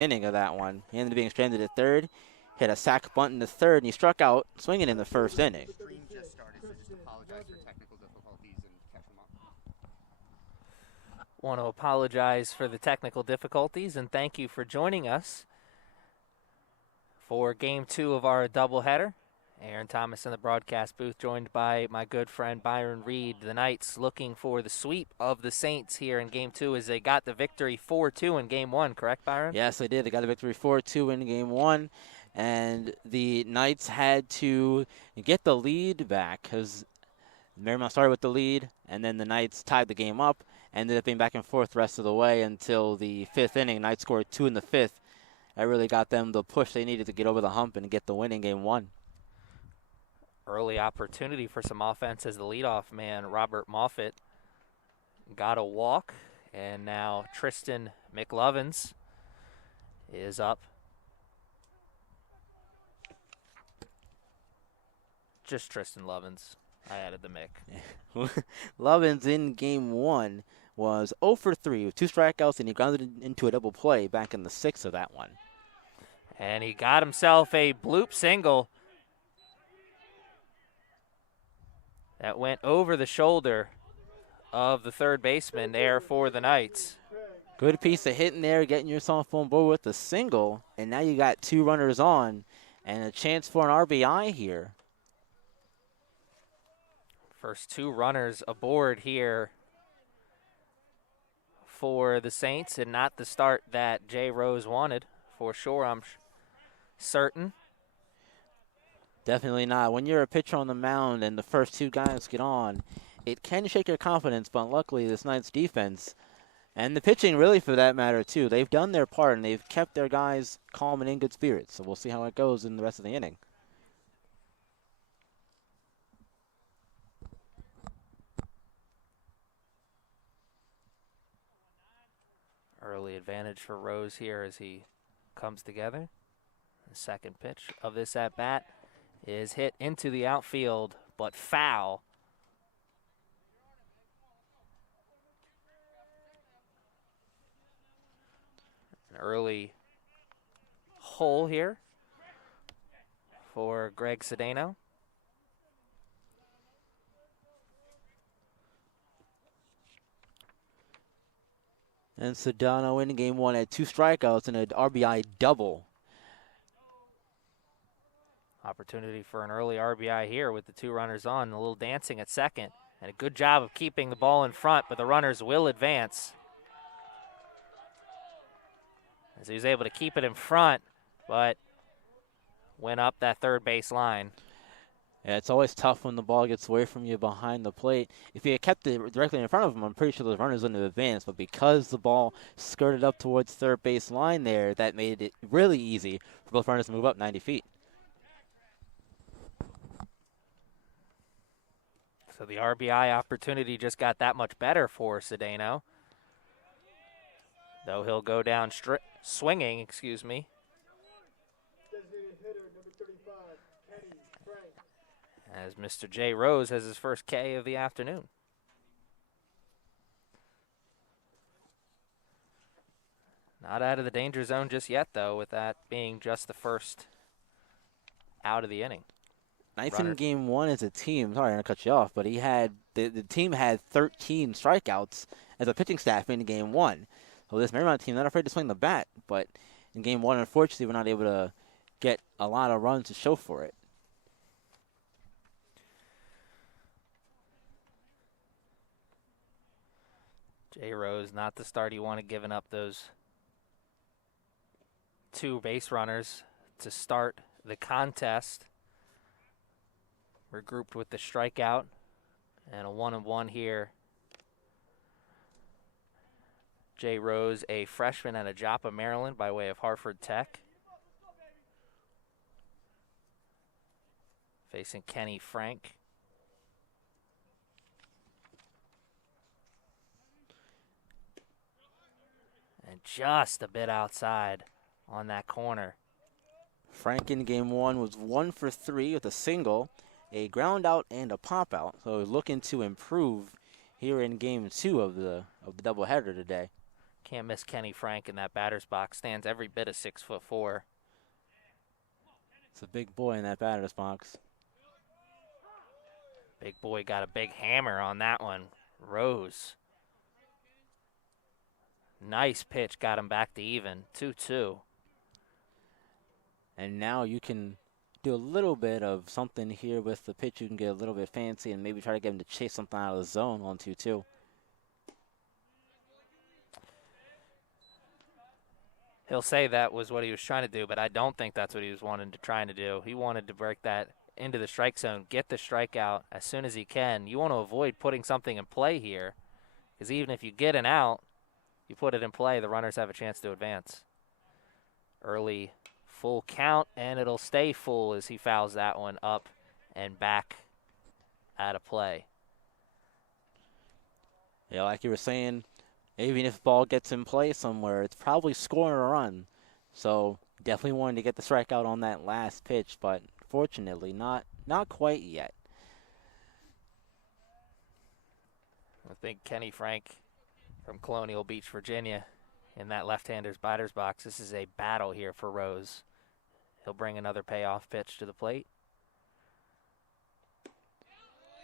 inning of that one. He ended up being stranded at third, hit a sac bunt in the third, and he struck out swinging in the first inning. Stream just started, so just apologize for technical difficulties and catch them up. Want to apologize for the technical difficulties and thank you for joining us for Game 2 of our doubleheader. Aaron Thomas in the broadcast booth, joined by my good friend Byron Reed. The Knights looking for the sweep of the Saints here in Game 2 as they got the victory 4-2 in Game 1, correct, Byron? Yes, they did. They got a victory 4-2 in Game 1, and the Knights had to get the lead back because Marymount started with the lead, and then the Knights tied the game up, ended up being back and forth the rest of the way until the fifth inning. Knights scored 2 in the fifth. That really got them the push they needed to get over the hump and get the win in Game 1. Early opportunity for some offense as the leadoff man, Robert Moffitt, got a walk, and now Tristan McLovins is up. Just Tristan Lovins. I added the Mick. Lovins in Game 1 was 0 for 3 with 2 strikeouts, and he grounded it into a double play back in the sixth of that one. And he got himself a bloop single that went over the shoulder of the third baseman there for the Knights. Good piece of hitting there, getting yourself on board with a single, and now you got 2 runners on and a chance for an RBI here. First 2 runners aboard here for the Saints, and not the start that Jay Rose wanted for sure, I'm certain. Definitely not. When you're a pitcher on the mound and the first 2 guys get on, it can shake your confidence, but luckily this Knights defense and the pitching really for that matter too, they've done their part and they've kept their guys calm and in good spirits. So we'll see how it goes in the rest of the inning. Early advantage for Rose here as he comes together. The second pitch of this at-bat is hit into the outfield, but foul. An early hole here for Greg Cedeno. And Sedano in Game 1 had 2 strikeouts and an RBI double. Opportunity for an early RBI here with the 2 runners on. A little dancing at second. And a good job of keeping the ball in front, but the runners will advance. As he was able to keep it in front, but went up that third base line. Yeah, it's always tough when the ball gets away from you behind the plate. If he had kept it directly in front of him, I'm pretty sure those runners wouldn't have advanced. But because the ball skirted up towards third base line there, that made it really easy for both runners to move up 90 feet. So the RBI opportunity just got that much better for Cedeno. Though he'll go down swinging, as Mr. Jay Rose has his first K of the afternoon. Not out of the danger zone just yet, though, with that being just the first out of the inning. Knights in Game 1 as a team, sorry, I'm going to cut you off, but the team had 13 strikeouts as a pitching staff in Game 1. So this Marymount team, not afraid to swing the bat, but in Game 1, unfortunately, we're not able to get a lot of runs to show for it. Jay Rose, not the start he wanted, giving up those 2 base runners to start the contest. Regrouped with the strikeout and a 1-1 here. Jay Rose, a freshman out of Joppa, Maryland, by way of Hartford Tech. Facing Kenny Frank. And just a bit outside on that corner. Frank in Game 1 was 1 for 3 with a single, a ground out, and a pop out. So looking to improve here in Game 2 of the doubleheader today. Can't miss Kenny Frank in that batter's box. Stands every bit of 6'4". It's a big boy in that batter's box. Big boy got a big hammer on that one. Rose. Nice pitch, got him back to even. 2-2. And now you can do a little bit of something here with the pitch. You can get a little bit fancy and maybe try to get him to chase something out of the zone on 2-2. He'll say that was what he was trying to do, but I don't think that's what he was trying to do. He wanted to break that into the strike zone, get the strikeout as soon as he can. You want to avoid putting something in play here, because even if you get an out, you put it in play, the runners have a chance to advance. Early full count, and it'll stay full as he fouls that one up and back out of play. Yeah, like you were saying, even if the ball gets in play somewhere, it's probably scoring a run. So definitely wanted to get the strikeout on that last pitch, but fortunately not quite yet. I think Kenny Frank from Colonial Beach, Virginia, in that left-hander's batter's box. This is a battle here for Rose. He'll bring another payoff pitch to the plate.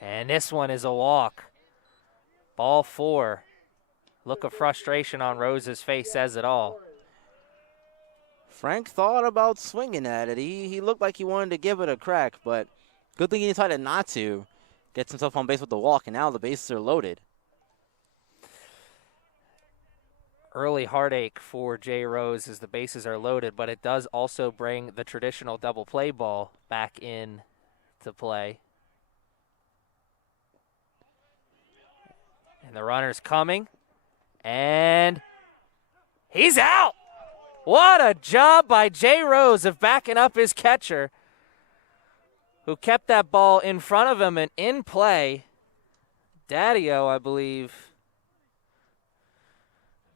And this one is a walk. Ball 4. Look of frustration on Rose's face says it all. Frank thought about swinging at it. He looked like he wanted to give it a crack, but good thing he decided not to. Gets himself on base with the walk, and now the bases are loaded. Early heartache for Jay Rose as the bases are loaded, but it does also bring the traditional double play ball back in to play. And the runner's coming, and he's out. What a job by Jay Rose of backing up his catcher, who kept that ball in front of him and in play. Daddio, I believe.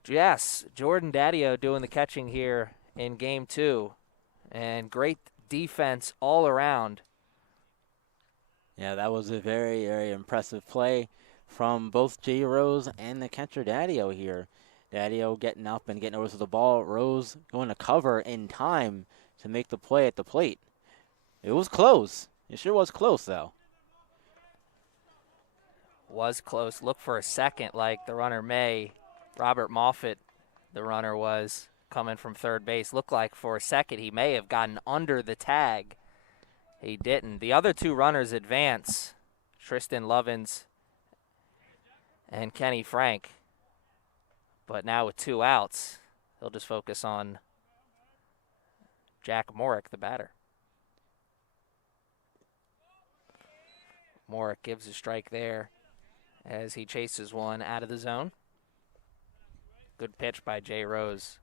Yes, Jordan Daddio doing the catching here in Game 2. And great defense all around. Yeah, that was a very, very impressive play from both Jay Rose and the catcher Daddio here. Daddio getting up and getting over to the ball. Rose going to cover in time to make the play at the plate. It was close. It sure was close, though. Was close. Look for a second like the runner may. Robert Moffitt, the runner, was coming from third base. Looked like for a second he may have gotten under the tag. He didn't. The other two runners advance, Tristan Lovins and Kenny Frank. But now with 2 outs, he'll just focus on Jack Morick, the batter. Morick gives a strike there as he chases one out of the zone. Good pitch by Jay Rose.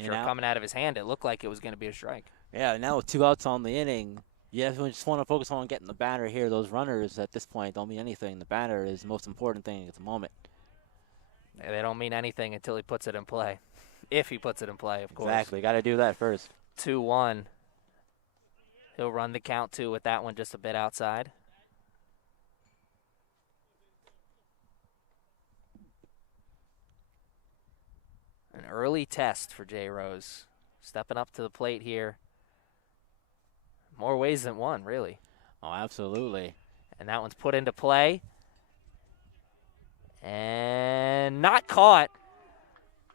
Sure, coming out of his hand, it looked like it was going to be a strike. Yeah, now with 2 outs on the inning, you just want to focus on getting the batter here. Those runners at this point don't mean anything. The batter is the most important thing at the moment. They don't mean anything until he puts it in play. If he puts it in play, of course. Exactly. Got to do that first. 2-1. He'll run the count, too, with that one just a bit outside. An early test for Jay Rose. Stepping up to the plate here. More ways than one, really. Oh, absolutely. And that one's put into play. And not caught.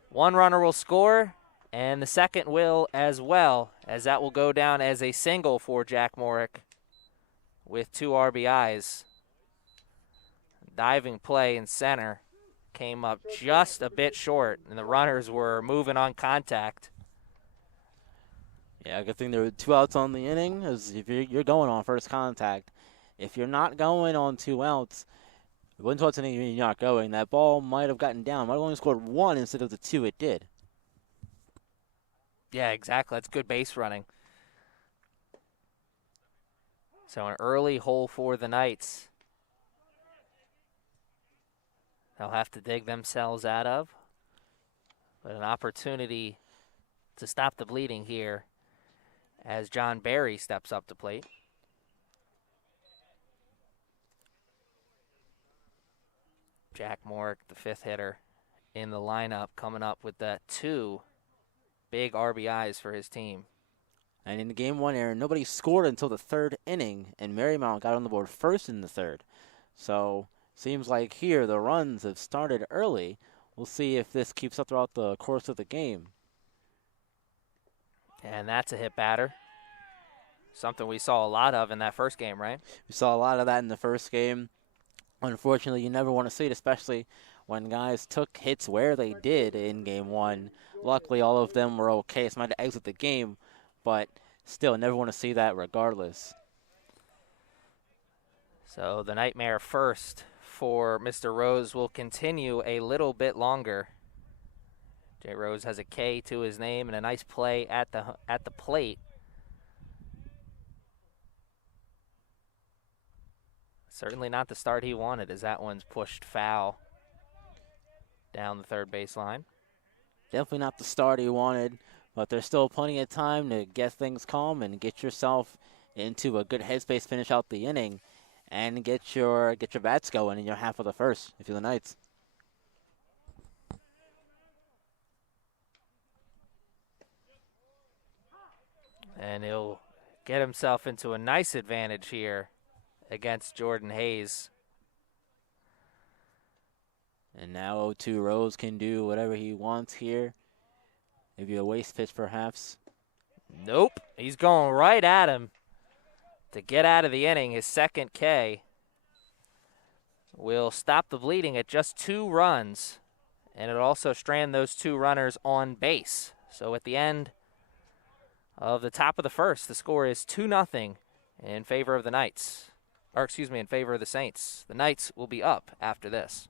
One runner will score, and the second will as well, as that will go down as a single for Jack Morick with 2 RBIs. Diving play in center came up just a bit short, and the runners were moving on contact. Yeah, good thing there were 2 outs on the inning, as if you're going on first contact. If you're not going on 2 outs, when 2 outs in the inning, you're not going. That ball might have gotten down. Might have only scored 1 instead of the 2 it did. Yeah, exactly. That's good base running. So an early hole for the Knights. They'll have to dig themselves out of. But an opportunity to stop the bleeding here as John Barry steps up to plate. Jack Morick, the 5th hitter, in the lineup, coming up with the 2 big RBIs for his team. And in game 1, Aaron, nobody scored until the 3rd inning, and Marymount got on the board first in the 3rd. So seems like here the runs have started early. We'll see if this keeps up throughout the course of the game. And that's a hit batter. Something we saw a lot of in that first game, right? We saw a lot of that in the first game. Unfortunately, you never want to see it, especially when guys took hits where they did in game 1. Luckily, all of them were okay. So might have to exit the game, but still, never want to see that regardless. So the nightmare first for Mr. Rose will continue a little bit longer. Jay Rose has a K to his name and a nice play at the plate. Certainly not the start he wanted, as that one's pushed foul down the third baseline. Definitely not the start he wanted, but there's still plenty of time to get things calm and get yourself into a good headspace, finish out the inning, and get your bats going in your half of the first if you're the Knights. And he'll get himself into a nice advantage here against Jordan Hayes. And now 0-2 Rose can do whatever he wants here. Maybe a waste pitch perhaps. Nope. He's going right at him to get out of the inning. His second K will stop the bleeding at just 2 runs. And it'll also strand those 2 runners on base. So at the end of the top of the first, the score is 2-0 in favor of the Knights. Or excuse me, in favor of the Saints. The Knights will be up after this.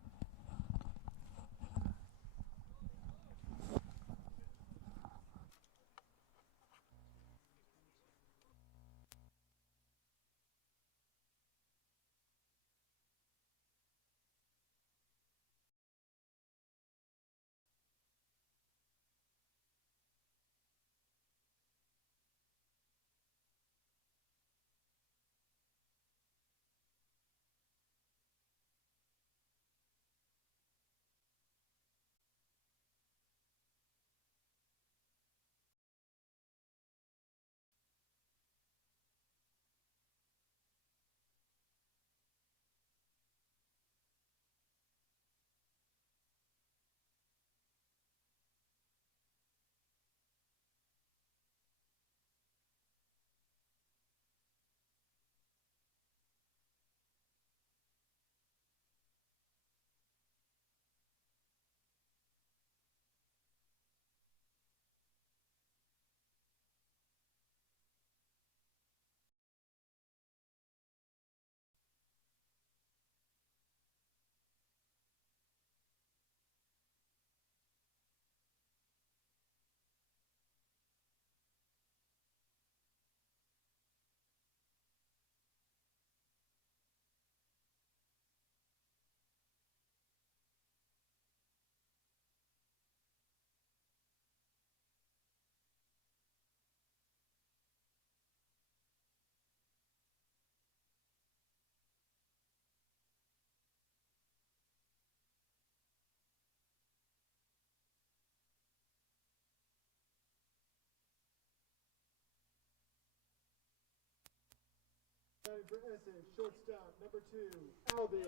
For Essex, shortstop, number 2, Alvin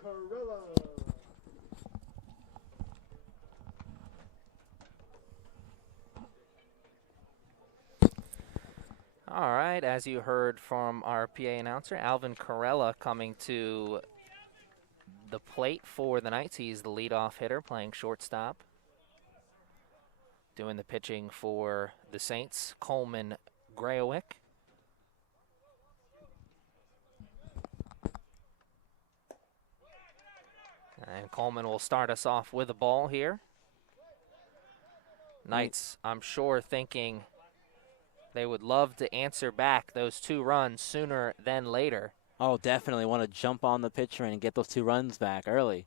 Carrillo. All right, as you heard from our PA announcer, Alvin Carella coming to the plate for the Knights. He's the leadoff hitter playing shortstop. Doing the pitching for the Saints, Coleman Grayowick. And Coleman will start us off with a ball here. Knights, I'm sure, thinking they would love to answer back those 2 runs sooner than later. Oh, definitely want to jump on the pitcher and get those 2 runs back early.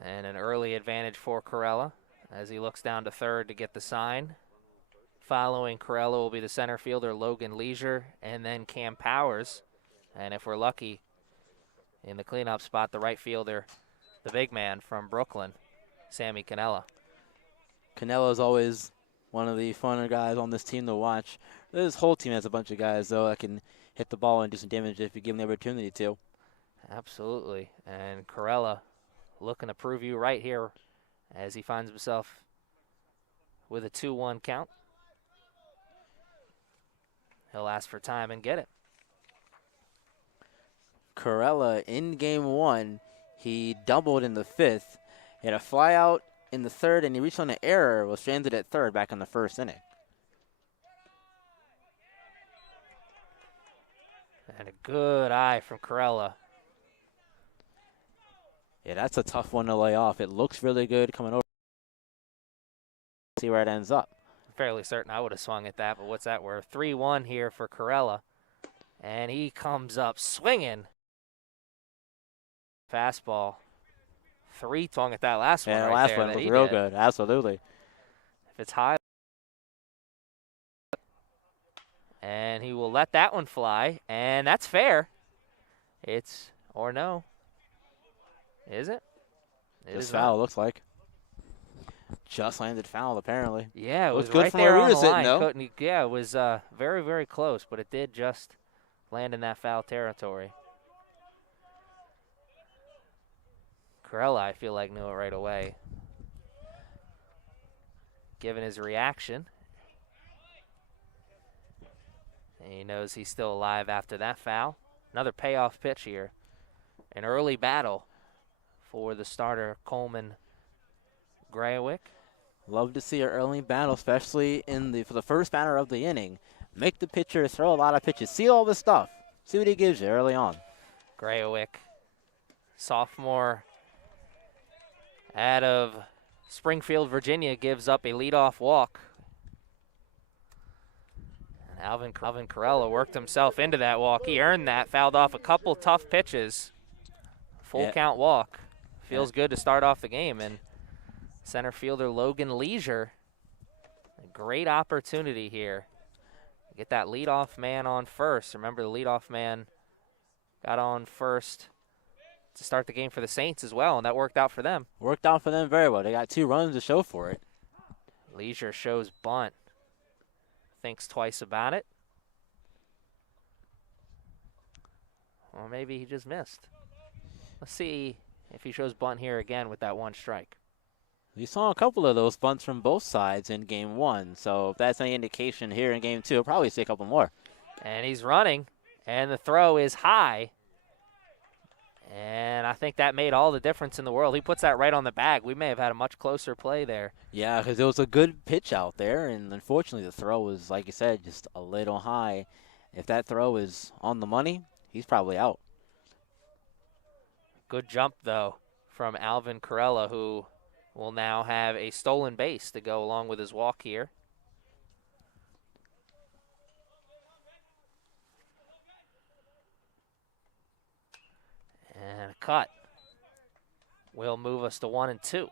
And an early advantage for Carella as he looks down to third to get the sign. Following Carella will be the center fielder, Logan Leisure, and then Cam Powers. And if we're lucky, in the cleanup spot, the right fielder, the big man from Brooklyn, Sammy Canella. Canelo is always one of the funner guys on this team to watch. This whole team has a bunch of guys, though, that can hit the ball and do some damage if you give them the opportunity to. Absolutely. And Corella looking to prove you right here as he finds himself with a 2-1 count. He'll ask for time and get it. Corella in game one, he doubled in the fifth. He had a fly out in the third, and he reached on an error, was stranded at third back in the first inning. And a good eye from Corella. Yeah, that's a tough one to lay off. It looks really good coming over. See where it ends up. Fairly certain I would have swung at that, but what's that worth? 3-1 here for Corella. And he comes up swinging. Fastball. 3 swung at that last one. Yeah, right the last there one that was he real did. good. Absolutely. If it's high. And he will let that one fly, and that's fair. It's, or no. Is it? It Just is foul, not. looks like. Just landed foul, apparently. Yeah, it was good right from there where we on were the sitting, line. though. Yeah, it was very, very close, but it did just land in that foul territory. Corella, I feel like, knew it right away. Given his reaction. And he knows he's still alive after that foul. Another payoff pitch here. An early battle for the starter, Coleman Grawick. Love to see an early battle, especially for the first batter of the inning. Make the pitcher throw a lot of pitches. See all this stuff. See what he gives you early on. Grawick, sophomore out of Springfield, Virginia, gives up a leadoff walk. And Alvin Corella worked himself into that walk. He earned that, fouled off a couple tough pitches. Full count walk. Feels good to start off the game. And center fielder Logan Leisure, a great opportunity here. Get that leadoff man on first. Remember, the leadoff man got on first to start the game for the Saints as well, and that worked out for them. Worked out for them very well. They got 2 runs to show for it. Leisure shows bunt. Thinks twice about it. Or maybe he just missed. Let's see if he shows bunt here again with that 1 strike. We saw a couple of those bunts from both sides in game 1, so if that's any indication here in game 2, we'll probably see a couple more. And he's running, and the throw is high. And I think that made all the difference in the world. He puts that right on the bag. We may have had a much closer play there. Yeah, because it was a good pitch out there, and unfortunately the throw was, like you said, just a little high. If that throw is on the money, he's probably out. Good jump, though, from Alvin Corella, who will now have a stolen base to go along with his walk here. And a cut will move us to 1-2.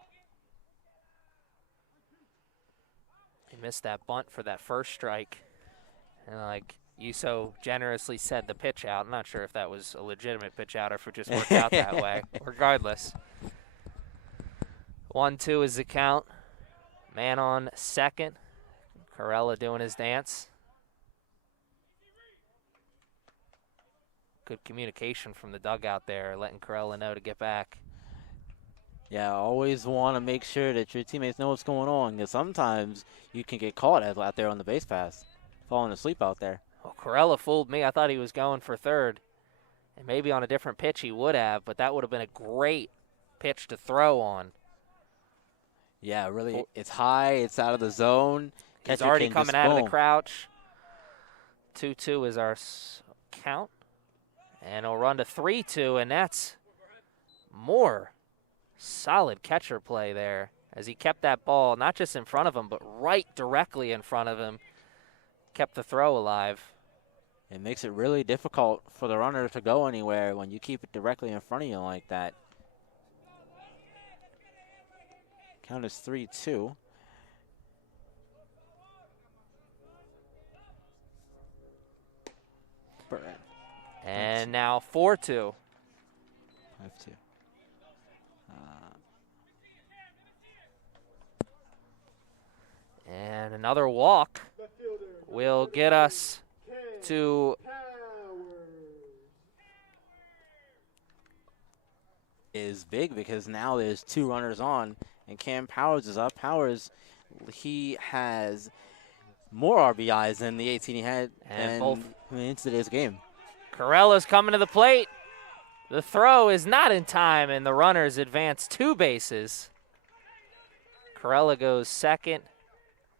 He missed that bunt for that first strike. And like you so generously said, the pitch out. I'm not sure if that was a legitimate pitch out or if it just worked out that way. Regardless. 1-2 is the count. Man on second. Corella doing his dance. Good communication from the dugout there, letting Corella know to get back. Yeah, always want to make sure that your teammates know what's going on, because sometimes you can get caught out there on the base pass, falling asleep out there. Well, Corella fooled me. I thought he was going for third. And maybe on a different pitch he would have, but that would have been a great pitch to throw on. Yeah, really, it's high, it's out of the zone. He's Catcher already can coming just out of the boom. crouch. 2-2 is our count. And he'll run to 3-2, and that's more solid catcher play there as he kept that ball not just in front of him, but right directly in front of him. Kept the throw alive. It makes it really difficult for the runner to go anywhere when you keep it directly in front of you like that. Count is 3-2. And now 4-2. 5-2. another walk Left fielder, will get us to Is big because now there's 2 runners on, and Cam Powers is up. Powers, he has more RBIs than the 18 he had And in today's game. Corella's coming to the plate. The throw is not in time, and the runners advance 2 bases. Corella goes second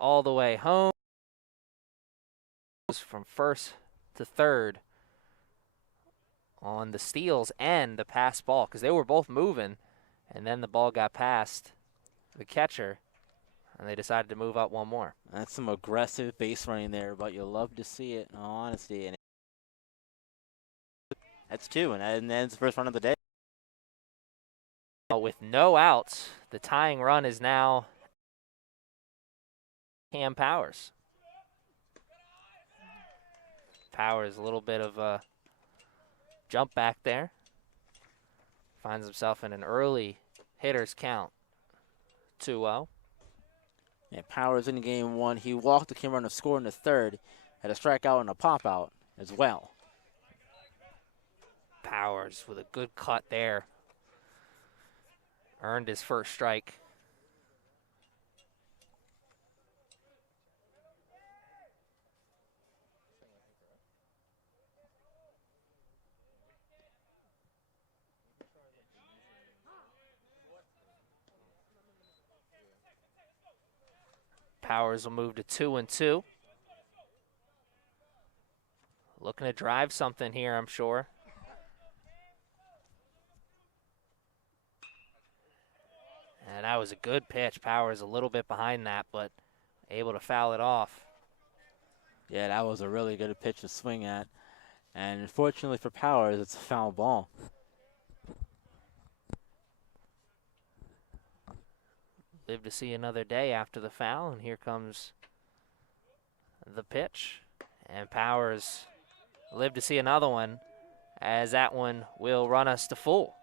all the way home. Goes from first to third on the steals and the pass ball because they were both moving, and then the ball got past the catcher, and they decided to move up one more. That's some aggressive base running there, but you'll love to see it, in all honesty. And that's 2, and that's the first run of the day. With no outs, the tying run is now Cam Powers. Powers, a little bit of a jump back there. Finds himself in an early hitter's count. 2-0. Yeah, Powers in game 1. He walked the Kim runner, scored in the 3rd, had a strikeout and a pop out as well. Powers with a good cut there. Earned his first strike. Powers will move to 2-2. Looking to drive something here, I'm sure. And that was a good pitch. Powers a little bit behind that, but able to foul it off. Yeah, that was a really good pitch to swing at. And unfortunately for Powers, it's a foul ball. Live to see another day after the foul, and here comes the pitch. And Powers live to see another one, as that one will run us to full.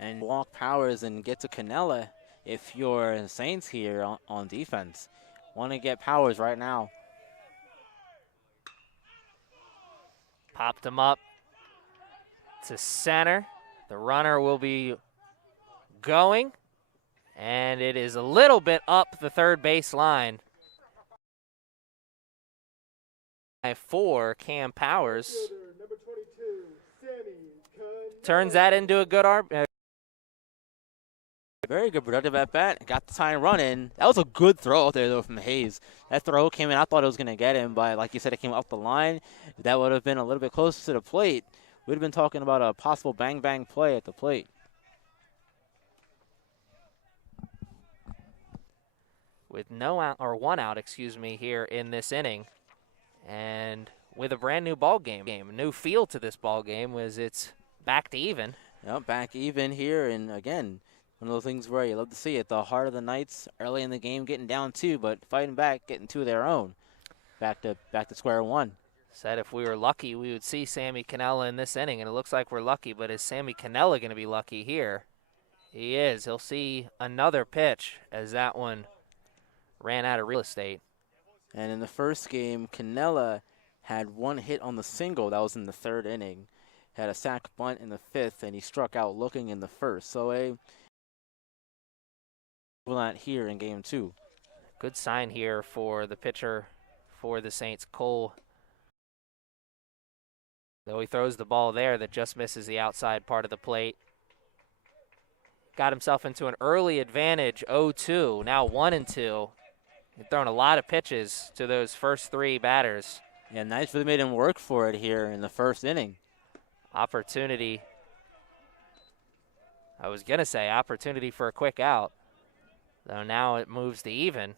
And walk Powers and get to Canella if you're Saints here on defense. Want to get Powers right now. Popped him up to center. The runner will be going, and it is a little bit up the third base line. For Cam Powers. number 22, Sammy Canella. Turns that into a good Very good productive at bat. Got the tying run in. That was a good throw out there, though, from Hayes. That throw came in. I thought it was going to get him, but like you said, it came up the line. If that would have been a little bit closer to the plate, we'd have been talking about a possible bang-bang play at the plate. with no out, or 1 out, excuse me, here in this inning. And with a brand new ball game, a new feel to this ball game was it's back to even. Yep, back even here, and again, one of those things where you love to see it. The heart of the Knights early in the game getting down 2, but fighting back, getting 2 of their own. Back to square one. Said if we were lucky, we would see Sammy Canella in this inning, and it looks like we're lucky, but is Sammy Canella going to be lucky here? He is. He'll see another pitch as that one ran out of real estate. And in the first game, Canella had 1 hit on the single. That was in the 3rd inning. Had a sac bunt in the 5th, and he struck out looking in the 1st. So a not here in game 2. Good sign here for the pitcher for the Saints, Cole. Though he throws the ball there that just misses the outside part of the plate. Got himself into an early advantage, 0-2, now 1-2. He's thrown a lot of pitches to those first 3 batters. Yeah, Knights really made him work for it here in the 1st inning. Opportunity. I was going to say opportunity for a quick out. Though now it moves to even.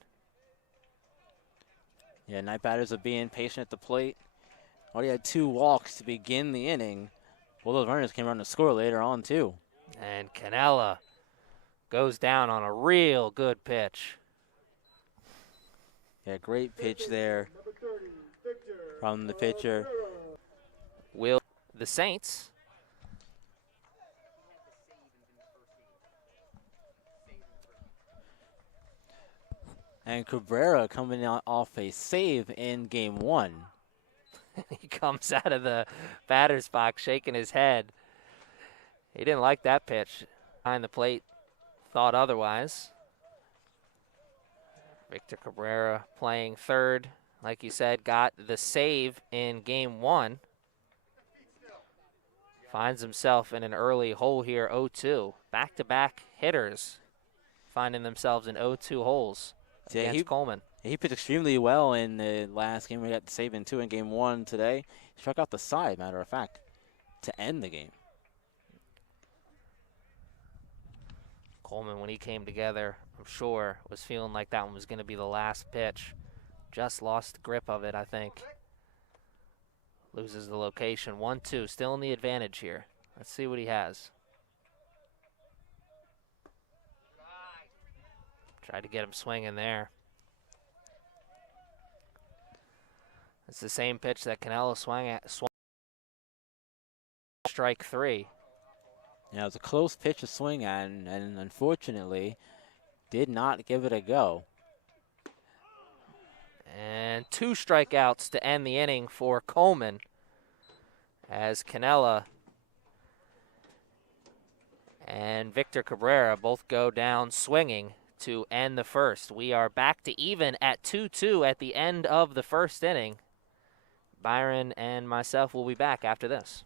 Yeah, Knight batters are being patient at the plate. Already had 2 walks to begin the inning. Well, those runners came around to score later on, too. And Canella goes down on a real good pitch. Yeah, great pitch there from the pitcher. Will the Saints And Cabrera coming out off a save in game one. He comes out of the batter's box shaking his head. He didn't like that pitch. Behind the plate thought otherwise. Victor Cabrera playing third, like you said, got the save in game one. Finds himself in an early hole here, 0-2. Back-to-back hitters finding themselves in 0-2 holes against Coleman. He pitched extremely well in the last game. We got the save in 2 in game 1 today. He struck out the side, matter of fact, to end the game. Coleman, when he came together, I'm sure, was feeling like that one was going to be the last pitch. Just lost the grip of it, I think. Loses the location. 1-2, still in the advantage here. Let's see what he has. Tried to get him swinging there. It's the same pitch that Canelo swung at. Strike 3. Yeah, it was a close pitch to swing at, and unfortunately did not give it a go. And 2 strikeouts to end the inning for Coleman as Canella and Victor Cabrera both go down swinging to end the first. We are back to even at 2-2 at the end of the first inning. Byron and myself will be back after this.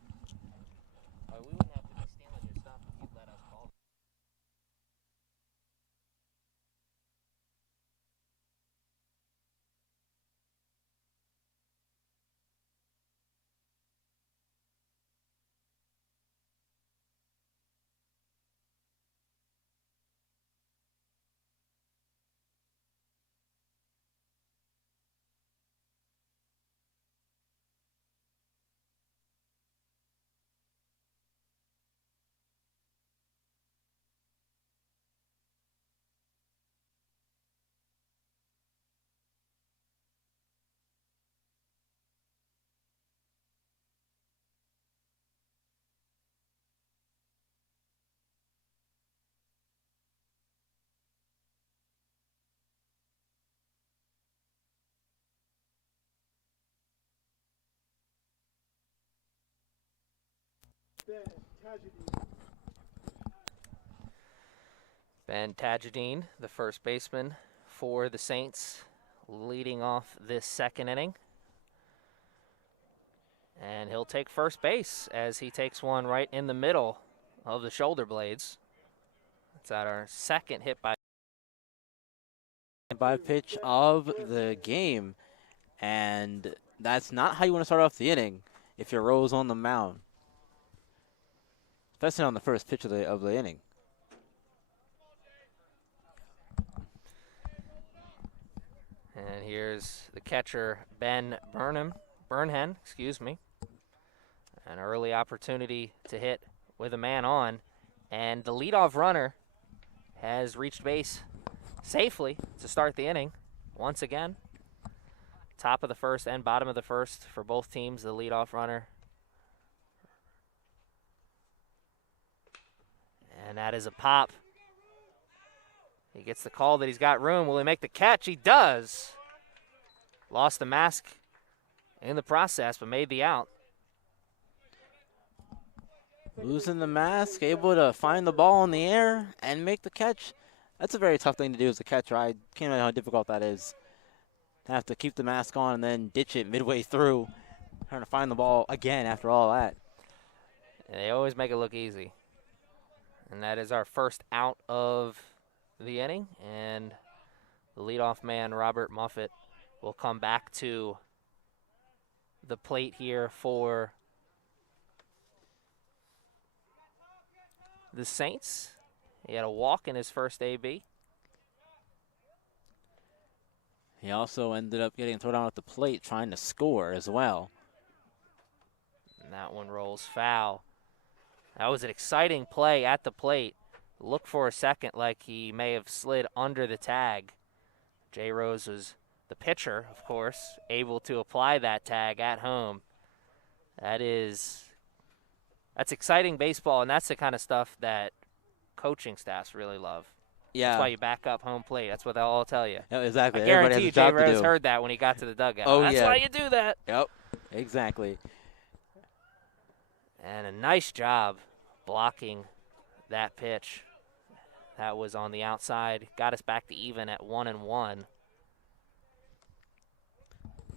Ben Tajidine, the first baseman for the Saints, leading off this second inning. And he'll take first base as he takes one right in the middle of the shoulder blades. It's at our second hit by Pitch of the game, and that's not how you want to start off the inning if you're Rose on the mound, especially on the first pitch of the inning. And here's the catcher, Ben Burnhen, excuse me. An early opportunity to hit with a man on. And the leadoff runner has reached base safely to start the inning once again. Top of the first and bottom of the first for both teams, the leadoff runner. And that is a pop. He gets the call that he's got room. Will he make the catch? He does. Lost the mask in the process, but made the out. Losing the mask, able to find the ball in the air and make the catch. That's a very tough thing to do as a catcher. I can't imagine how difficult that is. To have to keep the mask on and then ditch it midway through, trying to find the ball again after all that. And they always make it look easy. And that is our first out of the inning. And the leadoff man, Robert Muffett, will come back to the plate here for the Saints. He had a walk in his first AB. He also ended up getting thrown out at the plate trying to score as well. And that one rolls foul. That was an exciting play at the plate. Looked for a second like he may have slid under the tag. Jay Rose was the pitcher, of course, able to apply that tag at home. That's exciting baseball, and that's the kind of stuff that coaching staffs really love. That's why Yeah, you back up home plate. That's what they'll all tell you. yeah, exactly. I Everybody guarantee has you a Jay job to Rose do. heard that when he got to the dugout. Oh, That's yeah. why you do that. Yep, exactly. And a nice job blocking that pitch. That was on the outside. Got us back to even at 1-1.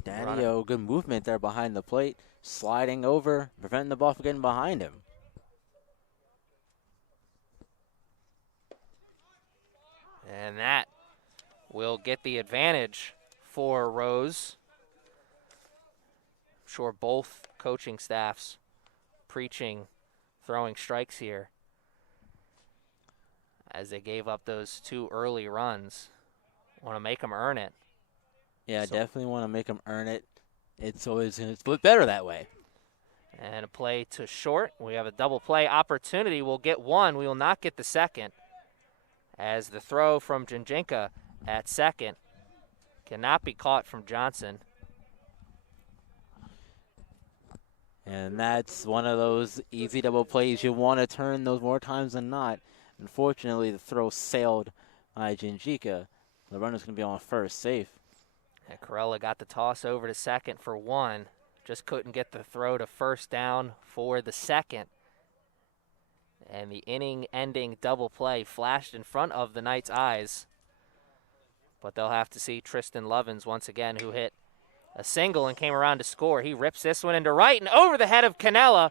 Daddy-O, good movement there behind the plate. Sliding over, preventing the ball from getting behind him. And that will get the advantage for Rose. I'm sure both coaching staffs preaching throwing strikes here as they gave up those 2 early runs. Want to make them earn it. Yeah, So- definitely want to make him earn it. It's always going to split better that way. And a play to short. We have a double play opportunity. We'll get one. We will not get the second. As the throw from Janjenka at second cannot be caught from Johnson. And that's one of those easy double plays. You want to turn those more times than not. Unfortunately, the throw sailed by Janjika. The runner's going to be on first, safe. And Corella got the toss over to second for one. Just couldn't get the throw to first down for the second. And the inning-ending double play flashed in front of the Knights' eyes. But they'll have to see Tristan Lovins once again, who hit a single and came around to score. He rips this one into right and over the head of Canella.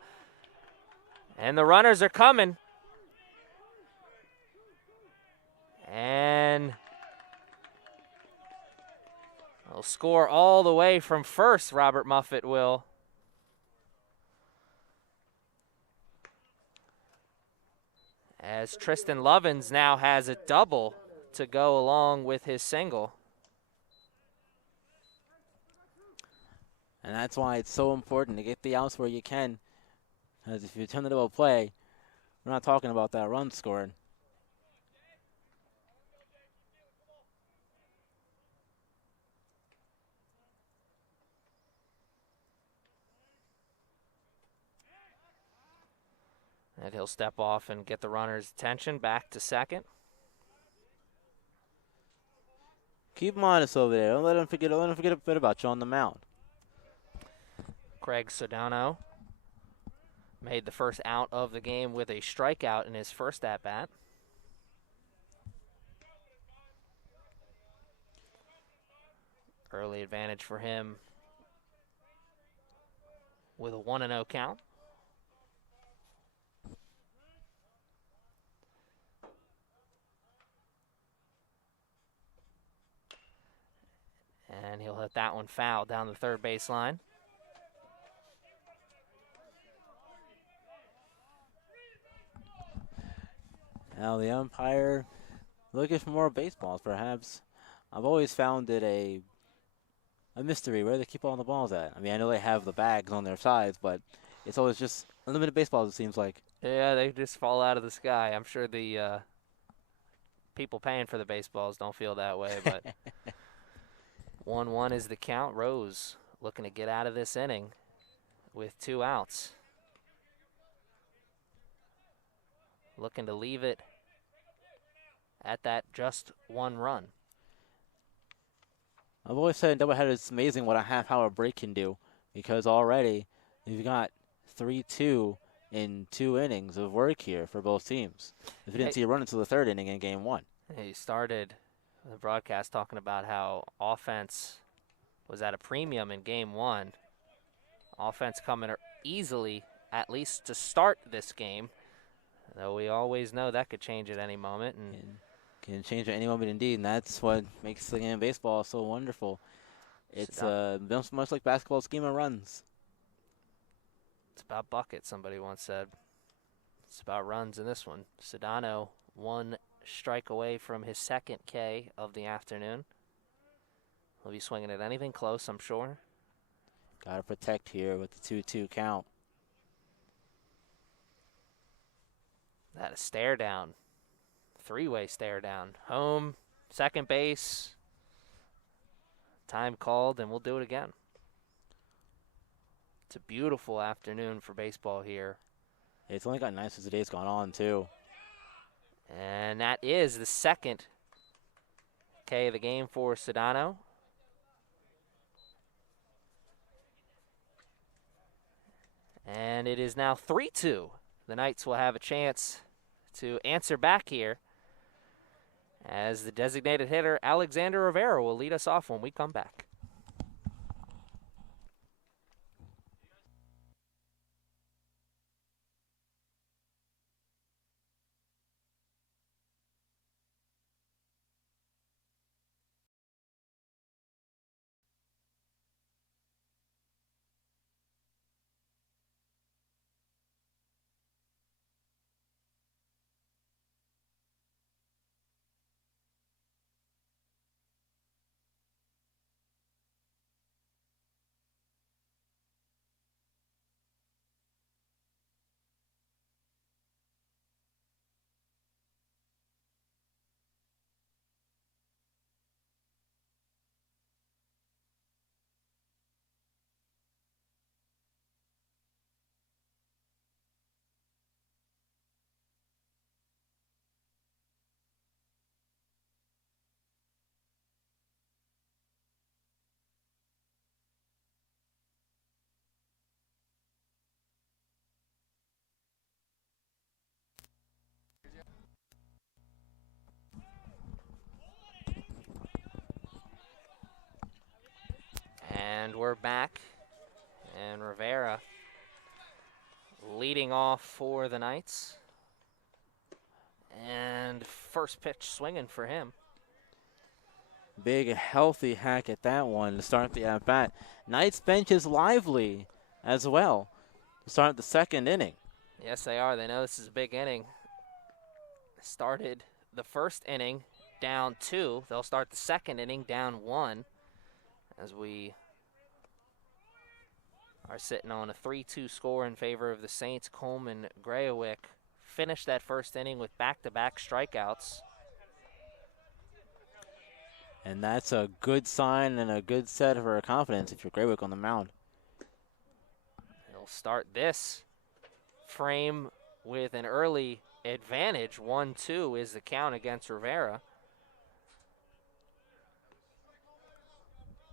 And the runners are coming. And they'll score all the way from first, Robert Muffett will. As Tristan Lovins now has a double to go along with his single. And that's why it's so important to get the outs where you can. Because if you turn the double play, we're not talking about that run scored. And he'll step off and get the runner's attention back to second. Keep him honest over there. Don't let him forget a bit about you on the mound. Craig Sodano made the first out of the game with a strikeout in his first at-bat. Early advantage for him with a 1-0 count. And he'll hit that one foul down the third base line. Now the umpire looking for more baseballs, perhaps. I've always found it a mystery where they keep all the balls at. I mean, I know they have the bags on their sides, but it's always just unlimited baseballs, it seems like. Yeah, they just fall out of the sky. I'm sure the people paying for the baseballs don't feel that way, but 1-1 is the count. Rose looking to get out of this inning with 2 outs. Looking to leave it at that just 1 run. I've always said in doubleheader it's amazing what a half-hour break can do, because already you've got 3-2 in 2 innings of work here for both teams. If you didn't see a run until the 3rd inning in Game 1. He started the broadcast talking about how offense was at a premium in Game 1. Offense coming easily, at least to start this game, though we always know that could change at any moment. And can change at any moment indeed, and that's what makes the game of baseball so wonderful. It's much like basketball scheme of runs. It's about buckets, somebody once said. It's about runs in this one. Sedano 1 strike away from his 2nd K of the afternoon. He'll be swinging at anything close, I'm sure. Got to protect here with the 2-2 count. That a stare down. 3-way stare down. Home, second base. Time called, and we'll do it again. It's a beautiful afternoon for baseball here. It's only got nice as the day's gone on, too. And that is the second K of the game for Sedano. And it is now 3-2. The Knights will have a chance to answer back here as the designated hitter, Alexander Rivera, will lead us off when we come back. And we're back. And Rivera leading off for the Knights. And first pitch swinging for him. Big, healthy hack at that one to start the at-bat. Knights bench is lively as well to start the second inning. Yes, they are. They know this is a big inning. Started the first inning down 2. They'll start the second inning down 1 as we are sitting on a 3-2 score in favor of the Saints. Coleman Grayowick finished that first inning with back-to-back strikeouts. And that's a good sign and a good set for her confidence if you're Graywick on the mound. He'll start this frame with an early advantage. 1-2 is the count against Rivera.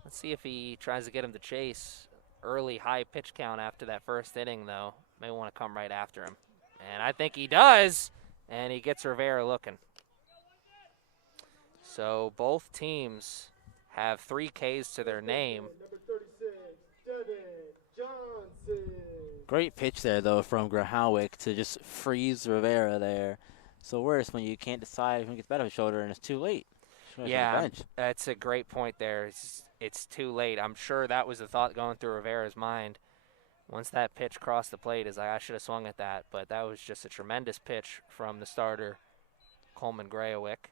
Let's see if he tries to get him to chase. Early high pitch count after that first inning, though. May want to come right after him. And I think he does. And he gets Rivera looking. So both teams have 3 Ks to their name. Number 36, Devin Johnson. Great pitch there, though, from Grahowick to just freeze Rivera there. So worse when you can't decide who gets better shoulder and it's too late. Yeah, that's a great point there. It's too late. I'm sure that was the thought going through Rivera's mind. Once that pitch crossed the plate, is like, I should have swung at that. But that was just a tremendous pitch from the starter, Coleman Grayowick.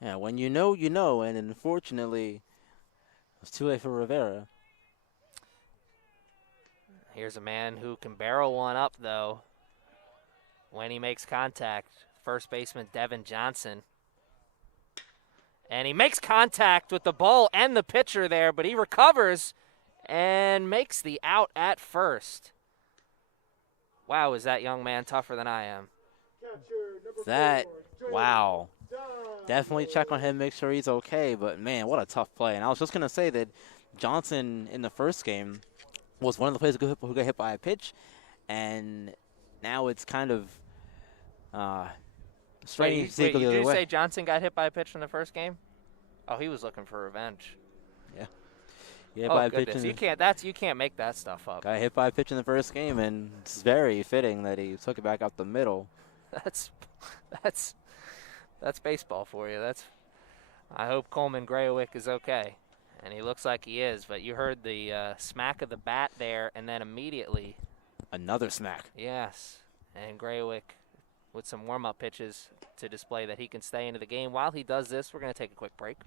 Yeah, when you know, you know. And unfortunately, it's too late for Rivera. Here's a man who can barrel one up, though, when he makes contact. First baseman Devin Johnson. And he makes contact with the ball and the pitcher there, but he recovers and makes the out at first. Wow, is that young man tougher than I am? That, wow. Definitely check on him, make sure he's okay. But, man, what a tough play. And I was just going to say that Johnson in the first game was one of the players who got hit by a pitch. And now it's kind of strange to go the other way. Did you say Johnson got hit by a pitch in the first game? Oh, he was looking for revenge. Yeah. Yeah, Oh, goodness. You can't make that stuff up. Got hit by a pitch in the first game, and it's very fitting that he took it back up the middle. That's baseball for you. I hope Coleman Grayowick is okay, and he looks like he is. But you heard the smack of the bat there, and then immediately another smack. Yes, and Grayowick with some warm-up pitches to display that he can stay into the game. While he does this, we're going to take a quick break.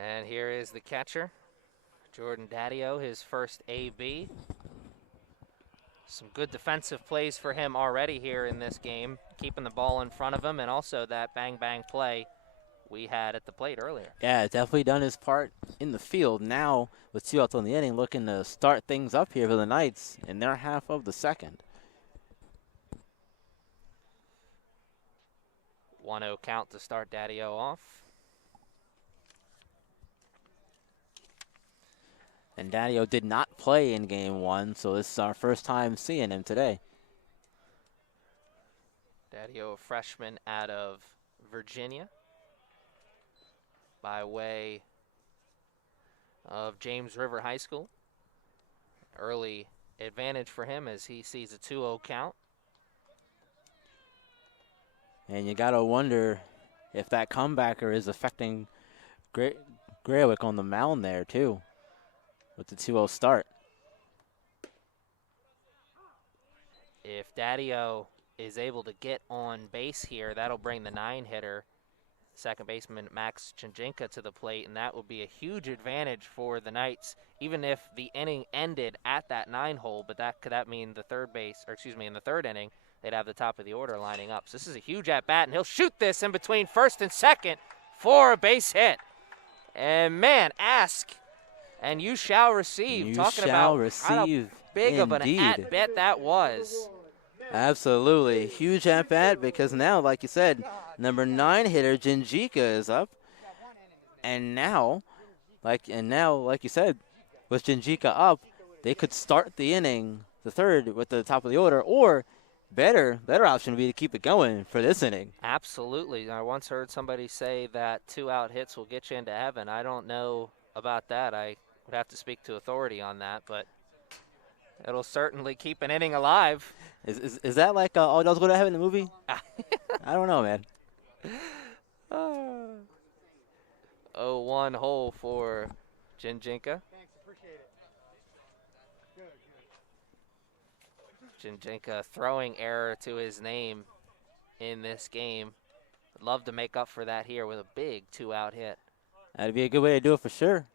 And here is the catcher, Jordan Daddio, his first AB. Some good defensive plays for him already here in this game, keeping the ball in front of him, and also that bang-bang play we had at the plate earlier. Yeah, definitely done his part in the field. Now, with 2 outs on the inning, looking to start things up here for the Knights in their half of the second. 1-0 count to start Daddio off. And Daddio did not play in game 1, so this is our first time seeing him today. Daddio, a freshman out of Virginia, by way of James River High School. Early advantage for him as he sees a 2-0 count. And you got to wonder if that comebacker is affecting Graywick on the mound there, too, with the 2-0 start. If Daddio is able to get on base here, that'll bring the 9-hitter, second baseman Max Chinjinka, to the plate, and that would be a huge advantage for the Knights, even if the inning ended at that 9-hole. But could that mean the in the third inning, they'd have the top of the order lining up. So this is a huge at-bat, and he'll shoot this in between first and second for a base hit. And, man, ask and you shall receive. You Talking shall about receive, how big indeed. of an at-bat that was. Absolutely. Huge at-bat because now, like you said, number 9 hitter Jinjika is up. And now, like you said, with Jinjika up, they could start the inning, the third, with the top of the order, or better option would be to keep it going for this inning. Absolutely. I once heard somebody say that 2-out hits will get you into heaven. I don't know about that. I would have to speak to authority on that, but it'll certainly keep an inning alive. Is that like All Dogs Go to Heaven, the movie? I don't know, man. 0-1 hole for Jinjinka. Thanks, appreciate it. Good. Jinjinka throwing error to his name in this game. Would love to make up for that here with a big 2-out hit. That'd be a good way to do it for sure.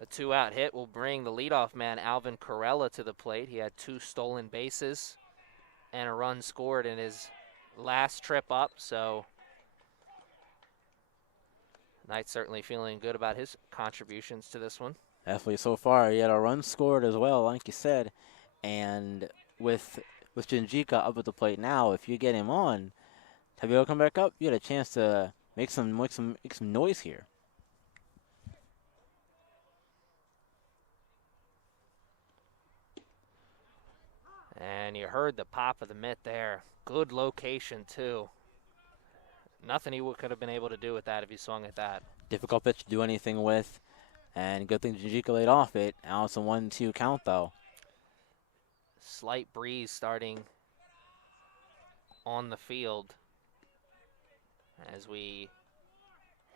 A 2-out hit will bring the leadoff man, Alvin Corella, to the plate. He had 2 stolen bases and a run scored in his last trip up, so Knights certainly feeling good about his contributions to this one. Definitely so far. He had a run scored as well, like you said. And with Jinjika up at the plate now, if you get him on, have you come back up, you had a chance to make some noise here. And you heard the pop of the mitt there. Good location, too. Nothing he could have been able to do with that if he swung at that. Difficult pitch to do anything with. And good thing Jinjika laid off it. Now it's a 1-2 count, though. Slight breeze starting on the field as we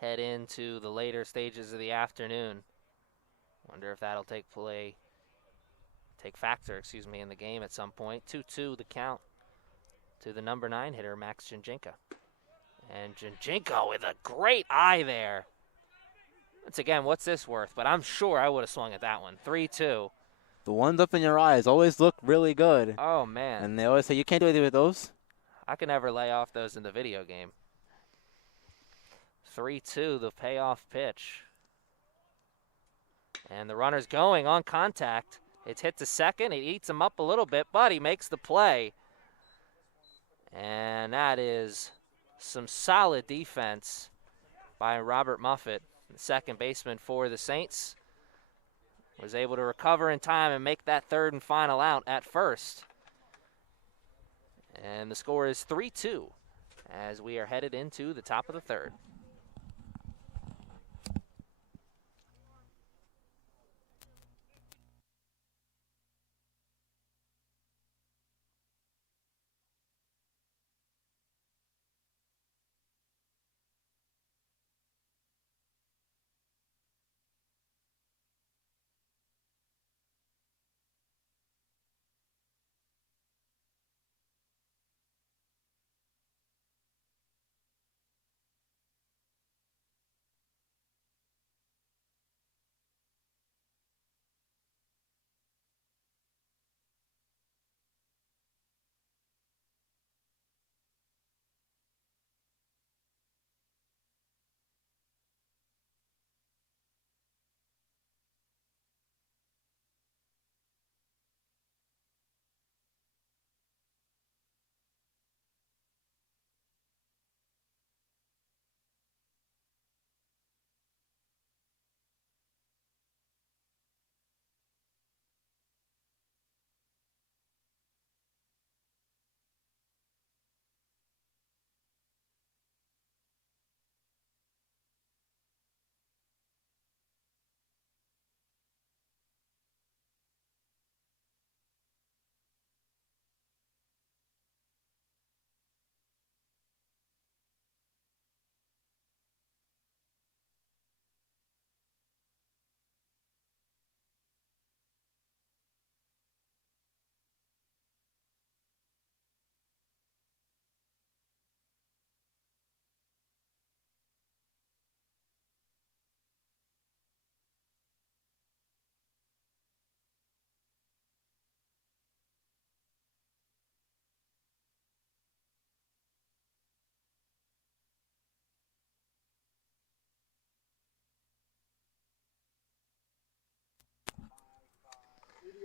head into the later stages of the afternoon. Wonder if that'll take factor in the game at some point. 2-2 the count to the number 9 hitter, Max Jinjinka. And Jinjinka with a great eye there. Once again, what's this worth? But I'm sure I would have swung at that one. 3-2. The ones up in your eyes always look really good. Oh, man. And they always say, you can't do anything with those. I can never lay off those in the video game. 3-2, the payoff pitch. And the runner's going on contact. It's hit to second. It eats him up a little bit, but he makes the play. And that is some solid defense by Robert Muffett, the second baseman for the Saints. Was able to recover in time and make that third and final out at first. And the score is 3-2 as we are headed into the top of the third.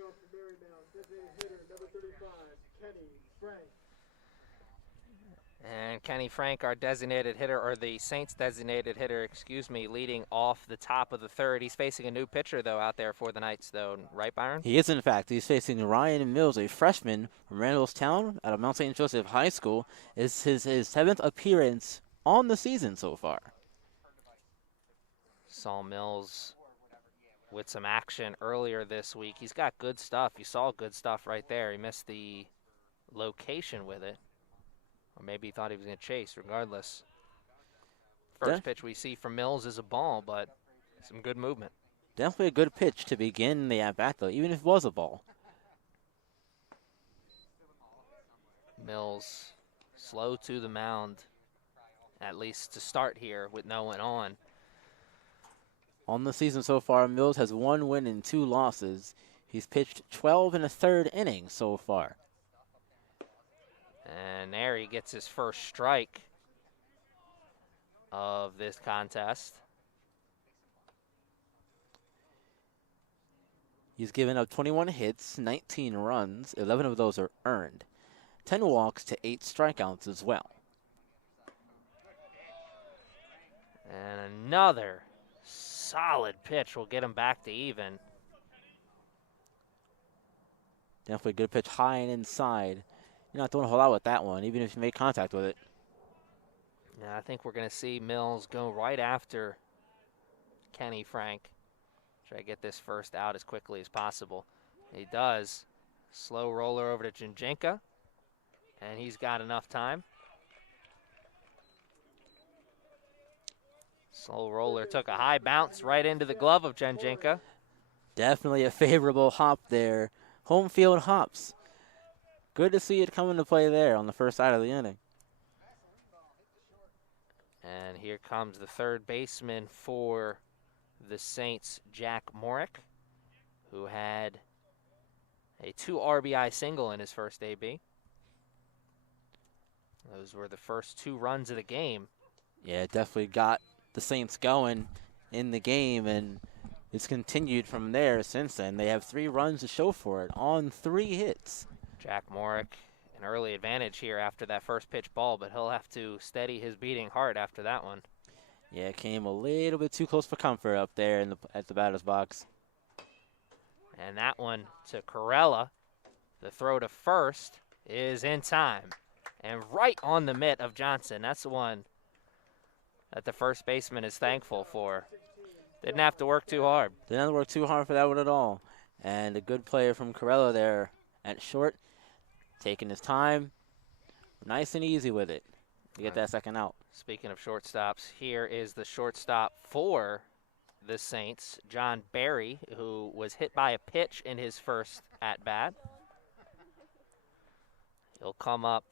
up for Marymount, designated hitter number 35, Kenny Frank. And Kenny Frank, our designated hitter, or the Saints designated hitter, excuse me, leading off the top of the third. He's facing a new pitcher, though, out there for the Knights, though. Right, Byron? He is, in fact. He's facing Ryan Mills, a freshman from Randallstown out of Mount St. Joseph High School. It's his 7th appearance on the season so far. Saw Mills with some action earlier this week. He's got good stuff. You saw good stuff right there. He missed the location with it. Or maybe he thought he was going to chase, regardless. First pitch we see from Mills is a ball, but some good movement. Definitely a good pitch to begin the at-bat, though, even if it was a ball. Mills slow to the mound, at least to start here with no one on. On the season so far, Mills has 1 win and 2 losses. He's pitched 12 and a third innings so far. And there he gets his first strike of this contest. He's given up 21 hits, 19 runs, 11 of those are earned. 10 walks to 8 strikeouts as well. And another solid pitch will get him back to even. Definitely a good pitch high and inside. You're not doing a whole lot with that one, even if you make contact with it. Now I think we're going to see Mills go right after Kenny Frank. Try to get this first out as quickly as possible. He does. Slow roller over to Janjenka, and he's got enough time. Slow roller took a high bounce right into the glove of Janjenka. Definitely a favorable hop there. Home field hops. Good to see it come into play there on the first side of the inning. And here comes the third baseman for the Saints, Jack Morick, who had a 2 RBI single in his first AB. Those were the first 2 runs of the game. Yeah, it definitely got the Saints going in the game, and it's continued from there since then. They have 3 runs to show for it on 3 hits. Jack Morick, an early advantage here after that first pitch ball, but he'll have to steady his beating heart after that one. Yeah, it came a little bit too close for comfort up there at the batter's box. And that one to Corella. The throw to first is in time. And right on the mitt of Johnson. That's the one that the first baseman is thankful for. Didn't have to work too hard. Didn't have to work too hard for that one at all. And a good player from Corella there at short. Taking his time. Nice and easy with it to get that second out. Speaking of shortstops, here is the shortstop for the Saints, John Barry, who was hit by a pitch in his first at-bat. He'll come up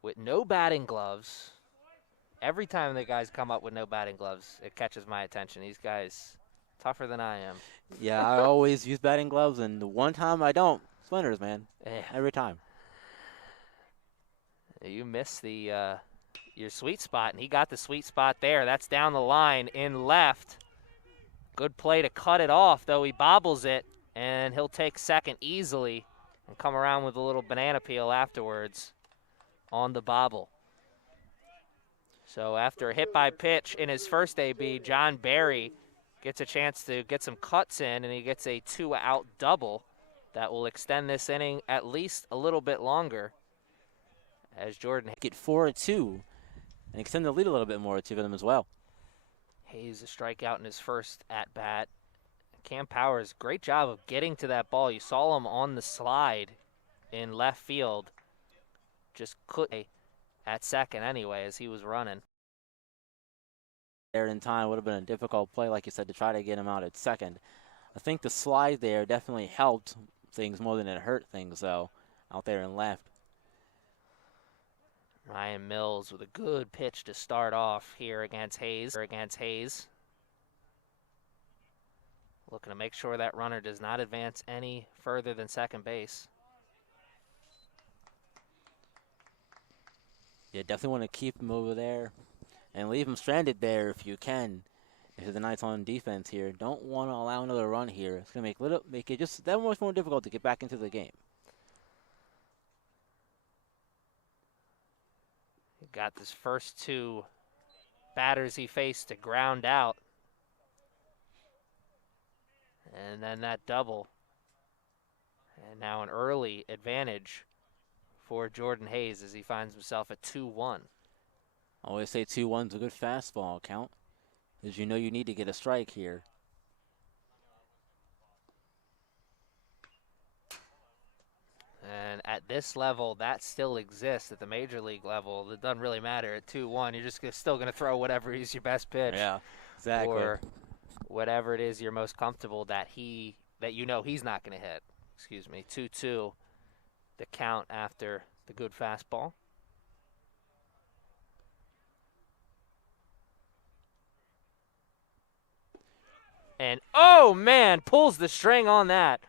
with no batting gloves. Every time the guys come up with no batting gloves, it catches my attention. These guys, tougher than I am. Yeah, I always use batting gloves, and the one time I don't, splinters, man. Yeah. Every time. You missed your sweet spot, and he got the sweet spot there. That's down the line in left. Good play to cut it off, though he bobbles it, and he'll take second easily and come around with a little banana peel afterwards on the bobble. So after a hit by pitch in his first AB, John Barry gets a chance to get some cuts in, and he gets a 2-out double that will extend this inning at least a little bit longer. As Jordan Get 4-2 and extend the lead a little bit more to them as well. Hayes a strikeout in his first at-bat. Cam Powers, great job of getting to that ball. You saw him on the slide in left field. Just couldn't at second anyway as he was running. There in time would have been a difficult play, like you said, to try to get him out at second. I think the slide there definitely helped things more than it hurt things, though, out there in left. Ryan Mills with a good pitch to start off here against Hayes. Looking to make sure that runner does not advance any further than second base. Yeah, definitely want to keep him over there and leave him stranded there if you can. This is the Knights on defense here. Don't want to allow another run here. It's going to make it just that much more difficult to get back into the game. He got his first 2 batters he faced to ground out. And then that double. And now an early advantage for Jordan Hayes as he finds himself at 2-1. I always say 2-1's a good fastball count, as you know you need to get a strike here. And at this level, that still exists at the major league level. It doesn't really matter at 2-1. You're just still going to throw whatever is your best pitch. Yeah, exactly. Or whatever it is you're most comfortable that you know he's not going to hit. 2-2, the count after the good fastball. And, oh, man, pulls the string on that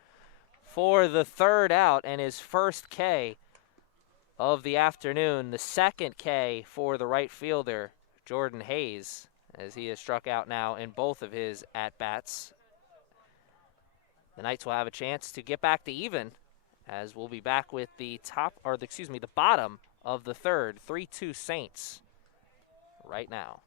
for the 3rd out and his first K of the afternoon. The 2nd K for the right fielder, Jordan Hayes, as he has struck out now in both of his at-bats. The Knights will have a chance to get back to even, as we'll be back with the bottom of the 3rd, 3-2 Saints right now.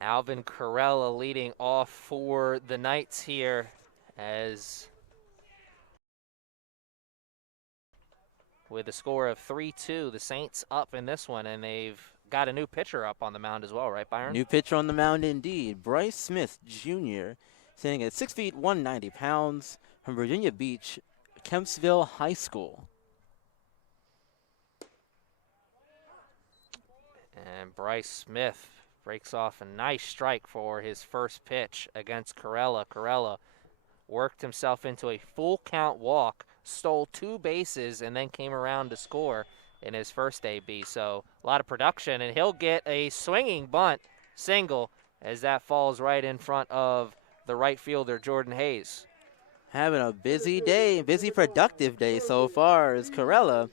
Alvin Carella leading off for the Knights here, as with a score of 3-2, the Saints up in this one, and they've got a new pitcher up on the mound as well, right, Byron? New pitcher on the mound indeed. Bryce Smith Jr., standing at 6 feet, 190 pounds, from Virginia Beach, Kempsville High School. And Bryce Smith breaks off a nice strike for his first pitch against Carella. Carella worked himself into a full count walk, stole 2 bases, and then came around to score in his first AB. So a lot of production, and he'll get a swinging bunt single as that falls right in front of the right fielder, Jordan Hayes. Having a busy day, busy productive day so far is Carella.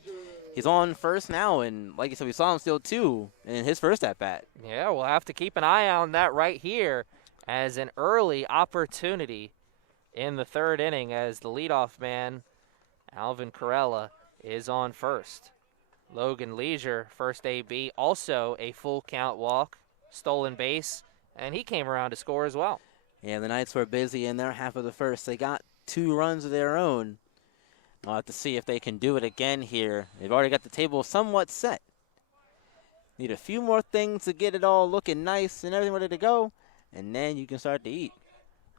He's on first now, and like you said, we saw him steal 2 in his first at-bat. Yeah, we'll have to keep an eye on that right here as an early opportunity in the 3rd inning, as the leadoff man, Alvin Carella, is on first. Logan Leisure, first AB, also a full count walk, stolen base, and he came around to score as well. Yeah, the Knights were busy in their half of the first. They got 2 runs of their own. I'll have to see if they can do it again here. They've already got the table somewhat set. Need a few more things to get it all looking nice and everything ready to go, and then you can start to eat.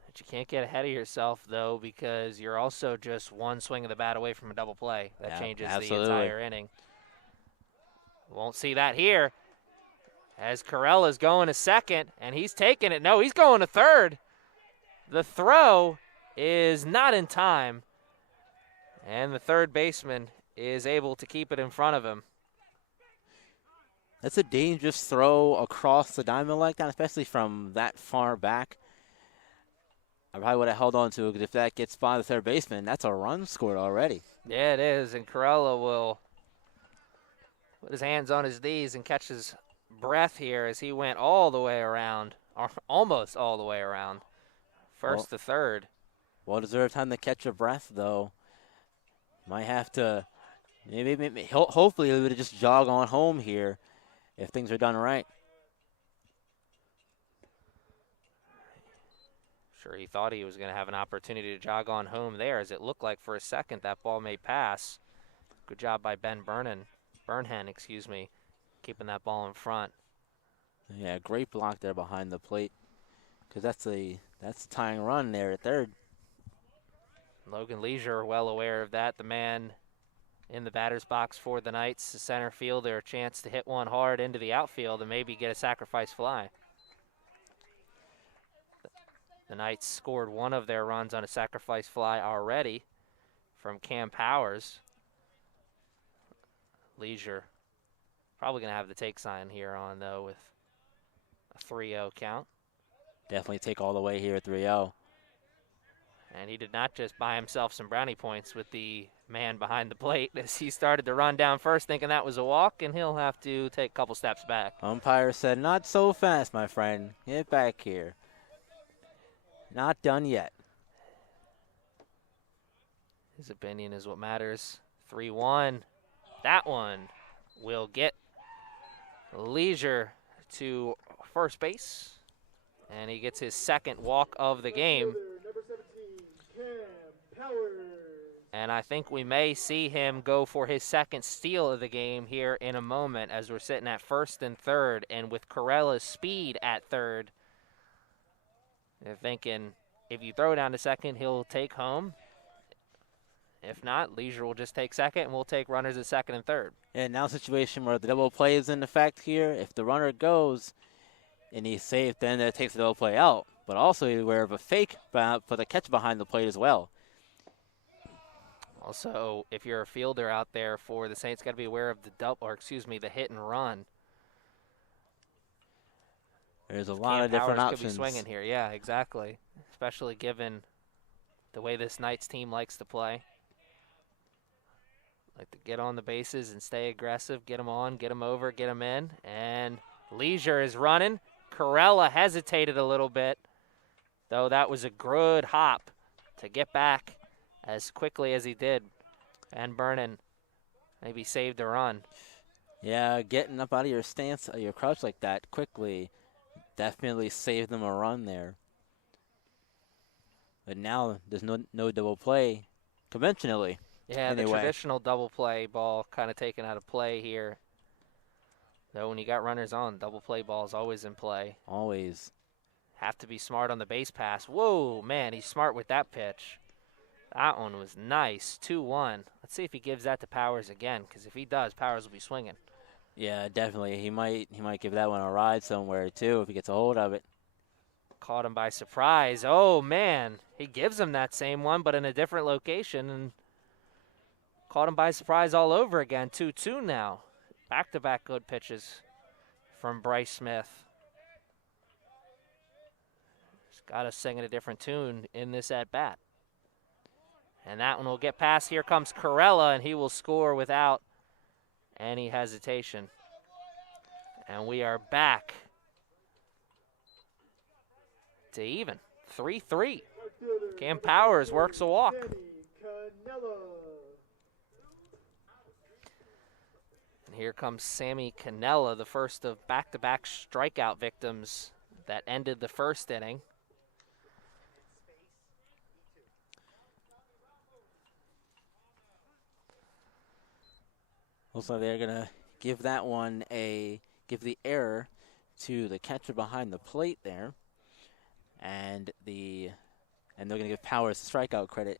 But you can't get ahead of yourself, though, because you're also just one swing of the bat away from a double play. That changes absolutely. the entire inning. Won't see that here. As Carella's going to second, and he's taking it. No, he's going to third. The throw is not in time, and the third baseman is able to keep it in front of him. That's a dangerous throw across the diamond like that, especially from that far back. I probably would have held on to it because if that gets by the third baseman, that's a run scored already. Yeah, it is, and Carella will put his hands on his knees and catch his breath here as he went all the way around, or almost all the way around, first to third. Well-deserved time to catch your breath, though. Might have to, hopefully he would just jog on home here if things are done right. Sure, he thought he was going to have an opportunity to jog on home there, as it looked like for a second that ball may pass. Good job by Ben Burnhen, keeping that ball in front. Yeah, great block there behind the plate, because that's a tying run there at third. Logan Leisure well aware of that. The man in the batter's box for the Knights, the center fielder, a chance to hit one hard into the outfield and maybe get a sacrifice fly. The Knights scored one of their runs on a sacrifice fly already from Cam Powers. Leisure probably going to have the take sign here on, though, with a 3-0 count. Definitely take all the way here at 3-0. And he did not just buy himself some brownie points with the man behind the plate as he started to run down first thinking that was a walk, and he'll have to take a couple steps back. Umpire said, "Not so fast, my friend. Get back here." Not done yet. His opinion is what matters. 3-1. That one will get Leisure to first base, and he gets his second walk of the game. Number 17, Cam Powers. And I think we may see him go for his second steal of the game here in a moment, as we're sitting at first and third, and with Carella's speed at third, they're thinking if you throw down to second, he'll take home. If not, Leisure will just take second, and we'll take runners at second and third. And now a situation where the double play is in effect here. If the runner goes and he's safe, then that takes the double play out. But also you're aware of a fake for the catch behind the plate as well. Also, if you're a fielder out there for the Saints, got to be aware of the hit and run. There's a lot of different options. Could be swinging here, yeah, exactly. Especially given the way this Knights team likes to play. Like to get on the bases and stay aggressive, get them on, get them over, get them in. And Leisure is running. Carella hesitated a little bit, though that was a good hop to get back as quickly as he did. And Vernon maybe saved a run. Yeah, getting up out of your stance, your crouch like that quickly definitely saved them a run there. But now there's no double play conventionally. Yeah, anyway. The traditional double play ball kind of taken out of play here. Though when you got runners on, double play ball is always in play. Always. Have to be smart on the base pass. Whoa, man, he's smart with that pitch. That one was nice, 2-1. Let's see if he gives that to Powers again, because if he does, Powers will be swinging. Yeah, definitely. He might give that one a ride somewhere, too, if he gets a hold of it. Caught him by surprise. Oh, man. He gives him that same one, but in a different location, and caught him by surprise all over again. 2-2 now. Back-to-back good pitches from Bryce Smith. He's got us singing a different tune in this at-bat. And that one will get past. Here comes Carella, and he will score without any hesitation. And we are back to even. 3-3. Cam Powers works a walk. here comes Sammy Cannella, the first of back-to-back strikeout victims that ended the first inning. Also, they're going to give that one give the error to the catcher behind the plate there. And they're going to give Powers the strikeout credit.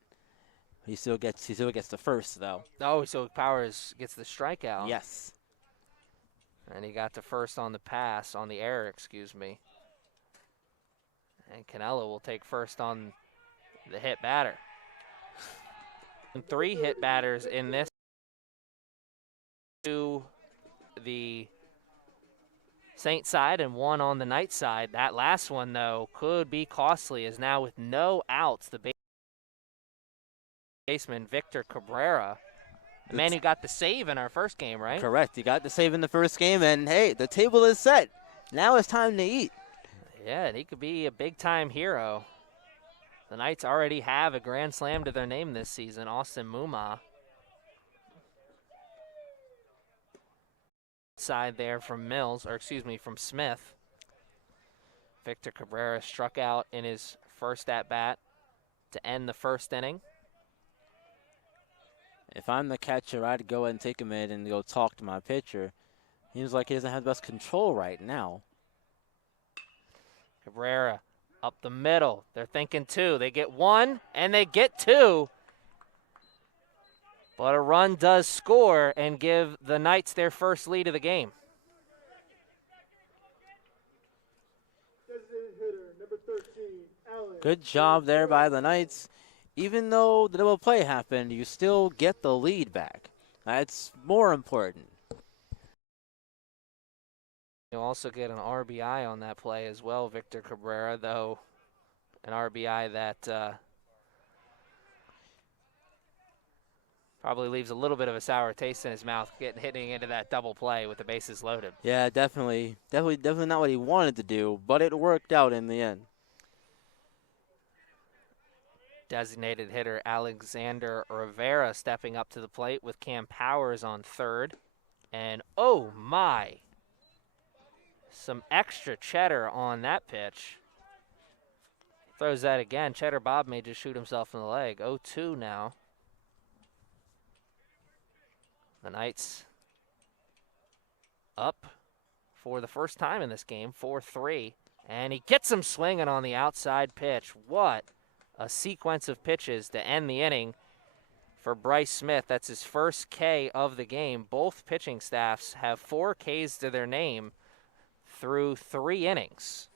He still gets the first, though. Oh, so Powers gets the strikeout. Yes. And he got to first on the error, excuse me. And Cannella will take first on the hit batter. And 3 hit batters in this to the Saint side and 1 on the Knight side. That last one, though, could be costly, as now with no outs, the baseman Victor Cabrera, the man who got the save in our first game, right? Correct. He got the save in the first game, and hey, the table is set. Now it's time to eat. Yeah, and he could be a big-time hero. The Knights already have a grand slam to their name this season, Austin Muma. Side there from from Smith. Victor Cabrera struck out in his first at-bat to end the first inning. If I'm the catcher, I'd go ahead and take a minute and go talk to my pitcher. Seems like he doesn't have the best control right now. Cabrera up the middle. They're thinking 2. They get 1, and they get 2. But a run does score and give the Knights their first lead of the game. Designated hitter, number 13, Allen. Good job there by the Knights. Even though the double play happened, you still get the lead back. That's more important. You'll also get an RBI on that play as well, Victor Cabrera, though an RBI that probably leaves a little bit of a sour taste in his mouth hitting into that double play with the bases loaded. Yeah, definitely not what he wanted to do, but it worked out in the end. Designated hitter Alexander Rivera stepping up to the plate with Cam Powers on third. And oh my, some extra cheddar on that pitch. Throws that again. Cheddar Bob may just shoot himself in the leg. 0-2 now. The Knights up for the first time in this game, 4-3. And he gets him swinging on the outside pitch. What a sequence of pitches to end the inning for Bryce Smith. That's his first K of the game. Both pitching staffs have 4 Ks to their name through 3 innings.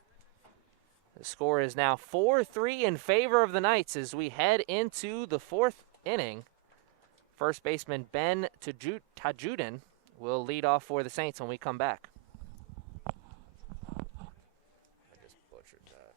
The score is now 4-3 in favor of the Knights as we head into the 4th inning. First baseman Ben Tajudin will lead off for the Saints when we come back. I just butchered that.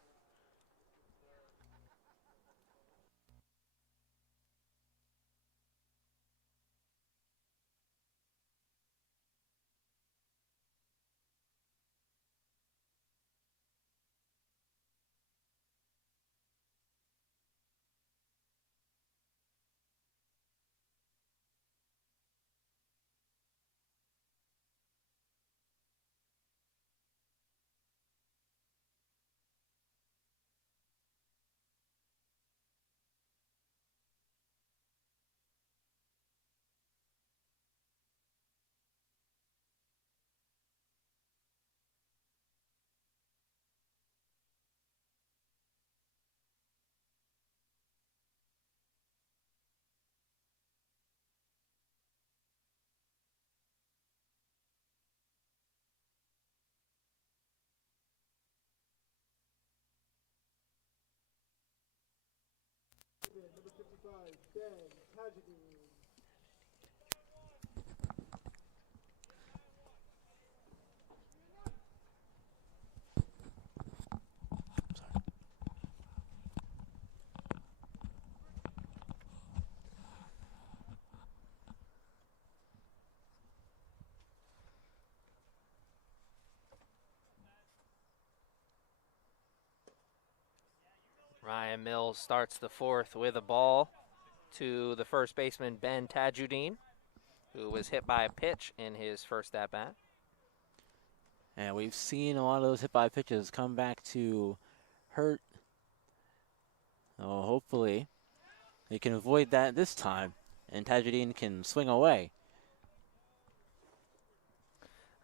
Number 55, Ben Tajudin. Ryan Mills starts the 4th with a ball to the first baseman Ben Tajudin. who was hit by a pitch in his first at-bat. And we've seen a lot of those hit by pitches come back to hurt. Oh, hopefully they can avoid that this time, and Tajudeen can swing away.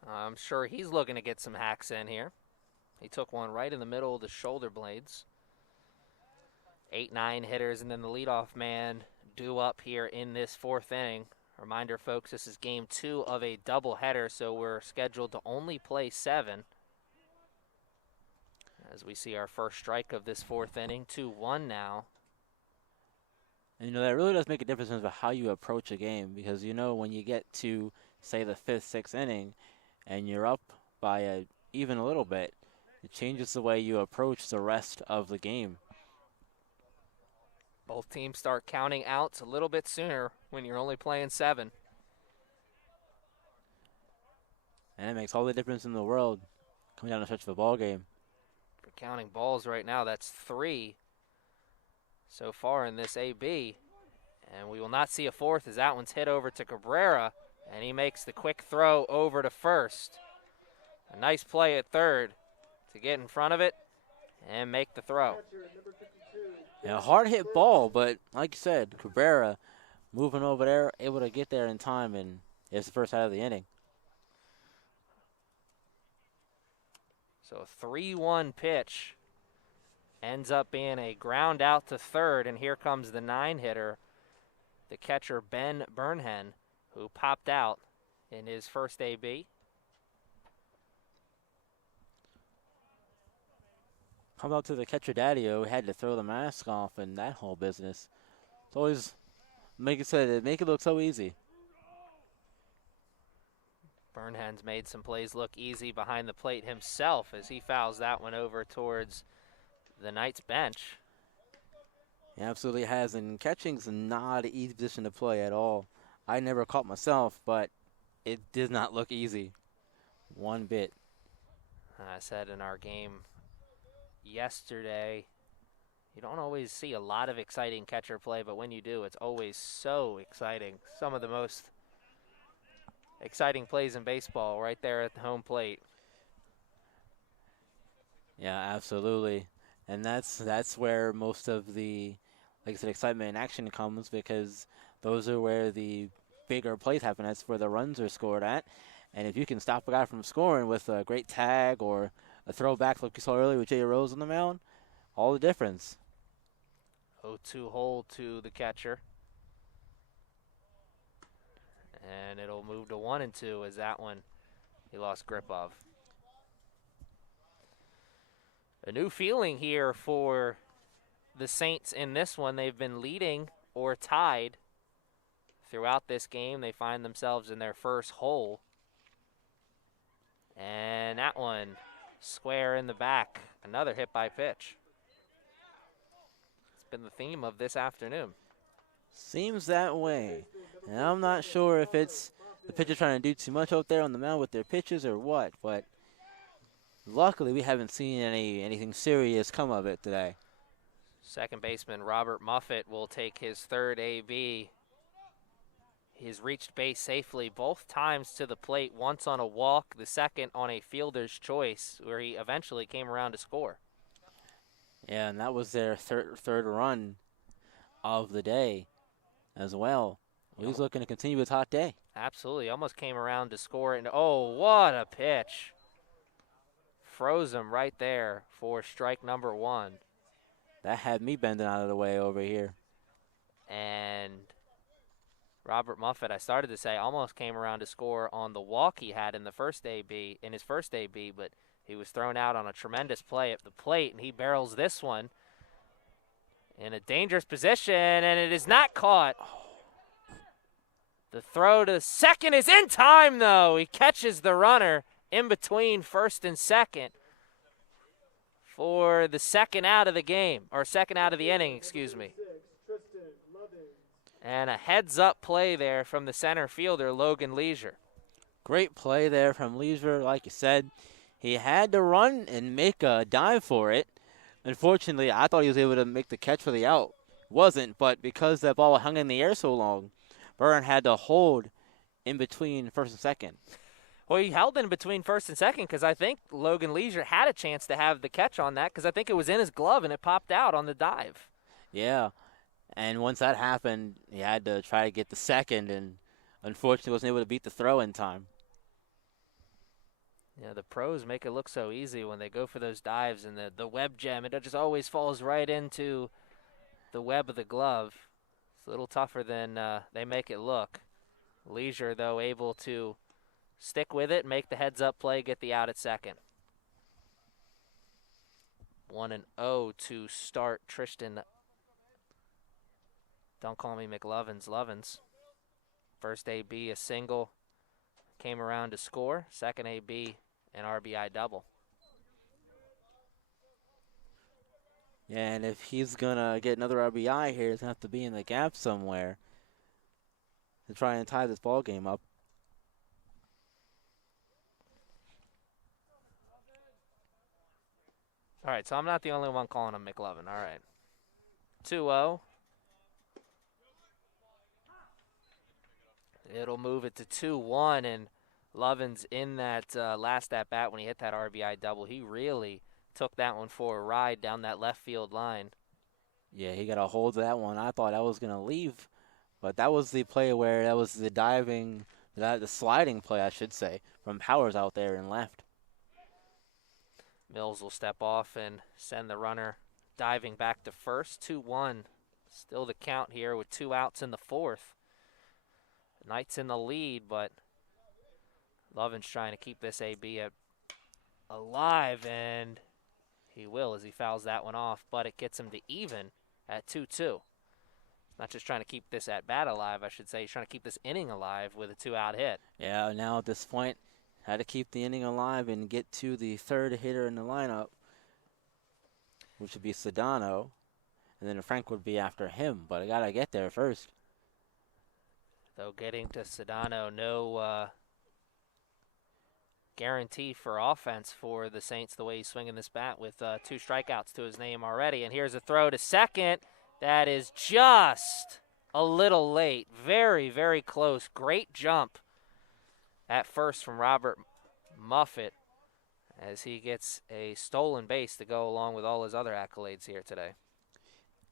I'm sure he's looking to get some hacks in here. He took one right in the middle of the shoulder blades. 8-9 hitters, and then the leadoff man due up here in this fourth inning. Reminder, folks, this is game 2 of a doubleheader, so we're scheduled to only play 7. As we see our first strike of this fourth inning, 2-1 now. And, you know, that really does make a difference in how you approach a game, because, you know, when you get to, say, the 5th, 6th inning, and you're up by even a little bit, it changes the way you approach the rest of the game. Both teams start counting outs a little bit sooner when you're only playing 7. And it makes all the difference in the world coming down the stretch of a ball game. For counting balls right now, that's 3 so far in this AB. And we will not see a fourth as that one's hit over to Cabrera, and he makes the quick throw over to first. A nice play at third to get in front of it and make the throw. Yeah, a hard hit ball, but like you said, Cabrera moving over there, able to get there in time, and it's the first out of the inning. So a 3-1 pitch ends up being a ground out to third, and here comes the 9-hitter, the catcher Ben Burnhen, who popped out in his first AB. Come out to the catcher Daddy-O, who had to throw the mask off and that whole business. It's always, make it look so easy. Burnhen's made some plays look easy behind the plate himself as he fouls that one over towards the Knights bench. He absolutely has, and catching's not an easy position to play at all. I never caught myself, but it did not look easy one bit. I said in our game yesterday, you don't always see a lot of exciting catcher play, but when you do, it's always so exciting. Some of the most exciting plays in baseball right there at the home plate. Yeah, absolutely. And that's where most of the, like I said, excitement and action comes, because those are where the bigger plays happen. That's where the runs are scored at. And if you can stop a guy from scoring with a great tag or a throwback like you saw earlier with Jay Rose on the mound, all the difference. 0-2 hold to the catcher. And it'll move to 1-2 as that one he lost grip of. A new feeling here for the Saints in this one. They've been leading or tied throughout this game. They find themselves in their first hole. And that one square in the back. Another hit by pitch. It's been the theme of this afternoon. Seems that way. And I'm not sure if it's the pitcher trying to do too much out there on the mound with their pitches or what, but luckily we haven't seen anything serious come of it today. Second baseman Robert Muffett will take his third AB. He's reached base safely both times to the plate, once on a walk, the second on a fielder's choice, where he eventually came around to score. Yeah, and that was their third run of the day as well. He's looking to continue his hot day. Absolutely, almost came around to score. And oh, what a pitch. Froze him right there for strike number 1. That had me bending out of the way over here. And Robert Muffett, I started to say, almost came around to score on the walk he had in his first AB, but he was thrown out on a tremendous play at the plate, and he barrels this one in a dangerous position, and it is not caught. The throw to second is in time, though. He catches the runner in between first and second for the second out of the game, or second out of the inning, excuse me. And a heads-up play there from the center fielder, Logan Leisure. Great play there from Leisure. Like you said, he had to run and make a dive for it. Unfortunately, I thought he was able to make the catch for the out. Wasn't, but because that ball hung in the air so long, Byrne had to hold in between first and second. Well, he held in between first and second because I think Logan Leisure had a chance to have the catch on that because I think it was in his glove and it popped out on the dive. Yeah, and once that happened, he had to try to get the second, and unfortunately wasn't able to beat the throw in time. Yeah, the pros make it look so easy when they go for those dives and the web gem. It just always falls right into the web of the glove. It's a little tougher than they make it look. Leisure, though, able to stick with it, make the heads-up play, get the out at second. 1-0 to start Tristan. Don't call me Lovins. First AB, a single, came around to score. Second AB, an RBI double. Yeah, and if he's going to get another RBI here, he's going to have to be in the gap somewhere to try and tie this ball game up. All right, so I'm not the only one calling him McLovin. All right. 2-0. It'll move it to 2-1, and Lovin's in that last at-bat when he hit that RBI double. He really took that one for a ride down that left field line. Yeah, he got a hold of that one. I thought I was going to leave, but that was the play where that was the diving, the sliding play, I should say, from Powers out there and left. Mills will step off and send the runner diving back to first. 2-1. Still the count here with 2 outs in the fourth. Knights in the lead, but Lovin's trying to keep this AB alive, and he will as he fouls that one off, but it gets him to even at 2-2. Not just trying to keep this at-bat alive, I should say. He's trying to keep this inning alive with a 2-out hit. Yeah, now at this point, had to keep the inning alive and get to the third hitter in the lineup, which would be Sedano, and then Frank would be after him, but I got to get there first. Though getting to Sedano, no guarantee for offense for the Saints the way he's swinging this bat with 2 strikeouts to his name already. And here's a throw to second. That is just a little late. Very, very close. Great jump at first from Robert Muffett as he gets a stolen base to go along with all his other accolades here today.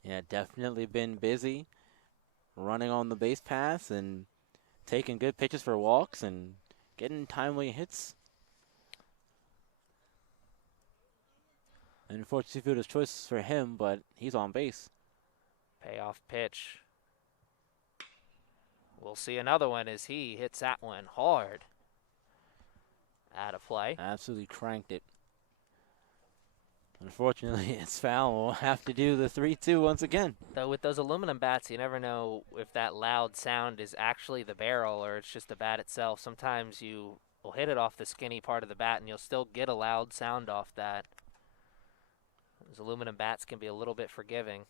Yeah, definitely been busy running on the base paths and taking good pitches for walks and getting timely hits. And unfortunately, fielder's choice for him, but he's on base. Payoff pitch. We'll see another one as he hits that one hard. Out of play. Absolutely cranked it. Unfortunately, it's foul. We'll have to do the 3-2 once again. Though with those aluminum bats, you never know if that loud sound is actually the barrel or it's just the bat itself. Sometimes you will hit it off the skinny part of the bat and you'll still get a loud sound off that. Those aluminum bats can be a little bit forgiving.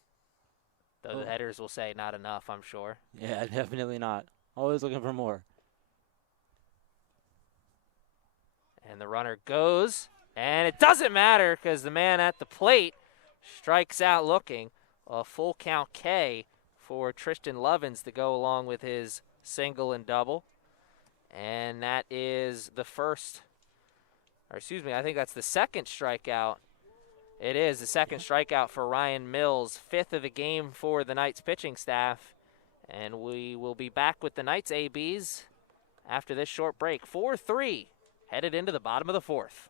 Though the headers will say not enough, I'm sure. Yeah, definitely not. Always looking for more. And the runner goes, and it doesn't matter because the man at the plate strikes out looking. A full count K for Tristan Lovins to go along with his single and double. And that is the first, or excuse me, I think that's the second strikeout. It is the second strikeout for Ryan Mills, 5th of the game for the Knights pitching staff. And we will be back with the Knights ABs after this short break. 4-3, headed into the bottom of the fourth.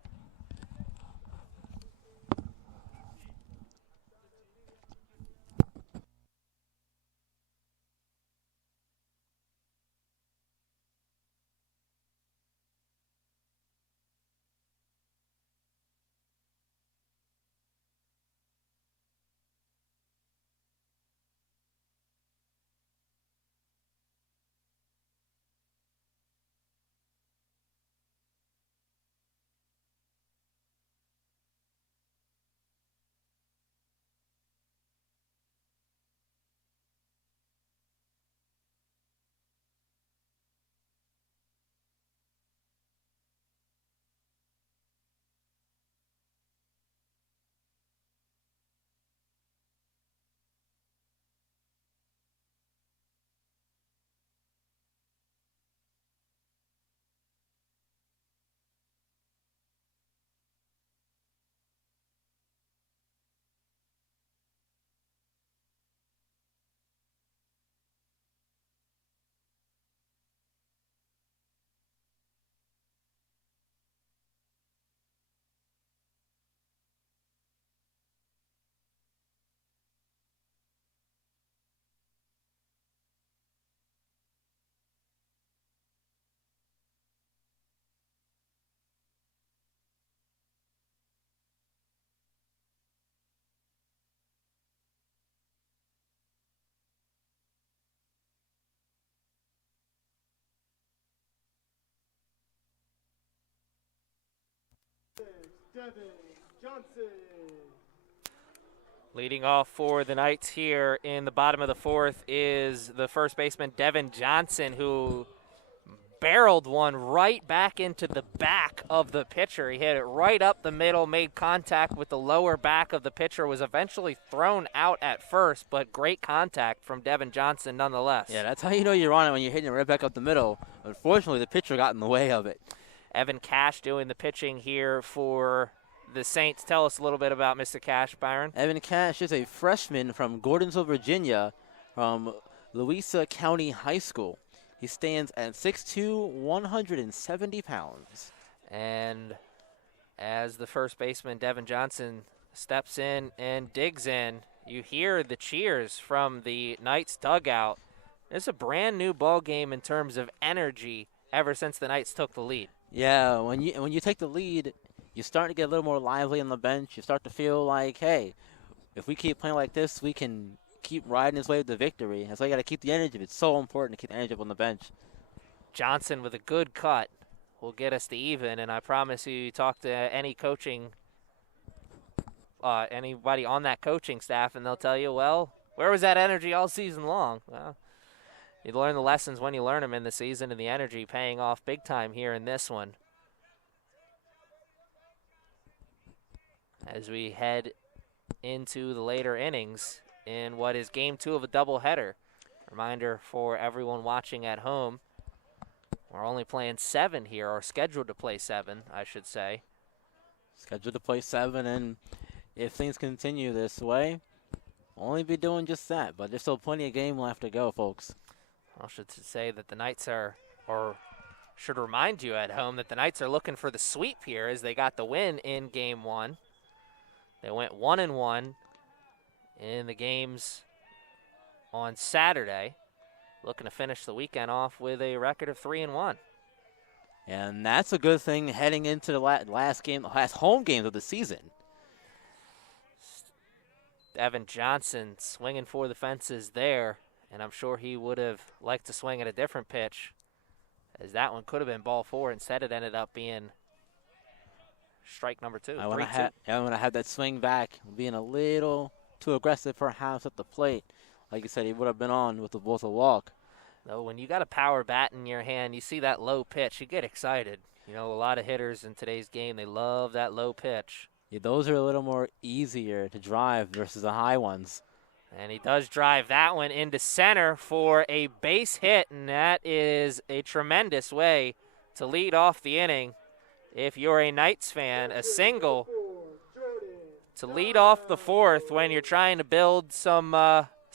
Devin Johnson. Leading off for the Knights here in the bottom of the fourth is the first baseman, Devin Johnson, who barreled one right back into the back of the pitcher. He hit it right up the middle, made contact with the lower back of the pitcher, was eventually thrown out at first, but great contact from Devin Johnson nonetheless. Yeah, that's how you know you're on it, when you're hitting it right back up the middle. Unfortunately, the pitcher got in the way of it. Evan Cash doing the pitching here for the Saints. Tell us a little bit about Mr. Cash, Byron. Evan Cash is a freshman from Gordonsville, Virginia, from Louisa County High School. He stands at 6'2", 170 pounds. And as the first baseman, Devin Johnson, steps in and digs in, you hear the cheers from the Knights dugout. It's a brand new ball game in terms of energy ever since the Knights took the lead. Yeah, when you take the lead, you start to get a little more lively on the bench. You start to feel like, hey, if we keep playing like this, we can keep riding his way to victory. That's why you got to keep the energy. It's so important to keep the energy up on the bench. Johnson with a good cut will get us to even, and I promise you talk to any coaching, anybody on that coaching staff, and they'll tell you, well, where was that energy all season long? Well, you learn the lessons when you learn them in the season, and the energy paying off big time here in this one. As we head into the later innings in what is game 2 of a doubleheader. Reminder for everyone watching at home, we're only playing 7 here, or scheduled to play 7, I should say. Scheduled to play 7, and if things continue this way, only be doing just that. But there's still plenty of game left to go, folks. I should say that the Knights are, or should remind you at home that the Knights are looking for the sweep here as they got the win in game 1. They went 1-1 in the games on Saturday, looking to finish the weekend off with a record of 3-1. And that's a good thing heading into the last home games of the season. Evan Johnson swinging for the fences there, and I'm sure he would have liked to swing at a different pitch, as that one could have been ball 4. Instead, it ended up being strike number 2. I want to have that swing back, being a little too aggressive perhaps at the plate. Like you said, he would have been on with both a walk. Though when you got a power bat in your hand, you see that low pitch, you get excited. You know, a lot of hitters in today's game, they love that low pitch. Yeah, those are a little more easier to drive versus the high ones. And he does drive that one into center for a base hit, and that is a tremendous way to lead off the inning. If you're a Knights fan, a single to lead off the fourth when you're trying to build some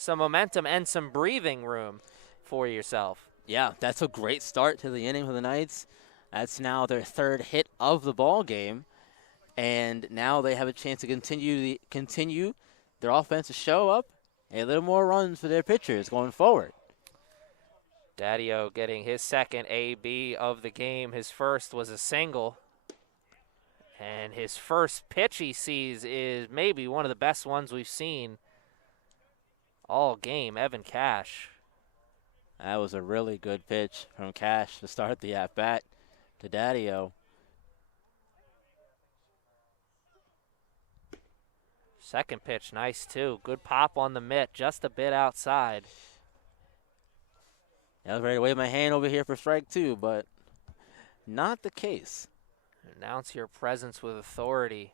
momentum and some breathing room for yourself. Yeah, that's a great start to the inning for the Knights. That's now their 3rd hit of the ball game, and now they have a chance to continue their offense to show up a little more runs for their pitchers going forward. Daddio getting his second AB of the game. His first was a single. And his first pitch he sees is maybe one of the best ones we've seen all game, Evan Cash. That was a really good pitch from Cash to start the at-bat to Daddio. Second pitch, nice too. Good pop on the mitt, just a bit outside. I was ready to wave my hand over here for strike 2, but not the case. Announce your presence with authority.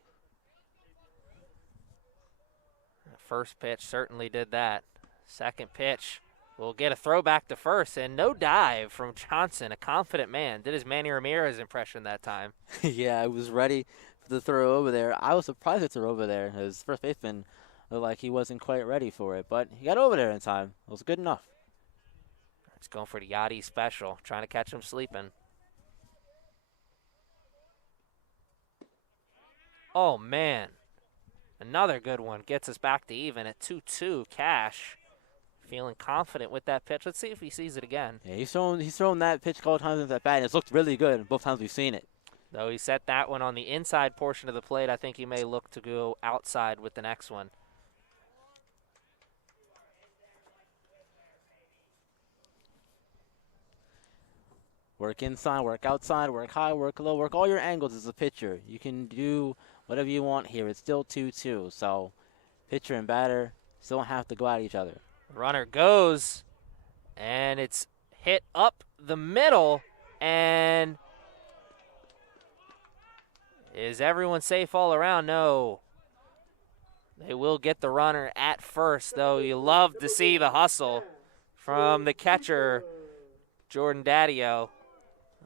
First pitch certainly did that. Second pitch will get a throwback to first, and no dive from Johnson, a confident man. Did his Manny Ramirez impression that time. Yeah, I was ready for the throw over there. I was surprised to throw over there. His first baseman looked like he wasn't quite ready for it, but he got over there in time. It was good enough. He's going for the Yachty special, trying to catch him sleeping. Oh, man. Another good one. Gets us back to even at 2-2. Cash feeling confident with that pitch. Let's see if he sees it again. Yeah, he's thrown that pitch a couple times in that bat, and it's looked really good both times we've seen it. Though he set that one on the inside portion of the plate, I think he may look to go outside with the next one. Work inside, work outside, work high, work low, work all your angles as a pitcher. You can do whatever you want here. It's still 2-2, so pitcher and batter still don't have to go at each other. Runner goes, and it's hit up the middle, and is everyone safe all around? No. They will get the runner at first, though. You love to see the hustle from the catcher, Jordan Daddio.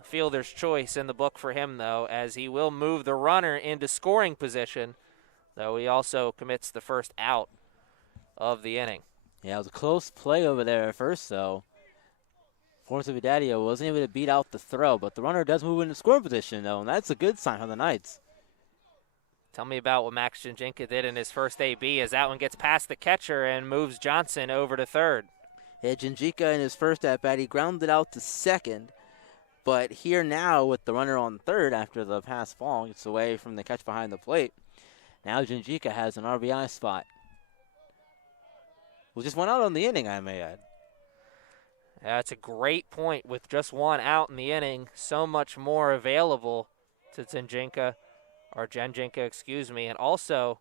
Fielder's choice in the book for him, though, as he will move the runner into scoring position, though he also commits the first out of the inning. Yeah, it was a close play over there at first, though. Fortunately, Daddio wasn't able to beat out the throw, but the runner does move into scoring position, though, and that's a good sign for the Knights. Tell me about what Max Janjinka did in his first AB as that one gets past the catcher and moves Johnson over to third. Yeah, Janjika in his first at-bat, he grounded out to second, but here now with the runner on third after the pass ball gets away from the catch behind the plate, now Janjika has an RBI spot. Well, just one out on the inning, I may add. That's a great point. With just one out in the inning, so much more available to Janjinka, and also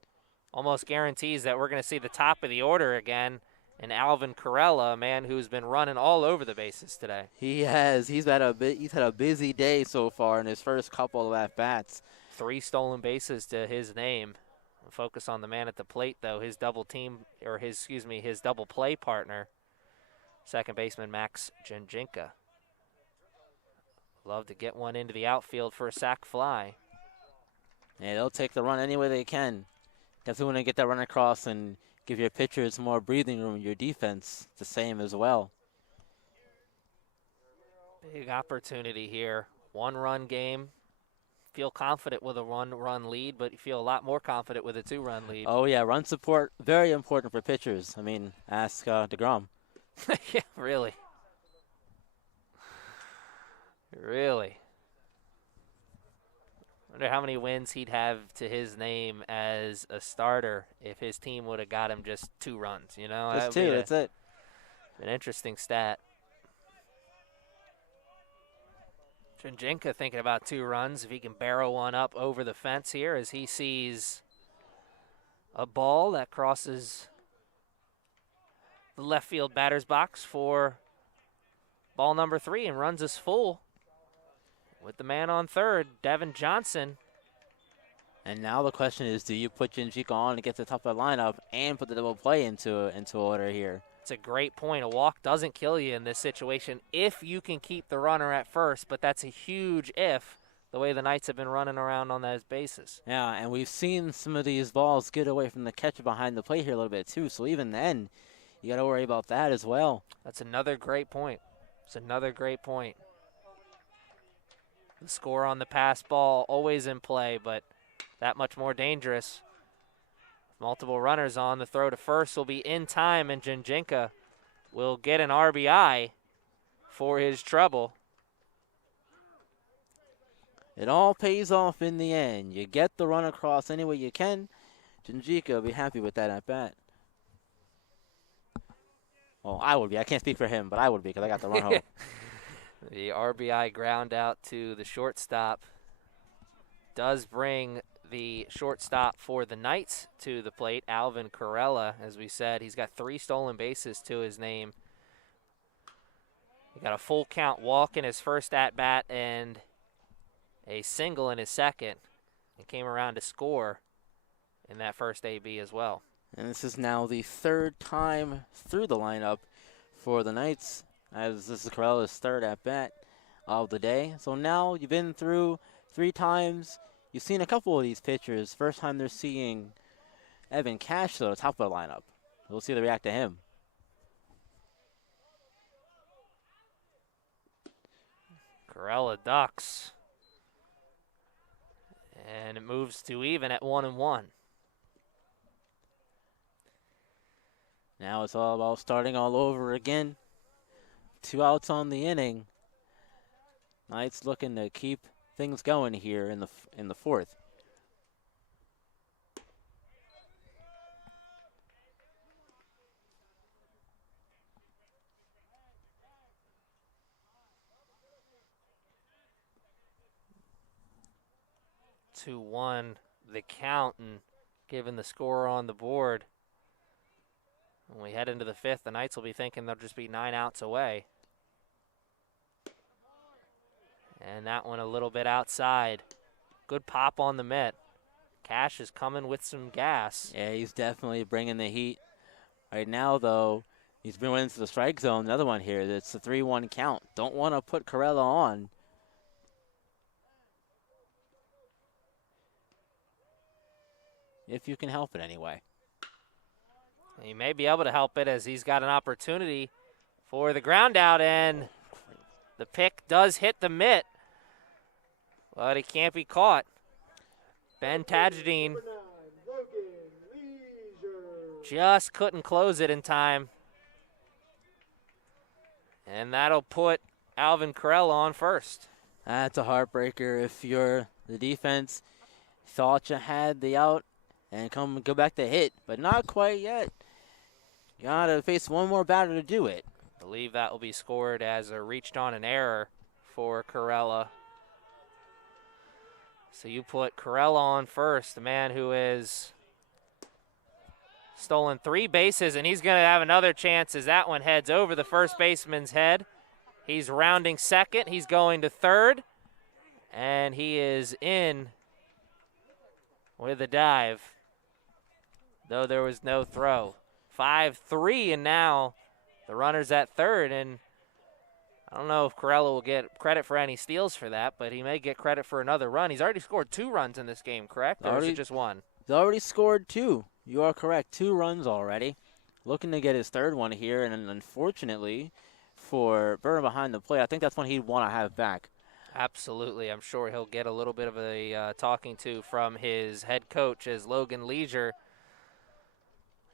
almost guarantees that we're going to see the top of the order again, and Alvin Corella, a man who's been running all over the bases today. He has. He's had a busy day so far in his first couple of at-bats. 3 stolen bases to his name. Focus on the man at the plate, though. His double play partner, second baseman Max Janjinka. Love to get one into the outfield for a sac fly. Yeah, they'll take the run any way they can. Definitely want to get that run across and give your pitchers more breathing room. Your defense the same as well. Big opportunity here. 1-run game. Feel confident with a 1-run lead, but you feel a lot more confident with a 2-run lead. Oh, yeah, run support, very important for pitchers. I mean, ask DeGrom. Yeah, really. Really. Wonder how many wins he'd have to his name as a starter if his team would have got him just 2 runs, you know? Just 2, that's it. An interesting stat. Janjinka thinking about 2 runs, if he can barrel one up over the fence here as he sees a ball that crosses the left field batter's box for ball number 3 and runs us full with the man on third, Devin Johnson. And now the question is, do you put Janjika on to get to the top of the lineup and put the double play into order here? It's a great point. A walk doesn't kill you in this situation if you can keep the runner at first, but that's a huge if, the way the Knights have been running around on those bases. Yeah, and we've seen some of these balls get away from the catcher behind the plate here a little bit too, so even then, you got to worry about that as well. That's another great point. It's another great point. The score on the pass ball always in play, but that much more dangerous. Multiple runners on. The throw to first will be in time, and Janjinka will get an RBI for his trouble. It all pays off in the end. You get the run across any way you can. Janjika will be happy with that at bat. Well, I would be. I can't speak for him, but I would be because I got the run home. The RBI ground out to the shortstop does bring the shortstop for the Knights to the plate, Alvin Corella. As we said, he's got 3 stolen bases to his name. He got a full count walk in his first at-bat and a single in his second, and came around to score in that first AB as well. And this is now the 3rd time through the lineup for the Knights, as this is Corella's 3rd at-bat of the day. So now you've been through 3 times. You've seen a couple of these pitchers. First time they're seeing Evan Cash, though, top of the lineup. We'll see how they react to him. Corella ducks. And it moves to even at 1-1. Now it's all about starting all over again. 2 outs on the inning. Knights looking to keep things going here in the 4th. 2-1 the count, and given the score on the board, when we head into the fifth, the Knights will be thinking they'll just be 9 outs away. And that one a little bit outside. Good pop on the mitt. Cash is coming with some gas. Yeah, he's definitely bringing the heat. Right now, though, he's been into the strike zone. Another one here. It's a 3-1 count. Don't want to put Corella on. If you can help it anyway. He may be able to help it as he's got an opportunity for the ground out, and the pick does hit the mitt, but he can't be caught. Ben Tajadine Number 9, Logan Leisure. just couldn't close it in time. And that'll put Alvin Corella on first. That's a heartbreaker if you're the defense. Thought you had the out and go back to hit, but not quite yet. You gotta face one more batter to do it. I believe that will be scored as a reached on an error for Corella. So you put Corella on first, the man who has stolen 3 bases, and he's going to have another chance as that one heads over the first baseman's head. He's rounding second. He's going to third, and he is in with a dive, though there was no throw. 5-3, and now the runner's at third, and I don't know if Corella will get credit for any steals for that, but he may get credit for another run. He's already scored 2 runs in this game, correct? Or is it just 1? He's already scored 2. You are correct. 2 runs already. Looking to get his third one here, and unfortunately for Burr behind the plate, I think that's one he'd want to have back. Absolutely. I'm sure he'll get a little bit of a talking to from his head coach as Logan Leisure,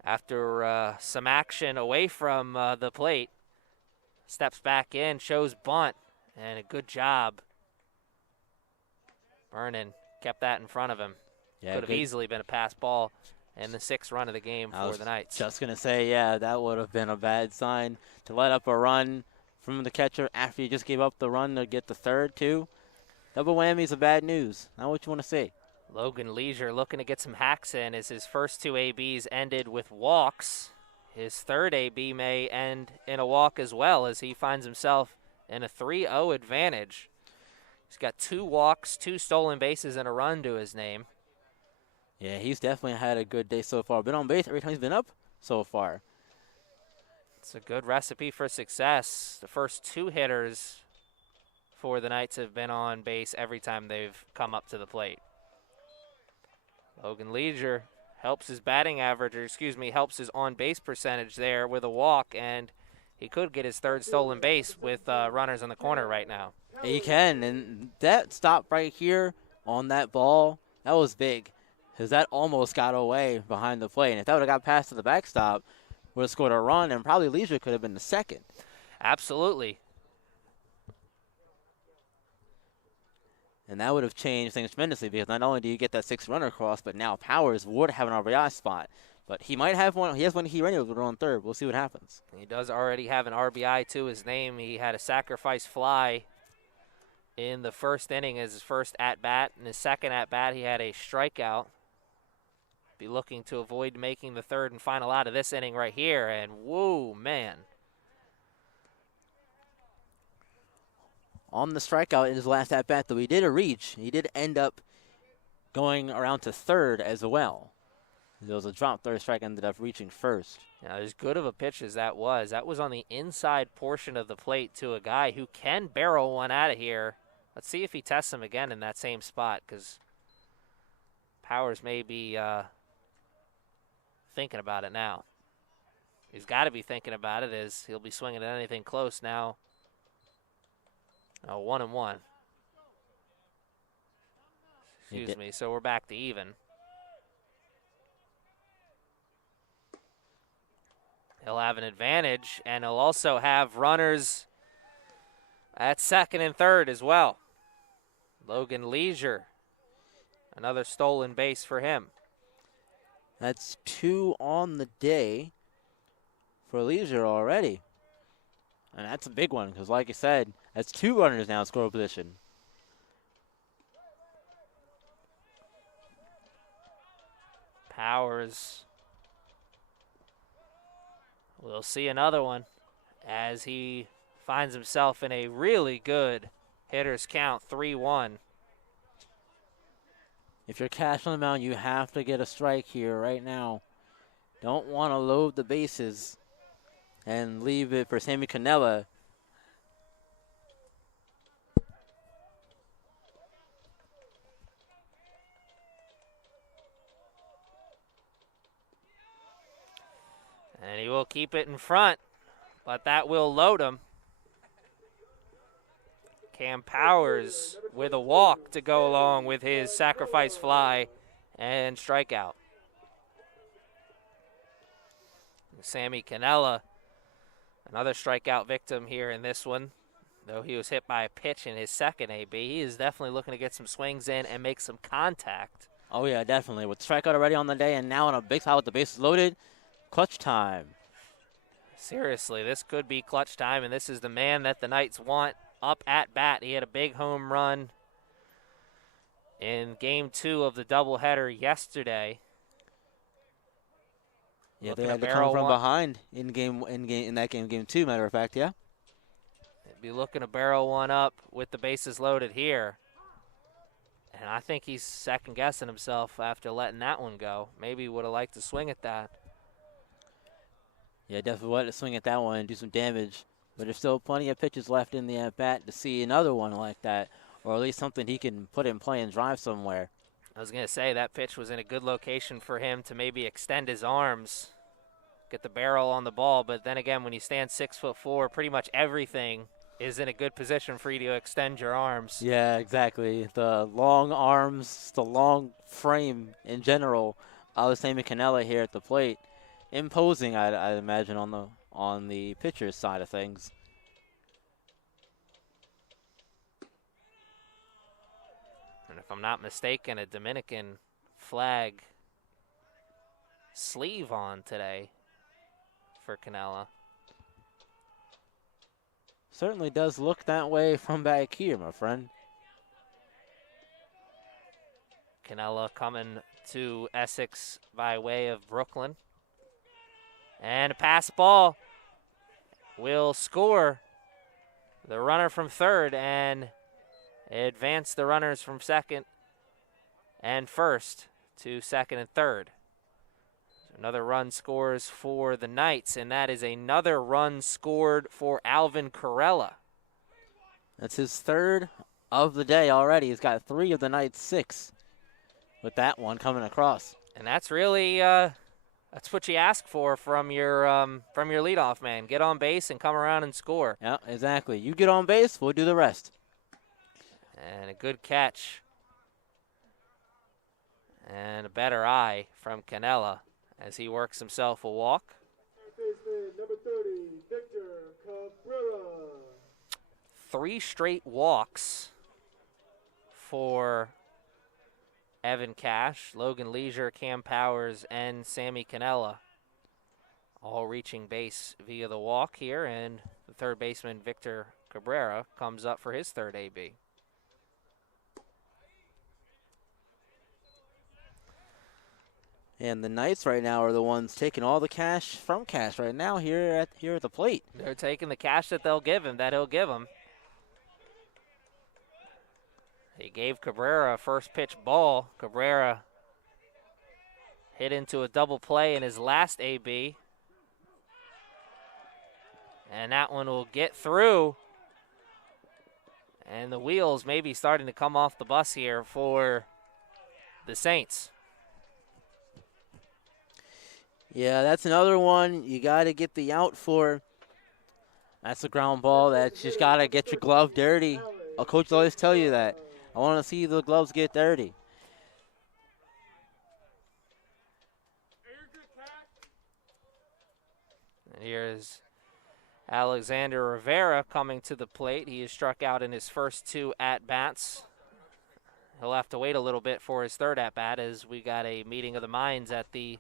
after some action away from the plate, steps back in, shows bunt, and a good job. Vernon kept that in front of him. Yeah, Could have easily been a pass ball and the 6th run of the game for the Knights. Just going to say, yeah, that would have been a bad sign to let up a run from the catcher after you just gave up the run to get the third, too. Double whammies of bad news. Not what you want to see. Logan Leisure looking to get some hacks in as his first 2 ABs ended with walks. His third AB may end in a walk as well as he finds himself in a 3-0 advantage. He's got 2 walks, 2 stolen bases, and a run to his name. Yeah, he's definitely had a good day so far. Been on base every time he's been up so far. It's a good recipe for success. The first 2 hitters for the Knights have been on base every time they've come up to the plate. Logan Leisure helps his batting average, helps his on-base percentage there with a walk, and he could get his 3rd stolen base with runners in the corner right now. He can, and that stop right here on that ball, that was big, because that almost got away behind the plate. And if that would have got past to the backstop, would have scored a run, and probably Leisure could have been the second. Absolutely. And that would have changed things tremendously, because not only do you get that 6th runner across, but now Powers would have an RBI spot. But he might have one. He has one here anyway with on third. We'll see what happens. He does already have an RBI to his name. He had a sacrifice fly in the first inning as his first at-bat. In his second at-bat, he had a strikeout. Be looking to avoid making the 3rd and final out of this inning right here. And, whoa, man. On the strikeout in his last at-bat, though, he did a reach. He did end up going around to third as well. There was a drop third strike, ended up reaching first. Now, as good of a pitch as that was on the inside portion of the plate to a guy who can barrel one out of here. Let's see if he tests him again in that same spot, because Powers may be thinking about it now. He's got to be thinking about it as he'll be swinging at anything close now. 1-1. Excuse me, so we're back to even. He'll have an advantage, and he'll also have runners at 2nd and 3rd as well. Logan Leisure, another stolen base for him. That's 2 on the day for Leisure already. And that's a big one, because like I said, that's 2 runners now in scoring position. Powers. We'll see another one as he finds himself in a really good hitter's count, 3-1. If you're Cash on the mound, you have to get a strike here right now. Don't want to load the bases and leave it for Sammy Cannella. And he will keep it in front, but that will load him. Cam Powers with a walk to go along with his sacrifice fly and strikeout. Sammy Cannella, another strikeout victim here in this one. Though he was hit by a pitch in his second AB, he is definitely looking to get some swings in and make some contact. Oh, yeah, definitely. With strikeout already on the day and now on a big side with the bases loaded, clutch time. Seriously, this could be clutch time, and this is the man that the Knights want up at bat. He had a big home run in Game 2 of the doubleheader yesterday. Yeah, they had to come from behind in that game, Game 2, matter of fact, yeah. They'd be looking to barrel one up with the bases loaded here. And I think he's second-guessing himself after letting that one go. Maybe he would have liked to swing at that. Yeah, definitely wanted to swing at that one and do some damage. But there's still plenty of pitches left in the at-bat to see another one like that, or at least something he can put in play and drive somewhere. I was going to say that pitch was in a good location for him to maybe extend his arms, get the barrel on the ball. But then again, when you stand 6'4", pretty much everything is in a good position for you to extend your arms. Yeah, exactly. The long arms, the long frame in general. I was saying Cannella here at the plate, imposing, I'd imagine, on the pitcher's side of things. And if I'm not mistaken, a Dominican flag sleeve on today for Cannella. Certainly does look that way from back here, my friend. Cannella coming to Essex by way of Brooklyn. And a pass ball will score the runner from third and advance the runners from second and first to second and third. Another run scores for the Knights, and that is another run scored for Alvin Corella. That's his third of the day already. He's got 3 of the Knights' 6 with that one coming across. And that's really that's what you ask for from your leadoff man. Get on base and come around and score. Yeah, exactly. You get on base, we'll do the rest. And a good catch. And a better eye from Cannella as he works himself a walk. Baseman number 30, Victor Cabrera. 3 straight walks for Evan Cash, Logan Leisure, Cam Powers, and Sammy Cannella, all reaching base via the walk here, and the third baseman, Victor Cabrera, comes up for his third AB. And the Knights right now are the ones taking all the cash from Cash right now here at the plate. They're taking the cash that he'll give him. He gave Cabrera a first pitch ball. Cabrera hit into a double play in his last AB. And that one will get through. And the wheels may be starting to come off the bus here for the Saints. Yeah, that's another one you got to get the out for. That's a ground ball that just got to get your glove dirty. A coach will always tell you that. I want to see the gloves get dirty. And here's Alexander Rivera coming to the plate. He has struck out in his first 2 at-bats. He'll have to wait a little bit for his third at-bat as we got a meeting of the minds at the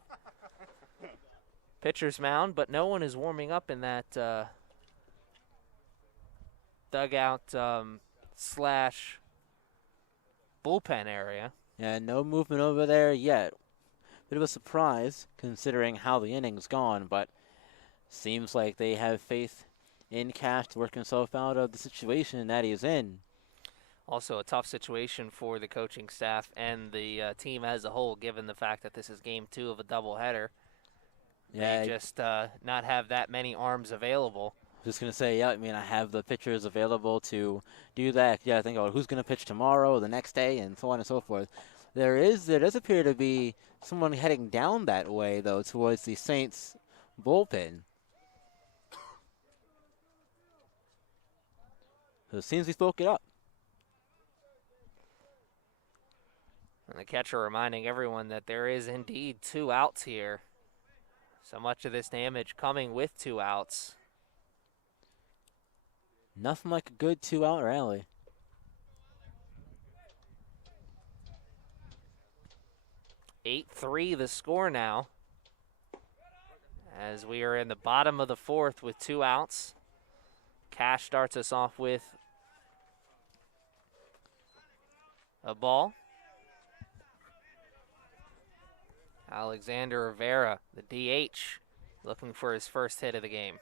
pitcher's mound, but no one is warming up in that dugout / bullpen area. Yeah, no movement over there yet. bit of a surprise considering how the inning's gone, but seems like they have faith in Cash to work himself out of the situation that he's in. Also a tough situation for the coaching staff and the team as a whole, given the fact that this is game 2 of a doubleheader. Yeah, They just not have that many arms available. just going to say, yeah, I mean, I have the pitchers available to do that. Yeah, think about who's going to pitch tomorrow, the next day, and so on and so forth. There does appear to be someone heading down that way, though, towards the Saints bullpen. So it seems we spoke it up. And the catcher reminding everyone that there is indeed 2 outs here. So much of this damage coming with 2 outs. Nothing like a good 2-out rally. (8-3) the score now, as we are in the bottom of the 4th with 2 outs. Cash starts us off with a ball. Alexander Rivera, the DH, looking for his first hit of the game.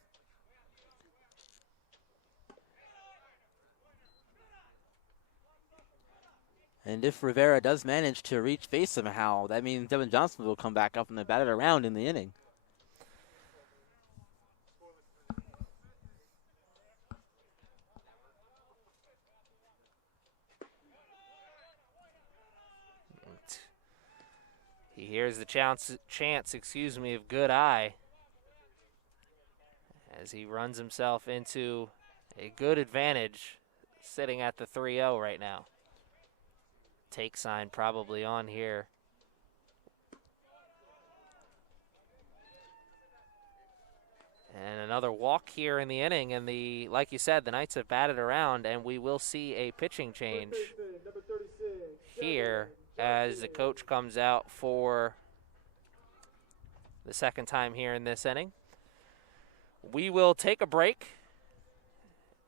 And if Rivera does manage to reach base somehow, that means Devin Johnson will come back up and bat it around in the inning. He hears the chance, of good eye as he runs himself into a good advantage, sitting at the 3-0 right now. Take sign probably on here. And another walk here in the inning, and like you said, the Knights have batted around, and we will see a pitching change here as the coach comes out for the second time here in this inning. We will take a break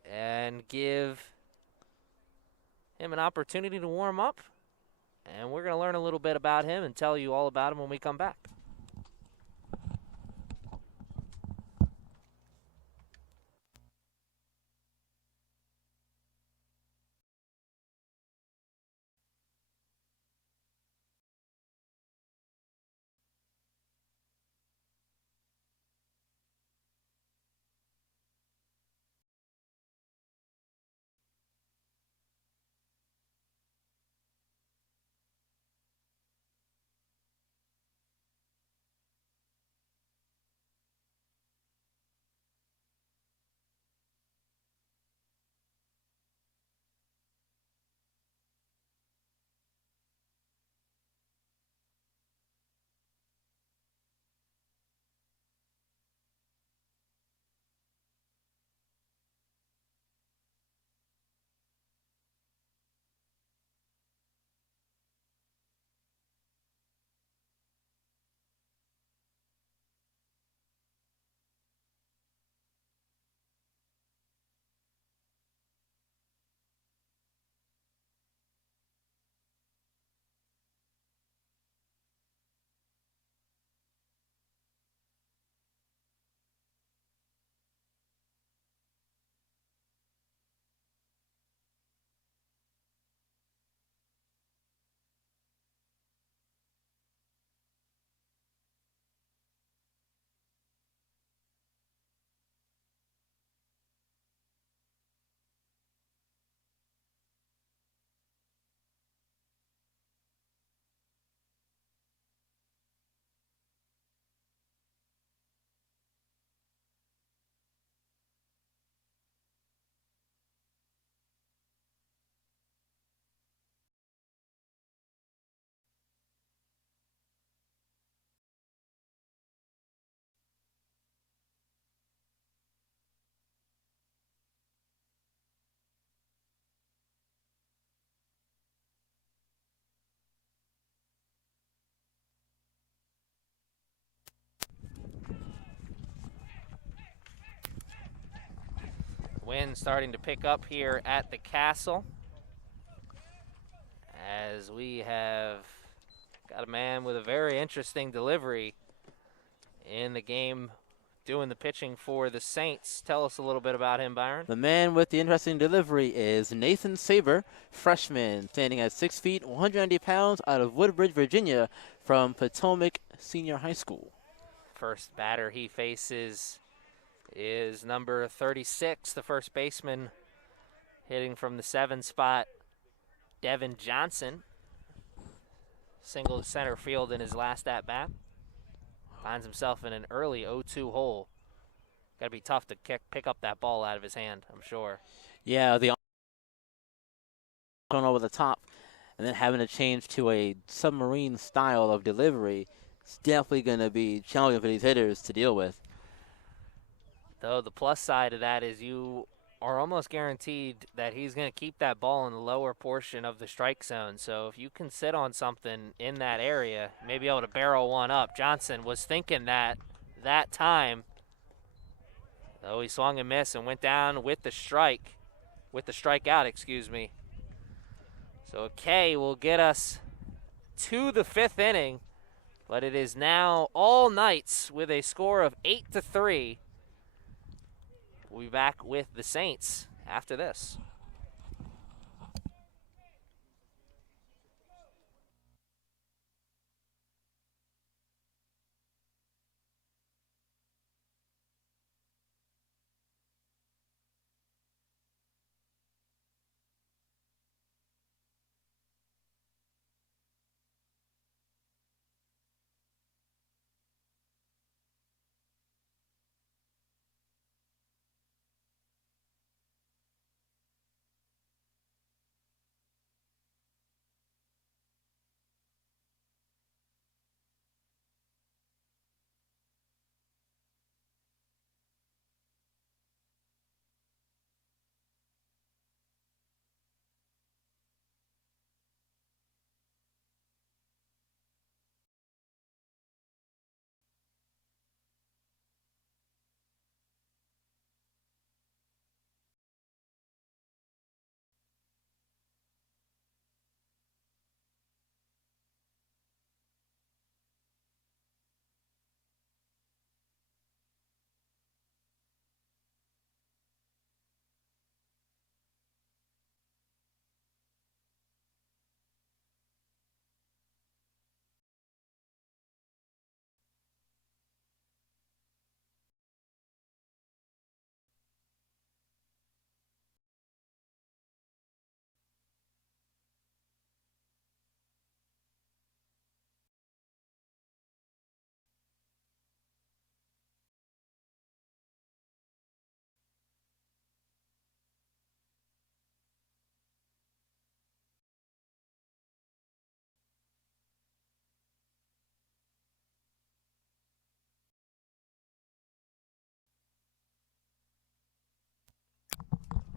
and give him an opportunity to warm up, and we're going to learn a little bit about him and tell you all about him when we come back. Wind starting to pick up here at the Castle, as we have Got a man with a very interesting delivery in the game doing the pitching for the Saints. Tell us a little bit about him, Byron. The man with the interesting delivery is Nathan Saber, freshman, standing at 6 feet, 190 pounds, out of Woodbridge, Virginia, from Potomac Senior High School. First batter he faces is number 36, the first baseman, hitting from the 7 spot, Devin Johnson. Single to center field in his last at-bat. Finds himself in an early 0-2 hole. Got to be tough to pick up that ball out of his hand, I'm sure. Yeah, the going over the top and then having to change to a submarine style of delivery is definitely going to be challenging for these hitters to deal with. Though the plus side of that is you are almost guaranteed that he's going to keep that ball in the lower portion of the strike zone. So if you can sit on something in that area, maybe able to barrel one up. Johnson was thinking that time, though he swung and missed and went down with the strikeout, excuse me. So a K will get us to the 5th inning, but it is now all Knights with a score of 8-3. We'll be back with the Saints after this.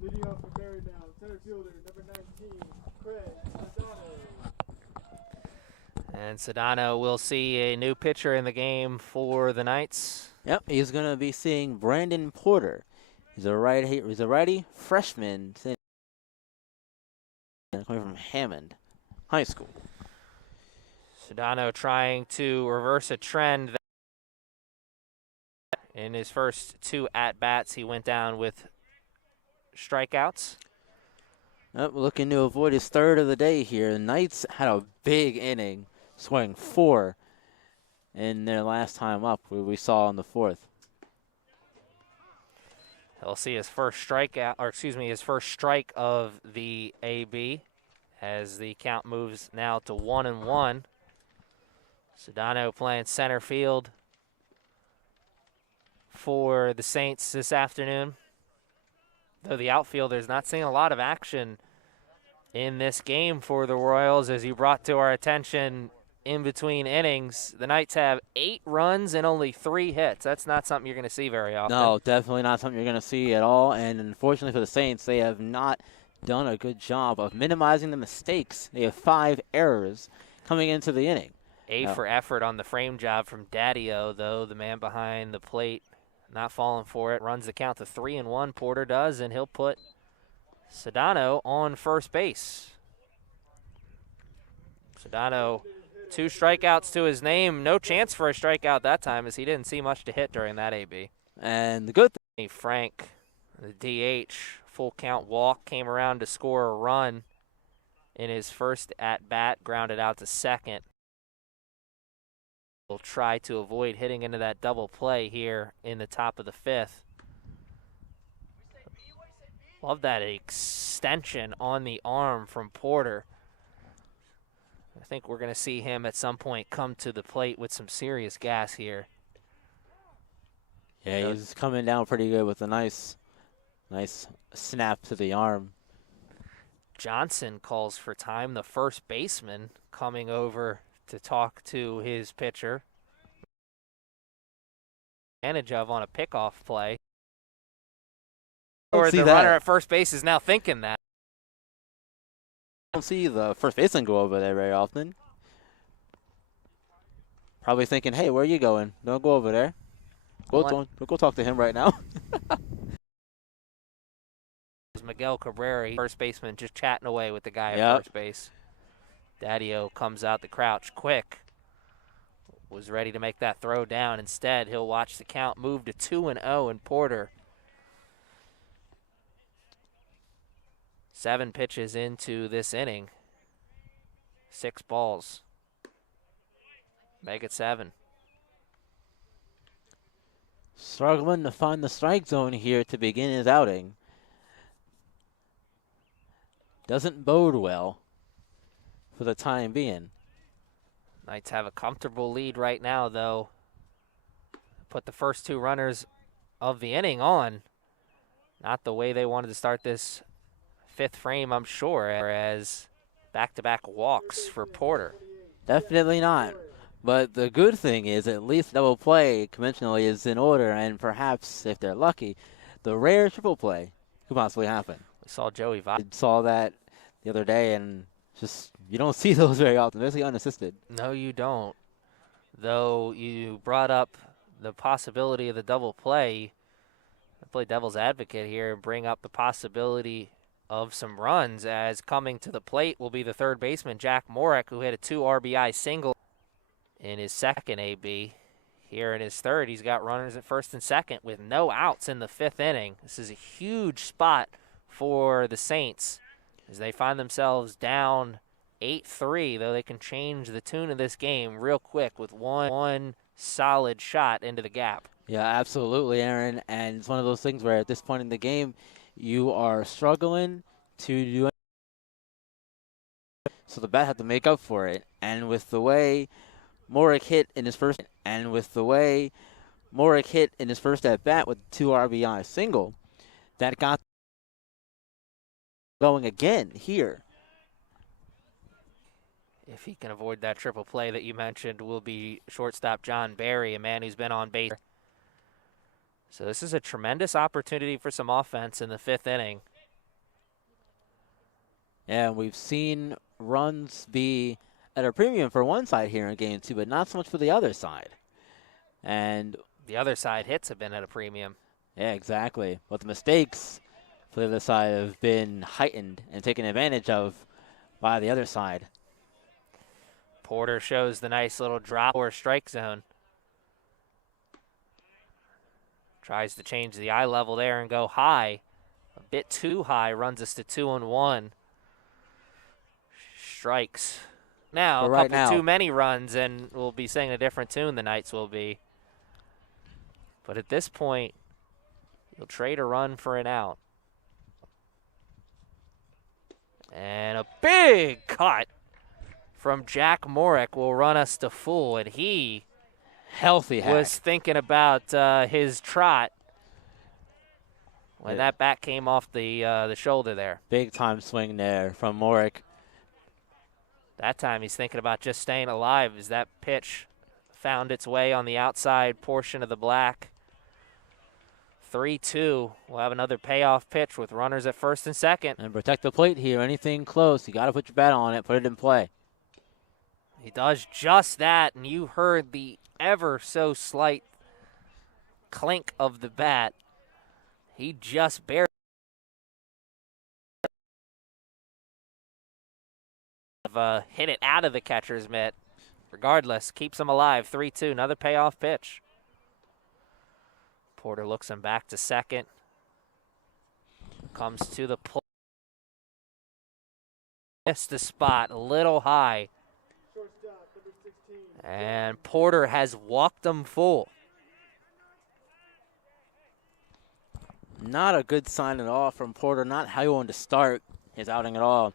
Leading off for Marymount, center fielder, number 19, Craig Sedano. And Sedano will see a new pitcher in the game for the Knights. Yep, he's going to be seeing Brandon Porter. He's a righty freshman coming from Hammond High School. Sedano trying to reverse a trend. In his first 2 at-bats, he went down with strikeouts. Yep, looking to avoid his 3rd of the day here. The Knights had a big inning, scoring 4 in their last time up, where we saw in the 4th. He'll see his first his first strike of the AB as the count moves now to 1-1. Sedano playing center field for the Saints this afternoon. Though the outfielder's not seeing a lot of action in this game for the Royals, as you brought to our attention in between innings. The Knights have 8 runs and only 3 hits. That's not something you're going to see very often. No, definitely not something you're going to see at all. And unfortunately for the Saints, they have not done a good job of minimizing the mistakes. They have 5 errors coming into the inning. A for effort on the frame job from Daddio, though, the man behind the plate. Not falling for it. Runs the count to 3-1. Porter does, and he'll put Sedano on first base. Sedano 2 strikeouts to his name. No chance for a strikeout that time as he didn't see much to hit during that AB. And the good thing, Frank, the DH, full count walk, came around to score a run in his first at-bat, grounded out to second. Will try to avoid hitting into that double play here in the top of the 5th. Love that extension on the arm from Porter. I think we're going to see him at some point come to the plate with some serious gas here. yeah, he's coming down pretty good with a nice snap to the arm. Johnson calls for time, the first baseman coming over to talk to his pitcher. Advantage of on a pickoff play. Or the runner at first base is now thinking that. Don't see the first baseman go over there very often. Probably thinking, hey, where are you going? Don't go over there. Don't go talk to him right now. Miguel Cabrera, first baseman, just chatting away with the guy at first base. Daddio comes out the crouch quick. Was ready to make that throw down. Instead, he'll watch the count move to 2-0 in Porter. 7 pitches into this inning. 6 balls. Make it 7. Struggling to find the strike zone here to begin his outing. Doesn't bode well for the time being. Knights have a comfortable lead right now, though. Put the first 2 runners of the inning on. Not the way they wanted to start this 5th frame, I'm sure, as back-to-back walks for Porter. Definitely not. But the good thing is at least double play conventionally is in order, and perhaps, if they're lucky, the rare triple play could possibly happen. We saw Joey I saw that the other day, and just you don't see those very often, basically unassisted. No, you don't. Though you brought up the possibility of the double play, I play devil's advocate here and bring up the possibility of some runs, as coming to the plate will be the third baseman, Jack Morek, who hit a 2 RBI single in his second AB. Here in his third, he's got runners at first and second with no outs in the 5th inning. This is a huge spot for the Saints as they find themselves down 8-3, though they can change the tune of this game real quick with one solid shot into the gap. Yeah, absolutely, Aaron. And it's one of those things where at this point in the game, you are struggling to do, so the bat had to make up for it. And with the way Morek hit in his first at bat with 2 RBI single, that got going again here. If he can avoid that triple play that you mentioned, will be shortstop John Barry, a man who's been on base. So this is a tremendous opportunity for some offense in the 5th inning. And we've seen runs be at a premium for one side here in game 2, but not so much for the other side. And the other side hits have been at a premium. Yeah, exactly. But the mistakes for the other side have been heightened and taken advantage of by the other side. Porter shows the nice little drop or strike zone. Tries to change the eye level there and go high. A bit too high, runs us to 2-1. Strikes. Now, a couple too many runs, and we'll be singing a different tune, the Knights will be. But at this point, you'll trade a run for an out. And a big cut from Jack Morek will run us to full, and he was thinking about his trot when that bat came off the shoulder there. Big time swing there from Morek. That time he's thinking about just staying alive as that pitch found its way on the outside portion of the black. 3-2. We'll have another payoff pitch with runners at first and second. And protect the plate here. Anything close, you got to put your bat on it, put it in play. He does just that, and you heard the ever so slight clink of the bat. He just barely hit it out of the catcher's mitt. regardless, keeps them alive. 3-2, another payoff pitch. Porter looks him back to second. Comes to the plate. Missed the spot, a little high. Shortstop, number 16. And Porter has walked them full. Not a good sign at all from Porter. Not how you want to start his outing at all.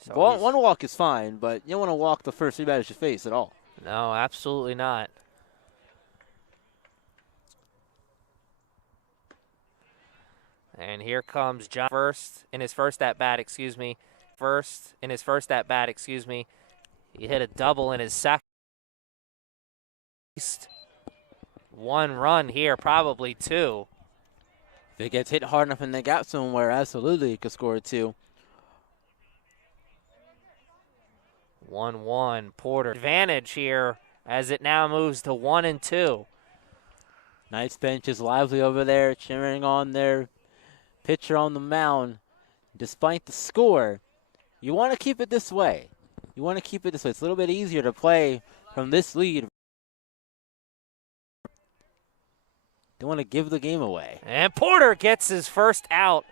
So One walk is fine, but you don't want to walk the first 3 batters you face at all. No, absolutely not. And here comes John first in his first at bat, excuse me. He hit a double in his second. 1 run here, probably 2. If it gets hit hard enough in the gap somewhere, absolutely it could score 2. 1-1. Porter advantage here as it now moves to 1-2. Nice bench is lively over there, cheering on their pitcher on the mound. Despite the score, you want to keep it this way. It's a little bit easier to play from this lead. Don't want to give the game away. And Porter gets his first out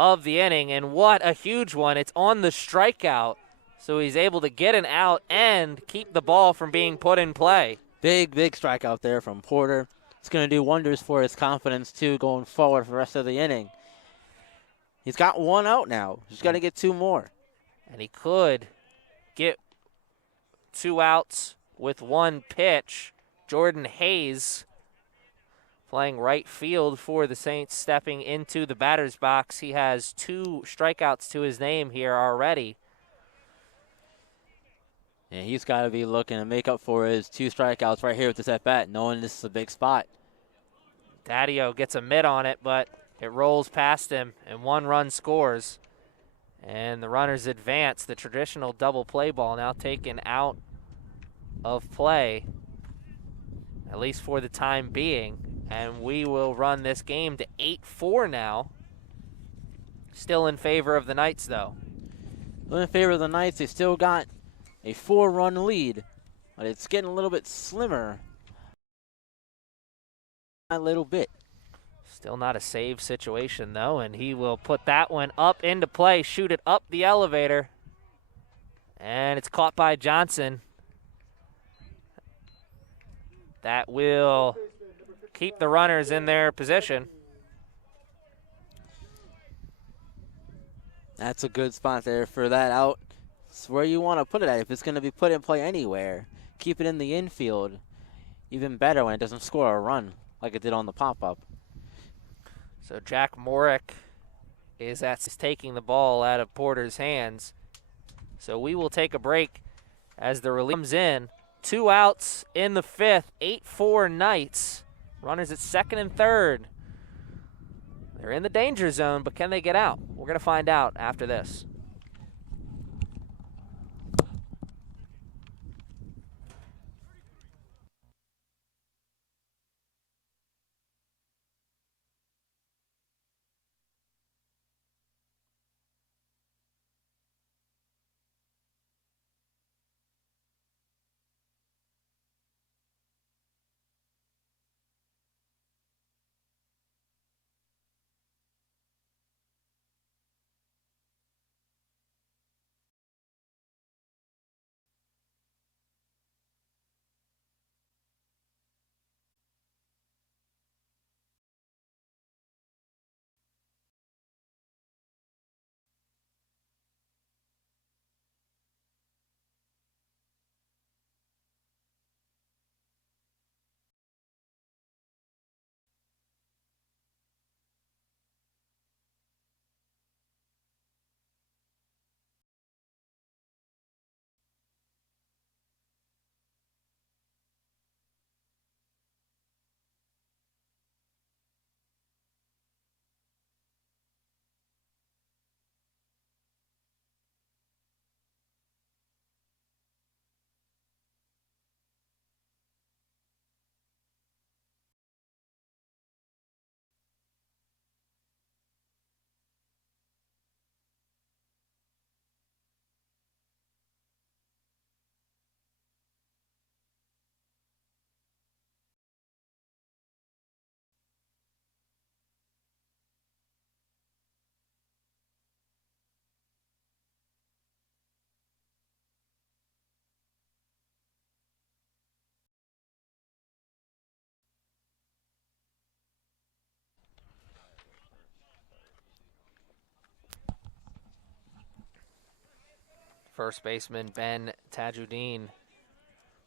of the inning, and what a huge one. It's on the strikeout, so he's able to get an out and keep the ball from being put in play. Big strikeout there from Porter. It's going to do wonders for his confidence, too, going forward for the rest of the inning. He's got 1 out now. He's got to get 2 more. And he could get 2 outs with 1 pitch. Jordan Hayes, playing right field for the Saints, stepping into the batter's box. He has 2 strikeouts to his name here already. And he's got to be looking to make up for his 2 strikeouts right here with this at-bat, knowing this is a big spot. Daddio gets a mitt on it, but it rolls past him, and 1 run scores. And the runners advance. The traditional double play ball now taken out of play, at least for the time being. And we will run this game to 8-4 now. Still in favor of the Knights, though. In favor of the Knights, they still got a 4-run lead, but it's getting a little bit slimmer. A little bit. Still not a save situation, though, and he will put that one up into play, shoot it up the elevator. And it's caught by Johnson. That will keep the runners in their position. That's a good spot there for that out. It's where you want to put it at. If it's going to be put in play anywhere, keep it in the infield. Even better when it doesn't score a run like it did on the pop-up. So Jack Morick is taking the ball out of Porter's hands. So we will take a break as the relief comes in. 2 outs in the 5th, 8-4 Knights. Runners at second and third. They're in the danger zone, but can they get out? We're going to find out after this. First baseman Ben Tajuddin.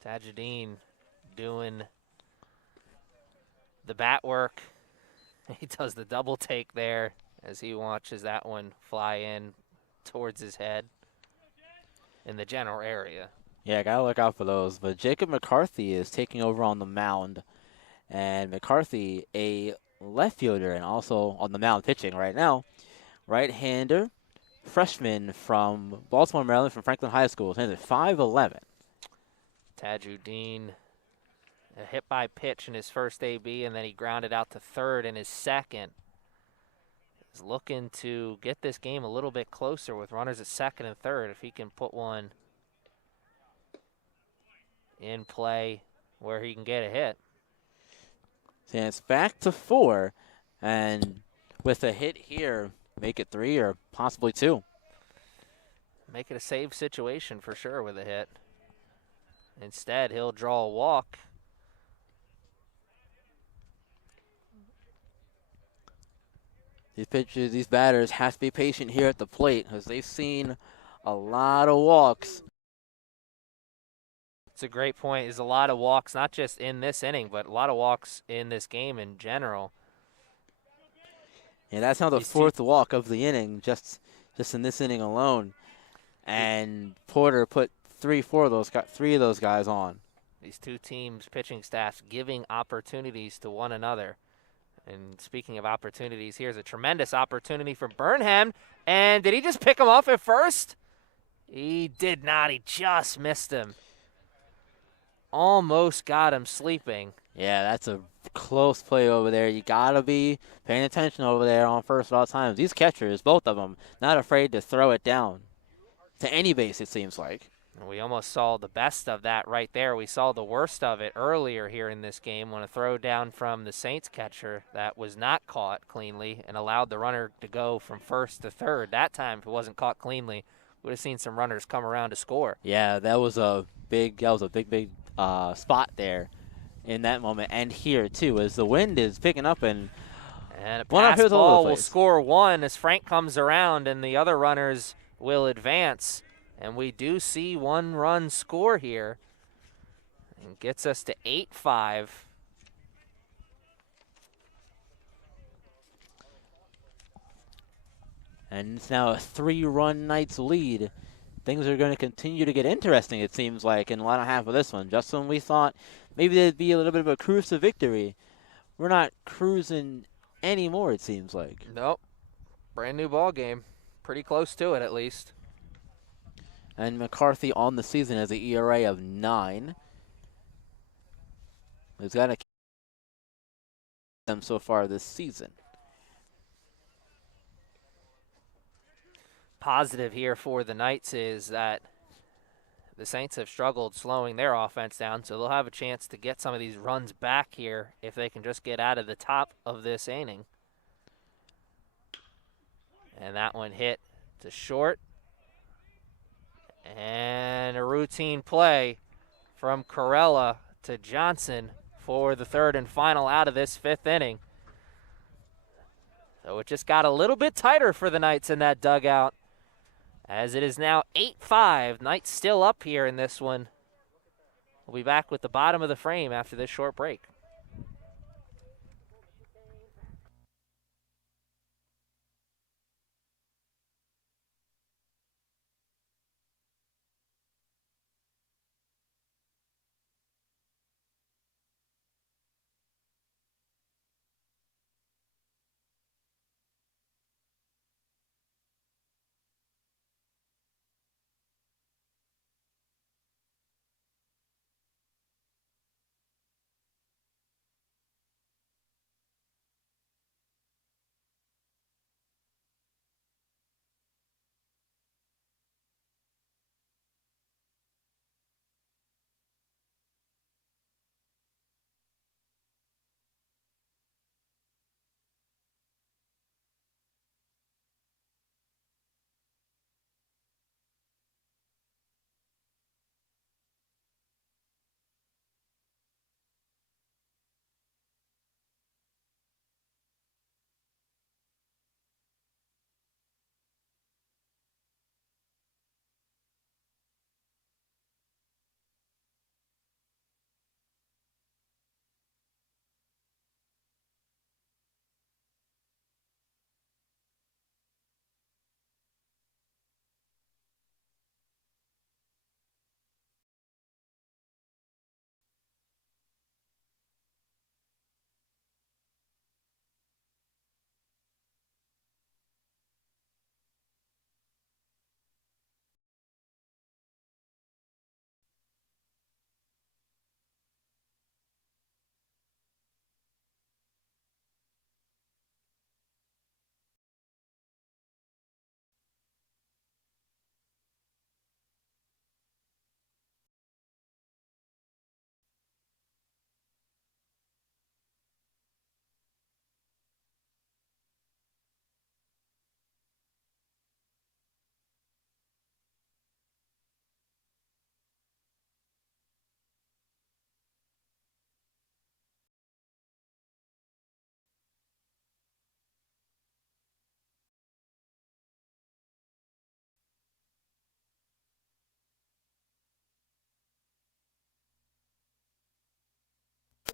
Tajuddin doing the bat work. He does the double take there as he watches that one fly in towards his head in the general area. Yeah, gotta look out for those. But Jacob McCarthy is taking over on the mound. And McCarthy, a left fielder and also on the mound pitching right now. Right-hander, freshman from Baltimore, Maryland, from Franklin High School. Stands at 5'11". Tajuddin, a hit by pitch in his first AB, and then he grounded out to third in his second. He's looking to get this game a little bit closer with runners at second and third. If he can put one in play where he can get a hit. So it's back to 4. And with a hit here, make it 3 or possibly 2. Make it a save situation for sure with a hit. Instead, he'll draw a walk. These pitchers, these batters have to be patient here at the plate because they've seen a lot of walks. It's a great point. There's a lot of walks, not just in this inning, but a lot of walks in this game in general. Yeah, that's now the 4th walk of the inning, just in this inning alone. And Porter put 3 of those guys on. These two teams' pitching staffs giving opportunities to one another. And speaking of opportunities, here's a tremendous opportunity for Burnham. And did he just pick him off at first? He did not. He just missed him. Almost got him sleeping. Yeah, that's a close play over there. You got to be paying attention over there on first at all times. These catchers, both of them, not afraid to throw it down to any base, it seems like. We almost saw the best of that right there. We saw the worst of it earlier here in this game when a throw down from the Saints catcher that was not caught cleanly and allowed the runner to go from first to third. That time, if it wasn't caught cleanly, would have seen some runners come around to score. Yeah, that was a big spot there in that moment. And here, too, as the wind is picking up and a one up pass here's all over ball the will place. score one as Frank comes around and the other runners will advance. And we do see one run score here. And gets us to 8-5. And it's now a 3-run Knights lead. Things are going to continue to get interesting, it seems like, in the latter half of this one. Just when we thought maybe there'd be a little bit of a cruise to victory, we're not cruising anymore, it seems like. Nope. Brand new ball game. Pretty close to it, at least. And McCarthy on the season has an ERA of 9. He's got to keep them so far this season. Positive here for the Knights is that the Saints have struggled slowing their offense down, so they'll have a chance to get some of these runs back here if they can just get out of the top of this inning. And that one hit to short. And a routine play from Corella to Johnson for the third and final out of this 5th inning. So it just got a little bit tighter for the Knights in that dugout, as it is now 8-5. Knights still up here in this one. We'll be back with the bottom of the frame after this short break.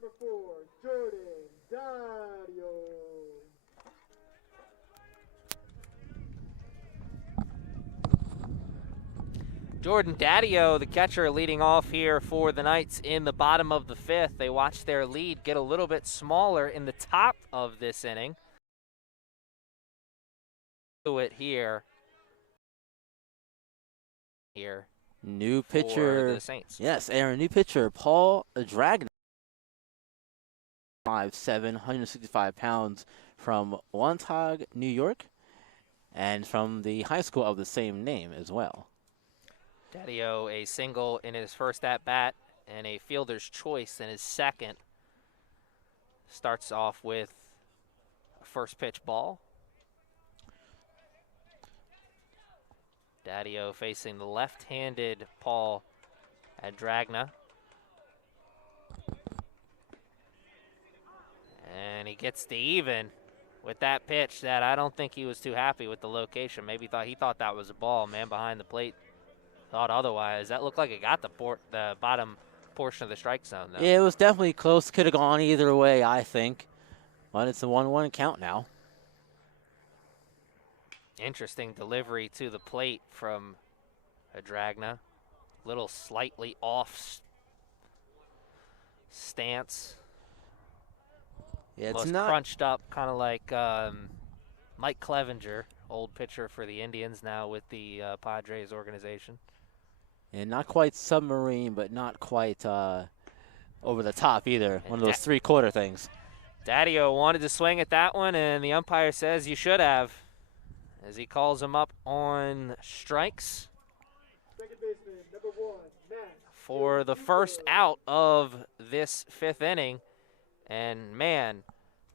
Number 4, Jordan Dario. Jordan Daddio, the catcher, leading off here for the Knights in the bottom of the fifth. They watch their lead get a little bit smaller in the top of this inning. Do it here. New For pitcher. the Saints. Yes, Aaron. New pitcher, Paul Dragna. 5'7", 165 pounds from Wantagh, New York, and from the high school of the same name as well. Daddio, a single in his first at-bat and a fielder's choice in his second. Starts off with a first pitch ball. Daddio facing the left-handed Paul Dragna. And he gets to even with that pitch that I don't think he was too happy with the location. Maybe he thought that was a ball. Man behind the plate thought otherwise. That looked like it got the bottom portion of the strike zone, though. Yeah, it was definitely close. Could have gone either way, I think. But it's a 1-1 count now. Interesting delivery to the plate from Dragna. Little slightly off stance. Yeah, it's Almost not crunched up, kind of like Mike Clevenger, old pitcher for the Indians, now with the Padres organization. and not quite submarine, but not quite over the top either. One of those three-quarter things. Daddio wanted to swing at that one, and the umpire says you should have, as he calls him up on strikes. Second baseman, number 1, Matt. For the first out of this fifth inning. And, man,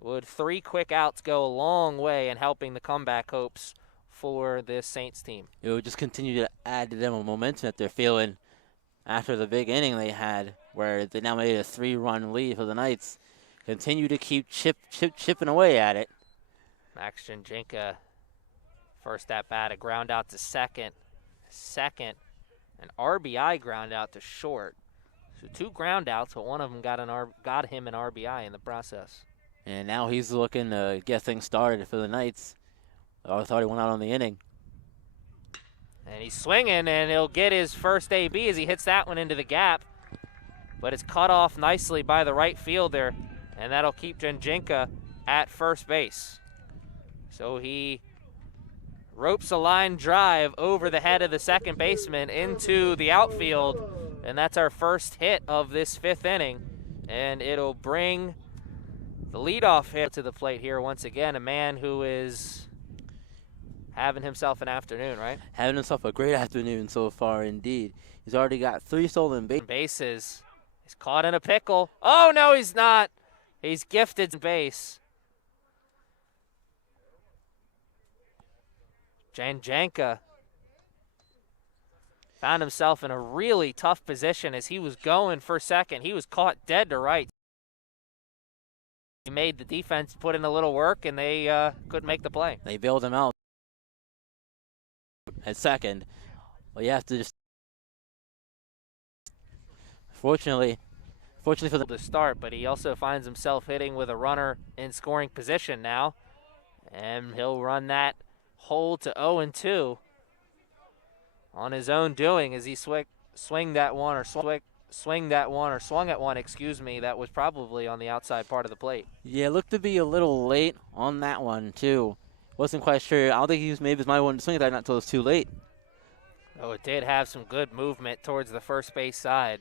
would 3 quick outs go a long way in helping the comeback hopes for this Saints team. It would just continue to add to them a momentum that they're feeling after the big inning they had, where they now made a 3-run lead for the Knights. Continue to keep chipping away at it. Max Janjinka, first at bat, a ground out to second. Second, an RBI ground out to short. So 2 ground outs, but one of them got him an RBI in the process. And now he's looking to get things started for the Knights. I thought he went out on the inning. And he's swinging, and he'll get his first AB as he hits that one into the gap. But it's cut off nicely by the right fielder, and that'll keep Janjinka at first base. So he ropes a line drive over the head of the second baseman into the outfield, and that's our first hit of this fifth inning. And it'll bring the leadoff hit to the plate here once again, a man who is having himself an afternoon, right? Having himself a great afternoon so far, indeed. He's already got 3 stolen bases. He's caught in a pickle. Oh, no, he's not. He's gifted base. Janjinka found himself in a really tough position as he was going for second. He was caught dead to right. He made the defense put in a little work, and they couldn't make the play. They bailed him out at second. Well, you have to just... Fortunately for the start, but he also finds himself hitting with a runner in scoring position now, and he'll run that hole to 0-2 on his own doing as he swung at one, excuse me, that was probably on the outside part of the plate. Yeah, looked to be a little late on that one, too. Wasn't quite sure. I don't think he was maybe might want to swing at that not until it was too late. Oh, it did have some good movement towards the first base side.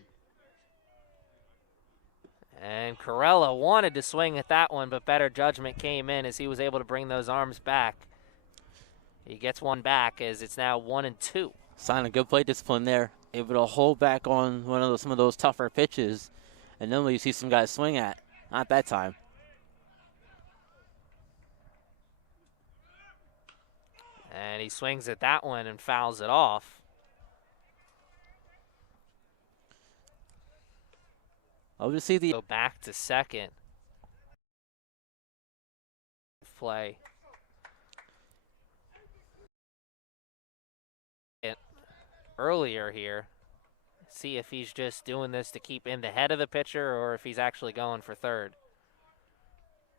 And Corella wanted to swing at that one, but better judgment came in as he was able to bring those arms back. He gets one back as it's now 1-2. Sign of good plate discipline there. Able to hold back on some of those tougher pitches. And normally you see some guys swing at. Not that time. And he swings at that one and fouls it off. I'll just see the... Go back to second. Play. Earlier here. See if he's just doing this to keep in the head of the pitcher or if he's actually going for third.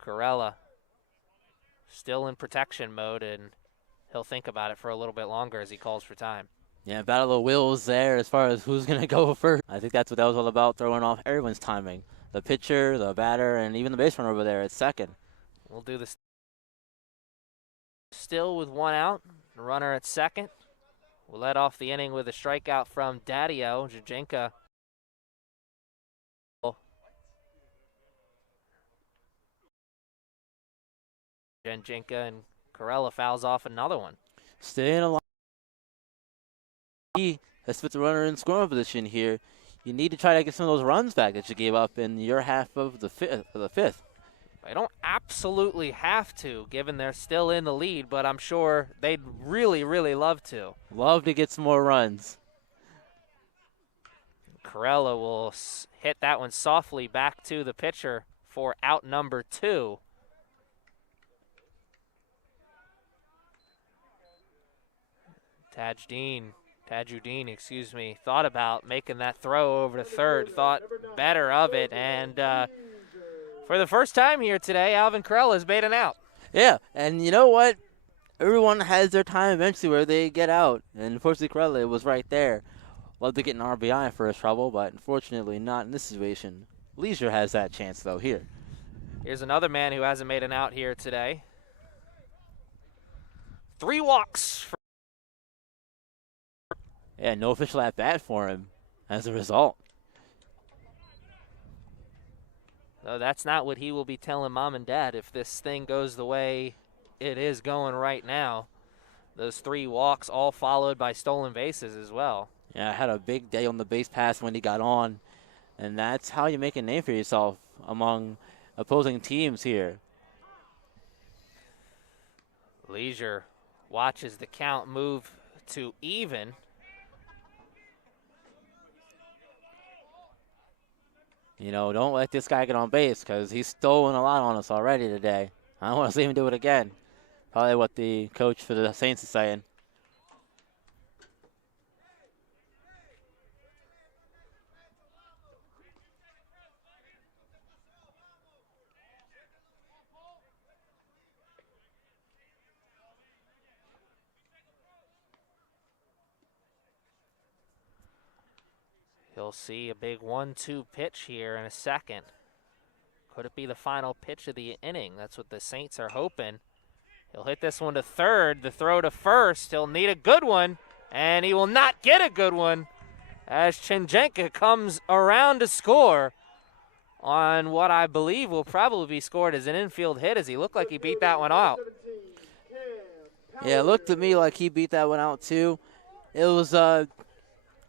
Corella still in protection mode, and he'll think about it for a little bit longer as he calls for time. Yeah, battle of wills there as far as who's going to go first. I think that's what that was all about, throwing off everyone's timing. The pitcher, the batter, and even the base runner over there at second. We'll do this still with one out. The runner at second. We'll let off the inning with a strikeout from Daddio. Jajinka and Corella fouls off another one. Staying alive. Let's put the runner in scoring position here. You need to try to get some of those runs back that you gave up in your half of the fifth. They don't absolutely have to, given they're still in the lead, but I'm sure they'd really, really love to. Love to get some more runs. Corella will hit that one softly back to the pitcher for out number 2. Tajuddin, thought about making that throw over to third, thought better of it, and for the first time here today, Alvin Corella has made an out. Yeah, and you know what? Everyone has their time eventually where they get out, and unfortunately Corella was right there. Love to get an RBI for his trouble, but unfortunately not in this situation. Leisure has that chance, though, here. Here's another man who hasn't made an out here today. 3 walks. Yeah, no official at-bat for him as a result. No, that's not what he will be telling mom and dad if this thing goes the way it is going right now. Those 3 walks all followed by stolen bases as well. Yeah, had a big day on the base pass when he got on, and that's how you make a name for yourself among opposing teams here. Leisure watches the count move to even. You know, don't let this guy get on base because he's stolen a lot on us already today. I don't want to see him do it again. Probably what the coach for the Saints is saying. He'll see a big 1-2 pitch here in a second. Could it be the final pitch of the inning? That's what the Saints are hoping. He'll hit this one to third. The throw to first. He'll need a good one, and he will not get a good one as Chinjenka comes around to score on what I believe will probably be scored as an infield hit, as he looked like he beat that one out. Yeah, it looked to me like he beat that one out too. It was a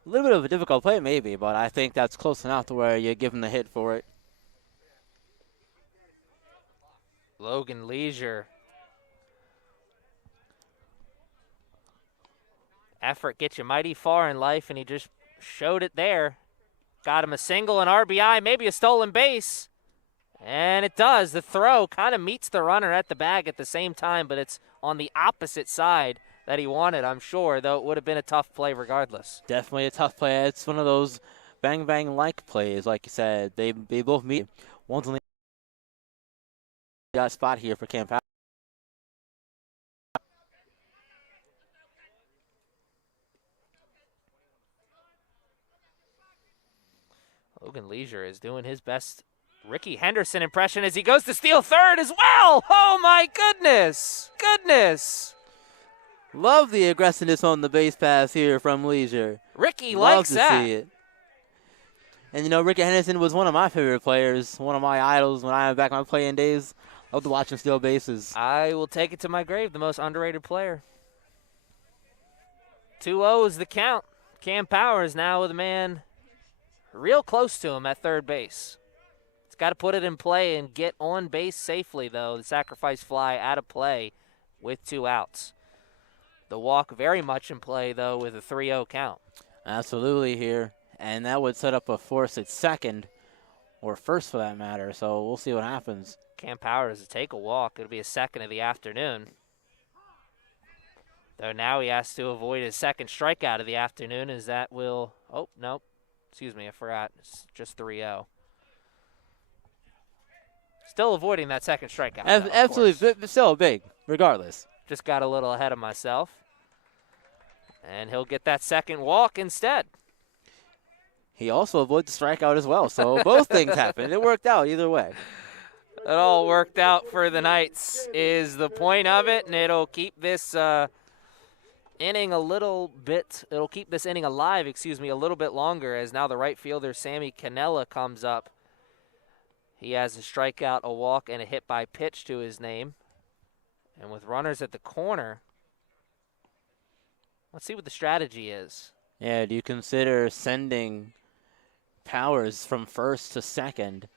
little bit of a difficult play maybe, but I think that's close enough to where you give him the hit for it. Logan Leisure. Effort gets you mighty far in life, and he just showed it there. Got him a single, an RBI, maybe a stolen base. And it does. The throw kind of meets the runner at the bag at the same time, but it's on the opposite side that he wanted, I'm sure, though it would have been a tough play regardless. Definitely a tough play. It's one of those bang-bang-like plays, like you said. They both meet. One's only got a spot here for Camp. Logan Leisure is doing his best Ricky Henderson impression as he goes to steal third as well. Oh, my goodness. Love the aggressiveness on the base pass here from Leisure. Ricky Love likes to that. see it. And, you know, Ricky Henderson was one of my favorite players, one of my idols when I was back in my playing days. Loved to watch him steal bases. I will take it to my grave, the most underrated player. 2-0 is the count. Cam Powers now with a man real close to him at third base. He's got to put it in play and get on base safely, though. The sacrifice fly out of play with 2 outs. The walk very much in play, though, with a 3-0 count. Absolutely here. And that would set up a force at second, or first for that matter, so we'll see what happens. Cam Powers to take a walk. It'll be a second of the afternoon. Though now he has to avoid his second strikeout of the afternoon, as that will, oh, no. Excuse me, I forgot. It's just 3-0. Still avoiding that second strikeout. Though, Absolutely, but still big, regardless. Just got a little ahead of myself. And he'll get that second walk instead. He also avoids the strikeout as well, so both things happened. It worked out either way. It all worked out for the Knights is the point of it, and it'll keep this inning a little bit, it'll keep this inning alive, a little bit longer, as now the right fielder, Sammy Cannella, comes up. He has a strikeout, a walk, and a hit by pitch to his name. And with runners at the corner, let's see what the strategy is. Yeah, do you consider sending Powers from first to second?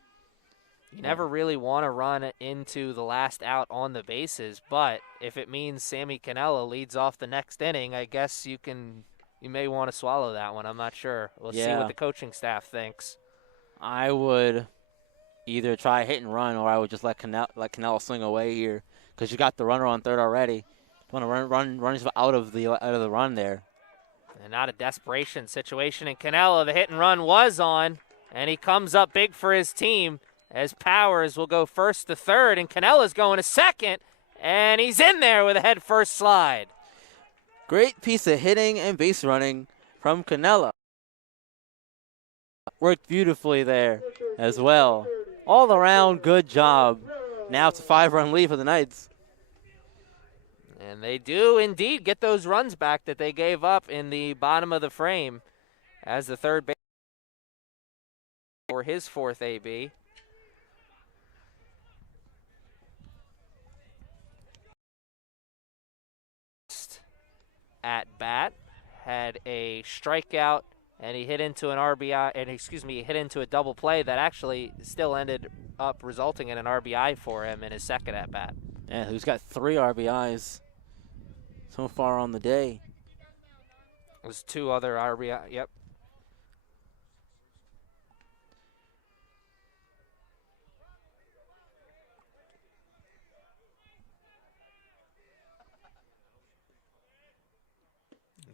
You never really want to run into the last out on the bases, but if it means Sammy Cannella leads off the next inning, I guess you may want to swallow that one. I'm not sure. We'll see what the coaching staff thinks. I would either try hit and run, or I would just let Cannella swing away here, because you got the runner on third already. You want to run out of the run there. And not a desperation situation in Cannella. The hit and run was on, and he comes up big for his team as Powers will go first to third, and Cannella's going to second, and he's in there with a head first slide. Great piece of hitting and base running from Cannella. Worked beautifully there as well. All around, good job. Now it's a 5-run lead for the Knights. And they do indeed get those runs back that they gave up in the bottom of the frame as the third base for his fourth AB. At bat, had a strikeout, and he hit into an RBI, he hit into a double play that actually still ended up resulting in an RBI for him in his second at bat. Yeah, who's got 3 RBIs so far on the day. There's 2 other RBI, yep.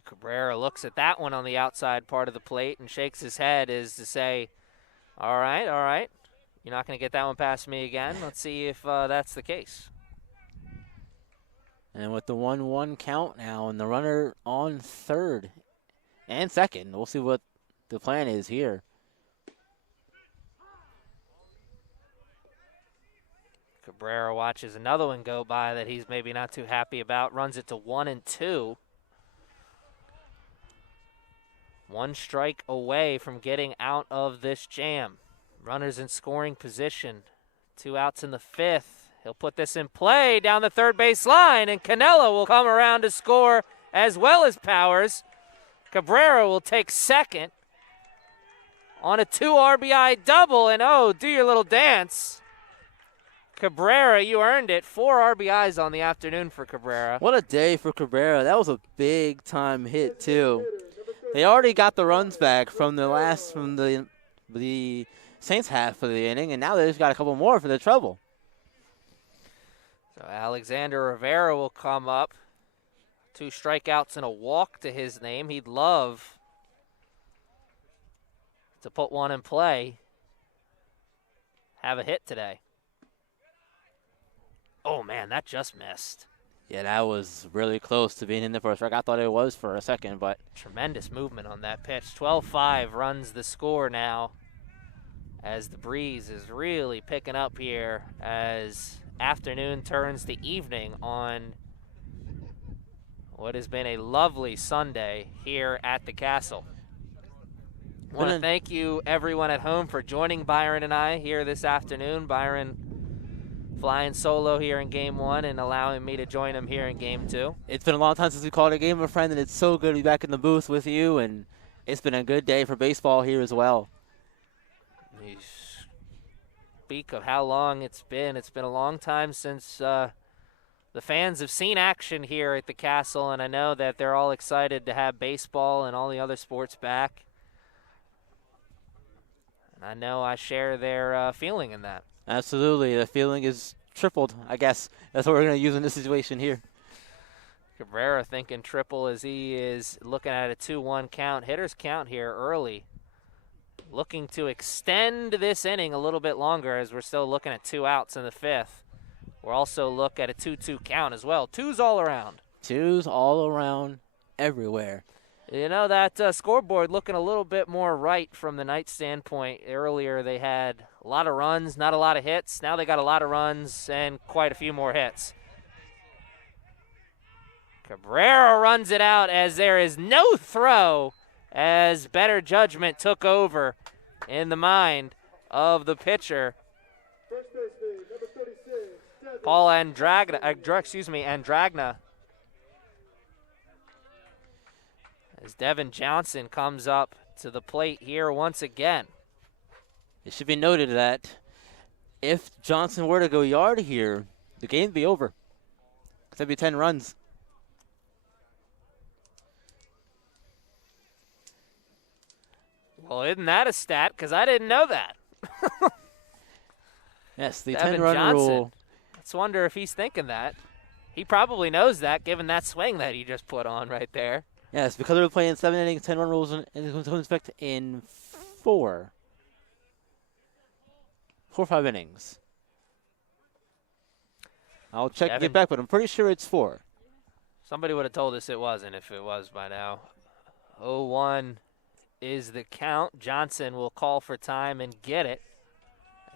Cabrera looks at that one on the outside part of the plate and shakes his head as to say, all right, you're not going to get that one past me again. Let's see if that's the case. And with the 1-1 count now and the runner on third and second, we'll see what the plan is here. Cabrera watches another one go by that he's maybe not too happy about, runs it to 1-2. 1 strike away from getting out of this jam. Runners in scoring position. 2 outs in the 5th. He'll put this in play down the third base line, and Cannella will come around to score as well as Powers. Cabrera will take second on a 2 RBI double, and do your little dance. Cabrera, you earned it. 4 RBIs on the afternoon for Cabrera. What a day for Cabrera. That was a big-time hit, too. They already got the runs back from the Saints half of the inning, and now they just got a couple more for the trouble. So Alexander Rivera will come up. 2 strikeouts and a walk to his name. He'd love to put one in play. Have a hit today. Oh, man, that just missed. Yeah, that was really close to being in the first strike. I thought it was for a second, but tremendous movement on that pitch. 12-5 runs the score now as the breeze is really picking up here as afternoon turns to evening on what has been a lovely Sunday here at the Castle. I want to thank you, everyone at home, for joining Byron and I here this afternoon. Byron flying solo here in Game 1 and allowing me to join him here in Game 2. It's been a long time since we called a game, my friend, and it's so good to be back in the booth with you, and it's been a good day for baseball here as well. You speak of how long it's been. It's been a long time since the fans have seen action here at the Castle, and I know that they're all excited to have baseball and all the other sports back. And I know I share their feeling in that. Absolutely. The feeling is tripled, I guess. That's what we're going to use in this situation here. Cabrera thinking triple as he is looking at a 2-1 count. Hitters count here early looking to extend this inning a little bit longer as we're still looking at 2 outs in the 5th. We'll also look at a 2-2 count as well. 2s all around. 2s all around everywhere. You know, that scoreboard looking a little bit more right from the Knights' standpoint. Earlier they had a lot of runs, not a lot of hits. Now they got a lot of runs and quite a few more hits. Cabrera runs it out as there is no throw, as better judgment took over in the mind of the pitcher. First baseman, number 36, Paul Andragna. As Devin Johnson comes up to the plate here once again. It should be noted that if Johnson were to go yard here, the game would be over. That'd be 10 runs. Well, isn't that a stat? Because I didn't know that. Yes, the Devin 10-run Johnson. rule. Let's wonder if he's thinking that. He probably knows that, given that swing that he just put on right there. Yes, because they're playing 7 innings, 10-run rules, and it's going to effect in 4 or 5 innings. I'll check and get back, but I'm pretty sure it's 4. Somebody would have told us it wasn't if it was by now. 0-1 is the count. Johnson will call for time and get it,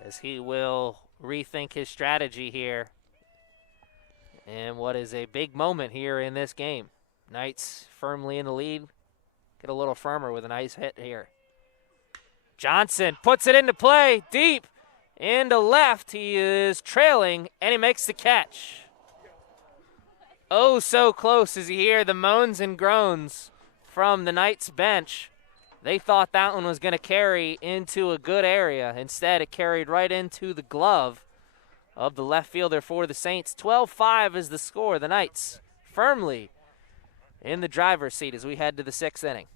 as he will rethink his strategy here. And what is a big moment here in this game. Knights firmly in the lead. Get a little firmer with a nice hit here. Johnson puts it into play, deep into left. He is trailing, and he makes the catch. Oh, so close as you hear the moans and groans from the Knights bench. They thought that one was going to carry into a good area. Instead, it carried right into the glove of the left fielder for the Saints. 12-5 is the score. The Knights firmly in the driver's seat as we head to the 6th inning.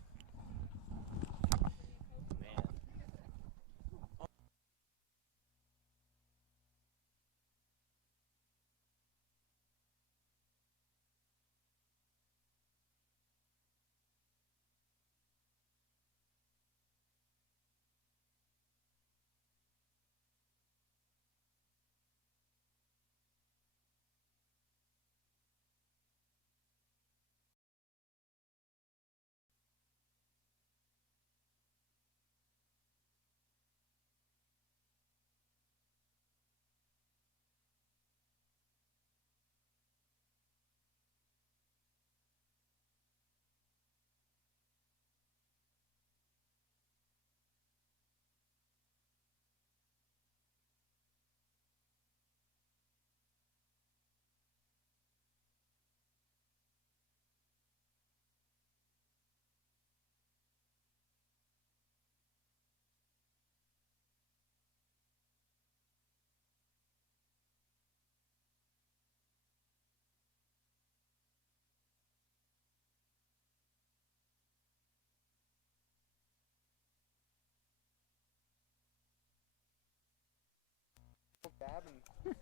It's awesome. It's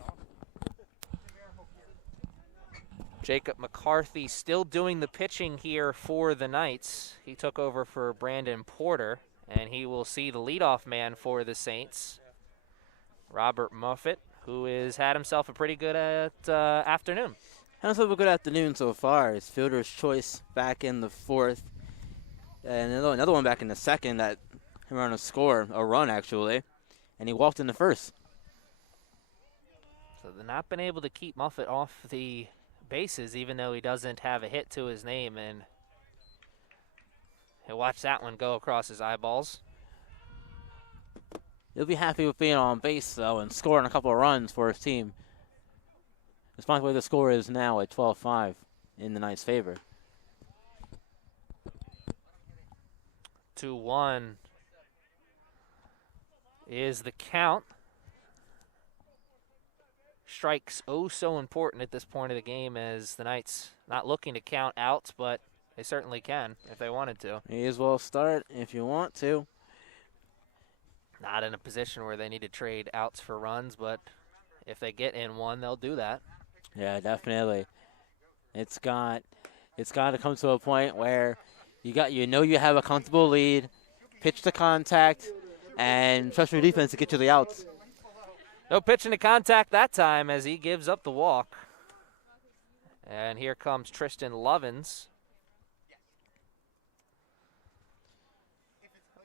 awesome. Jacob McCarthy still doing the pitching here for the Knights. He took over for Brandon Porter, and he will see the leadoff man for the Saints, Robert Muffett, who has had himself a pretty good afternoon. Had himself a good afternoon so far. His fielder's choice back in the 4th, and another one back in the 2nd that him on a score, a run actually, and he walked in the 1st. So they've not been able to keep Muffett off the bases, even though he doesn't have a hit to his name, and he'll watch that one go across his eyeballs. He'll be happy with being on base, though, and scoring a couple of runs for his team. Despite the way the score is now at 12-5 in the Knights' favor. 2-1 is the count. Strikes oh so important at this point of the game, as the Knights not looking to count outs, but they certainly can if they wanted to. May as well start if you want to. Not in a position where they need to trade outs for runs, but if they get in one, they'll do that. Yeah, definitely. It's got to come to a point where You have a comfortable lead, pitch to contact, and trust your defense to get you the outs. No pitching to contact that time as he gives up the walk. And here comes Tristan Lovins.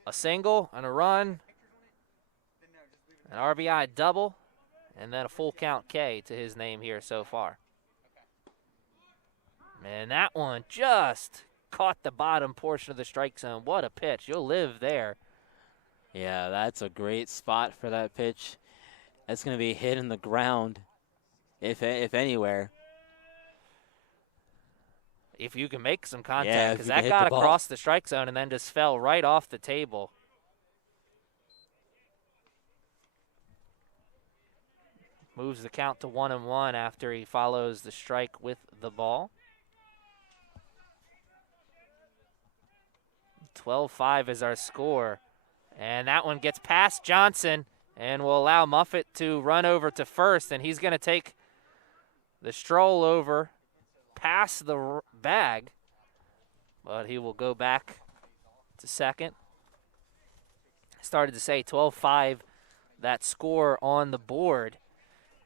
A single and a run, an RBI double, and then a full count K to his name here so far. Man, that one just caught the bottom portion of the strike zone. What a pitch. You'll live there. Yeah, that's a great spot for that pitch. That's going to be hit in the ground, if anywhere. If you can make some Yeah, contact, if because you can that hit got the ball. across the strike zone and then just fell right off the table. Moves the count to 1-1 after he follows the strike with the ball. 12-5 is our score. And that one gets past Johnson and will allow Muffett to run over to first. And he's going to take the stroll over past the bag. But he will go back to second. Started to say 12-5, that score on the board.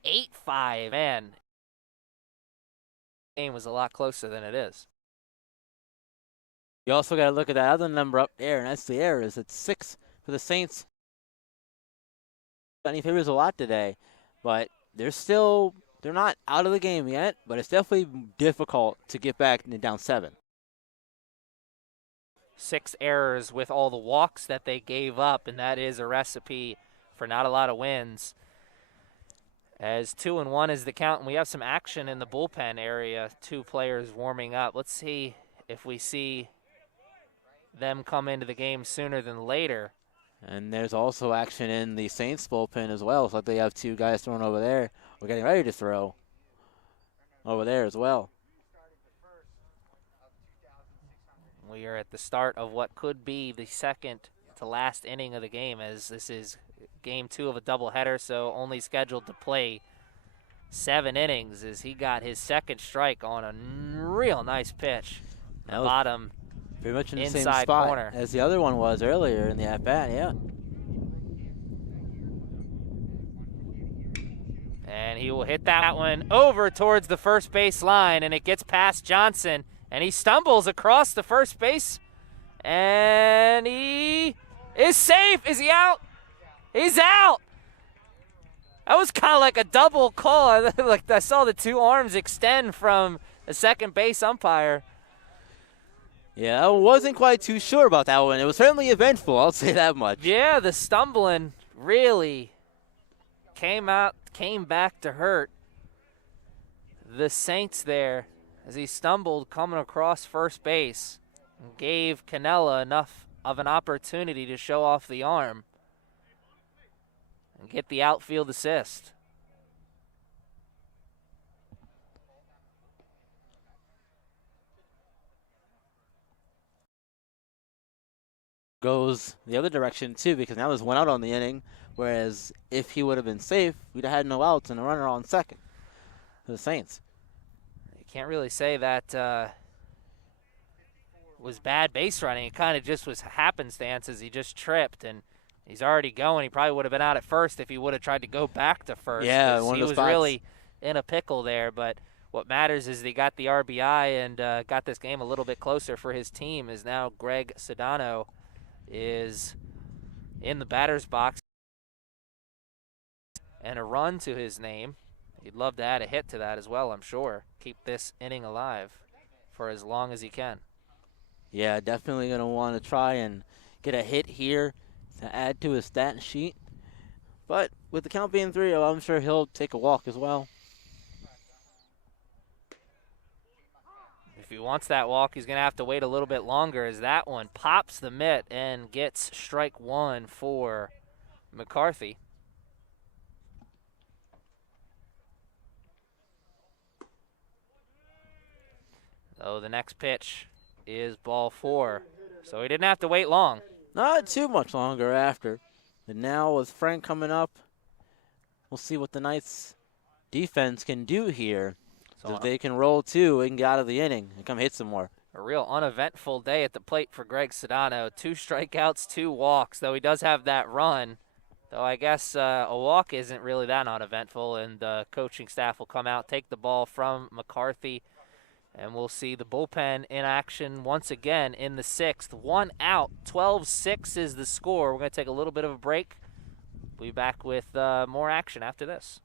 8-5, man. Game was a lot closer than it is. You also got to look at that other number up there, and that's the errors. It's 6 for the Saints. Any favors a lot today, but they're not out of the game yet, but it's definitely difficult to get back down 7. 6 errors with all the walks that they gave up, and that is a recipe for not a lot of wins. As 2-1 is the count, and we have some action in the bullpen area. 2 players warming up. Let's see if we see them come into the game sooner than later. And there's also action in the Saints bullpen as well. So they have 2 guys throwing over there. We're getting ready to throw over there as well. We are at the start of what could be the second to last inning of the game, as this is game 2 of a doubleheader, so only scheduled to play 7 innings, as he got his second strike on a real nice pitch. The bottom pretty much in the inside same spot corner as the other one was earlier in the at-bat, yeah. And he will hit that one over towards the first base line, and it gets past Johnson, and he stumbles across the first base, and he is safe. Is he out? He's out. That was kind of like a double call. Like I saw the 2 arms extend from the second base umpire. Yeah, I wasn't quite too sure about that one. It was certainly eventful, I'll say that much. Yeah, the stumbling really came back to hurt the Saints there as he stumbled coming across first base and gave Canella enough of an opportunity to show off the arm and get the outfield assist. Goes the other direction too, because now there's 1 out on the inning, whereas if he would have been safe, we'd have had no outs and a runner on second for the Saints. You can't really say that was bad base running. It kind of just was happenstance as he just tripped, and he's already going. He probably would have been out at first if he would have tried to go back to first. Yeah, one of he those was spots. really in a pickle there, but what matters is he got the RBI and got this game a little bit closer for his team, as now Greg Sedano is in the batter's box and a run to his name. He'd love to add a hit to that as well, I'm sure. Keep this inning alive for as long as he can. Yeah, definitely going to want to try and get a hit here to add to his stat sheet. But with the count being 3-0, I'm sure he'll take a walk as well. If he wants that walk, he's going to have to wait a little bit longer, as that one pops the mitt and gets strike 1 for McCarthy. So the next pitch is ball 4. So he didn't have to wait long. Not too much longer after. And now with Frank coming up, we'll see what the Knights defense can do here. So if they can roll 2 and get out of the inning and come hit some more. A real uneventful day at the plate for Greg Sedano. 2 strikeouts, 2 walks, though he does have that run. Though I guess a walk isn't really that uneventful, and the coaching staff will come out, take the ball from McCarthy, and we'll see the bullpen in action once again in the 6th. 1 out, 12-6 is the score. We're going to take a little bit of a break. We'll be back with more action after this.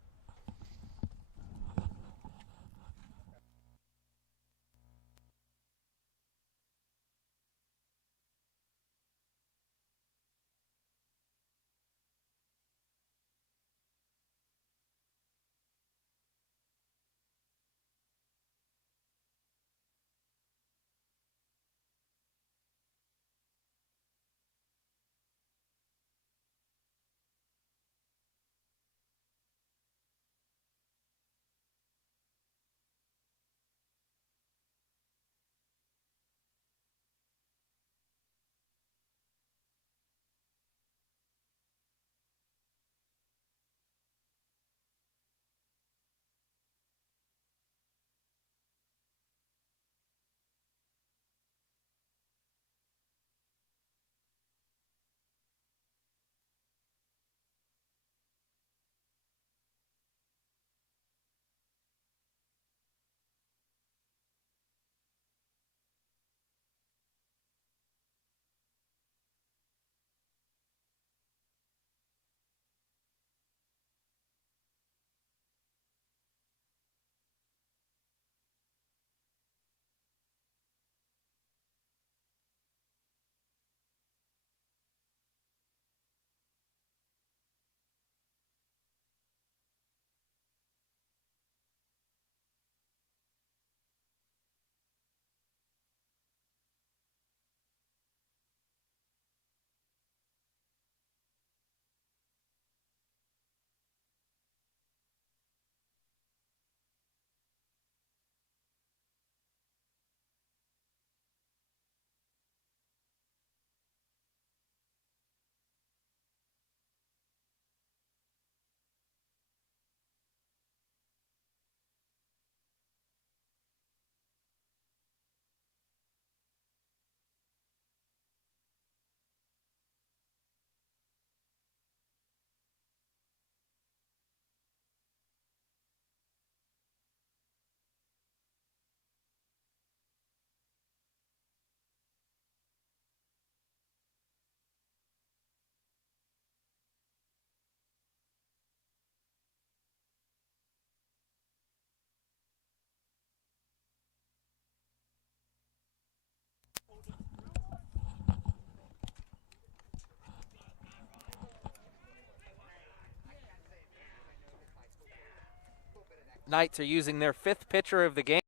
Knights are using their 5th pitcher of the game.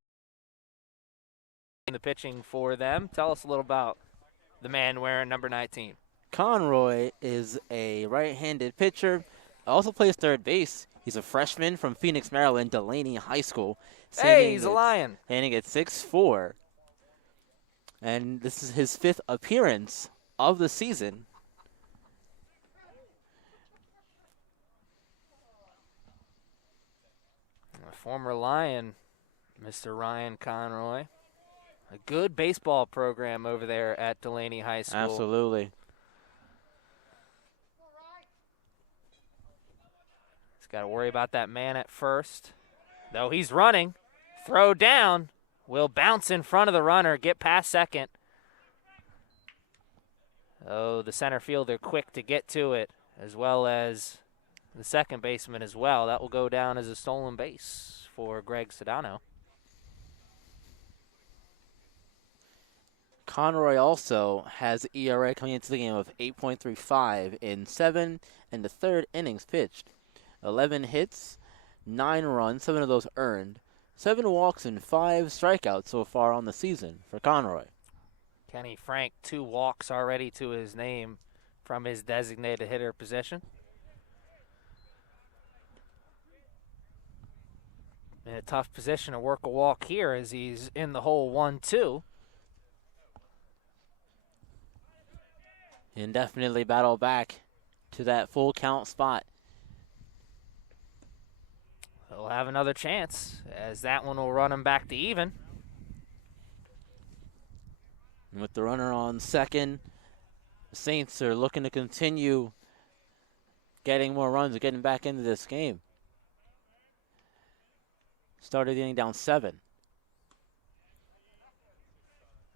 The pitching for them. Tell us a little about the man wearing number 19. Conroy is a right-handed pitcher. Also plays third base. He's a freshman from Phoenix, Maryland, Delaney High School. Hey, he's a Lion. Standing at 6'4". And this is his 5th appearance of the season. A former Lion, Mr. Ryan Conroy. A good baseball program over there at Delaney High School. Absolutely. He's got to worry about that man at first. Though he's running. Throw down. Will bounce in front of the runner. Get past second. Oh, the center fielder quick to get to it, as well as the second baseman as well. That will go down as a stolen base for Greg Sedano. Conroy also has an ERA coming into the game of 8.35 in 7 and the 3rd innings pitched. 11 hits, 9 runs, 7 of those earned, 7 walks and 5 strikeouts so far on the season for Conroy. Kenny Frank, 2 walks already to his name from his designated hitter position. In a tough position to work a walk here as he's in the hole 1-2. And definitely battle back to that full count spot. He'll have another chance as that one will run him back to even. And with the runner on second, the Saints are looking to continue getting more runs and getting back into this game. Started the inning down 7.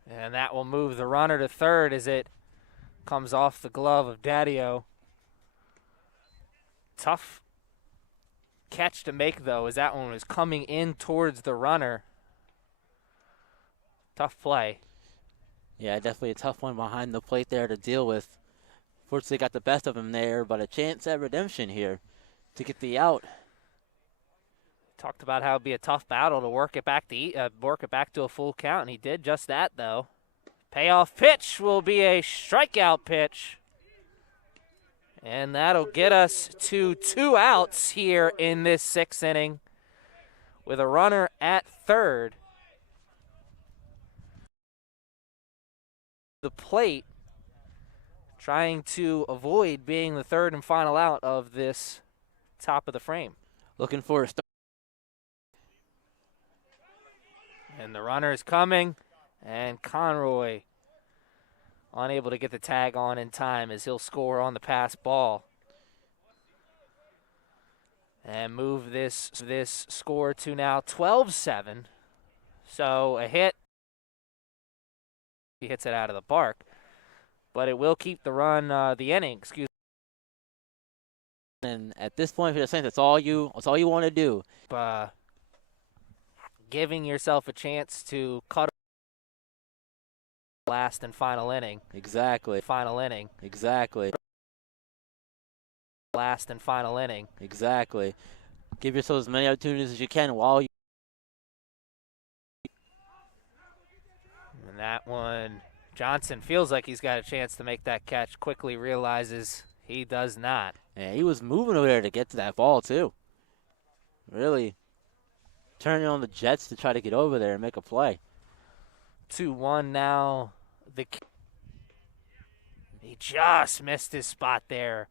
And that will move the runner to third as it comes off the glove of Daddio. Tough catch to make, though, as that one was coming in towards the runner. Tough play. Yeah, definitely a tough one behind the plate there to deal with. Fortunately got the best of him there, but a chance at redemption here to get the out. Talked about how it'd be a tough battle to work it back to a full count, and he did just that, though. Payoff pitch will be a strikeout pitch. And that'll get us to 2 outs here in this 6th inning with a runner at third. The plate, trying to avoid being the third and final out of this top of the frame. Looking for a start. And the runner is coming, and Conroy unable to get the tag on in time as he'll score on the pass ball. And move this score to now 12-7. So a hit. He hits it out of the park. But it will keep the run, the inning, excuse me. And at this point for the Saints, that's all you want to do. Giving yourself a chance to cut last and final inning. Exactly. Final inning. Exactly. Last and final inning. Exactly. Give yourself as many opportunities as you can while you. And that one, Johnson feels like he's got a chance to make that catch, quickly realizes he does not. Yeah, he was moving over there to get to that ball, too. Really turning on the jets to try to get over there and make a play. 2-1 now. He just missed his spot there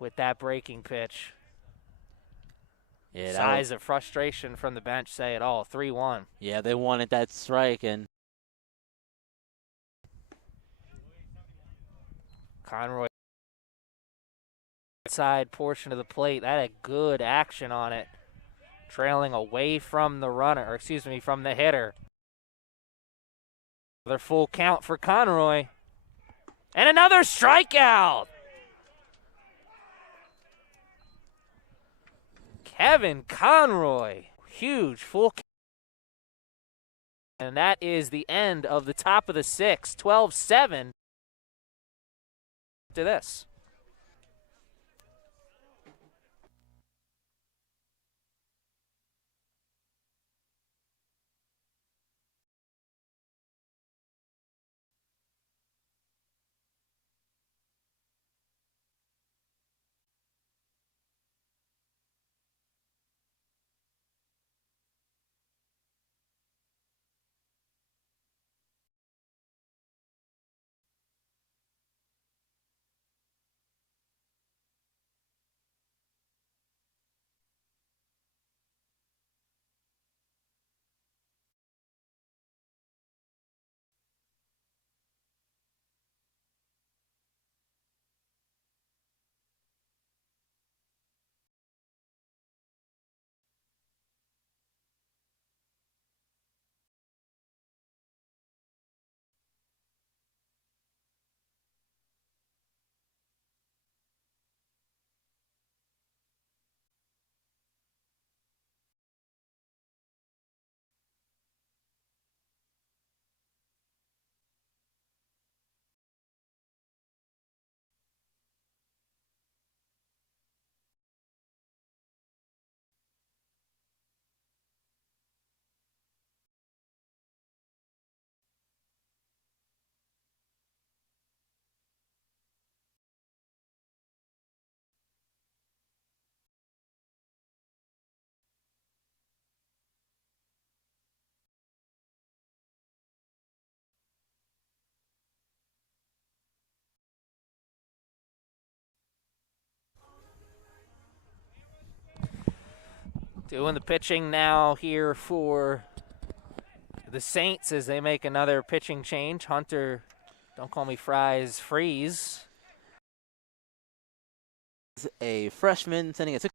with that breaking pitch. Yeah, Size of frustration from the bench say it all. 3-1. Yeah, they wanted that strike, and Conroy side portion of the plate. That had good action on it. Trailing away from the runner, or excuse me, from the hitter. Another full count for Conroy. And another strikeout. Kevin Conroy. Huge full count. And that is the end of the top of the 6th. 12-7 to this. Doing the pitching now here for the Saints as they make another pitching change. Hunter, don't call me Fries, Freeze. A freshman sending a 6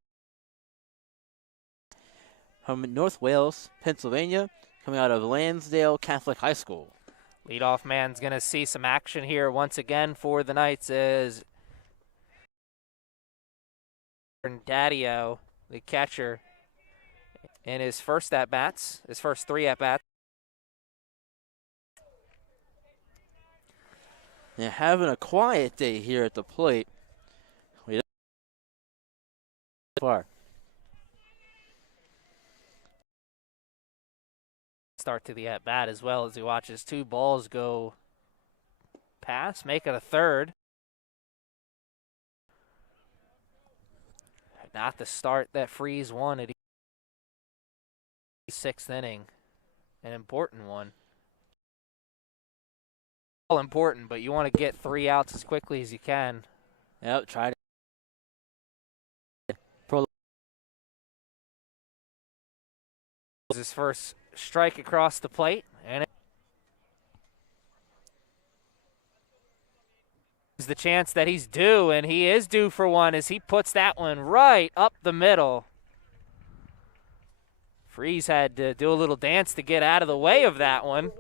from North Wales, Pennsylvania, coming out of Lansdale Catholic High School. Leadoff man's going to see some action here once again for the Knights as Daddio, the catcher, in his first at-bats, his first 3 at-bats. They're having a quiet day here at the plate. Far. Start to the at-bat as well as he watches 2 balls go past, make it a third. Not the start that Freeze wanted. 6th inning, an important one. All important, but you want to get 3 outs as quickly as you can. Yep, try to. His first strike across the plate, and it's the chance that he's due, and he is due for one as he puts that one right up the middle. Freeze had to do a little dance to get out of the way of that one.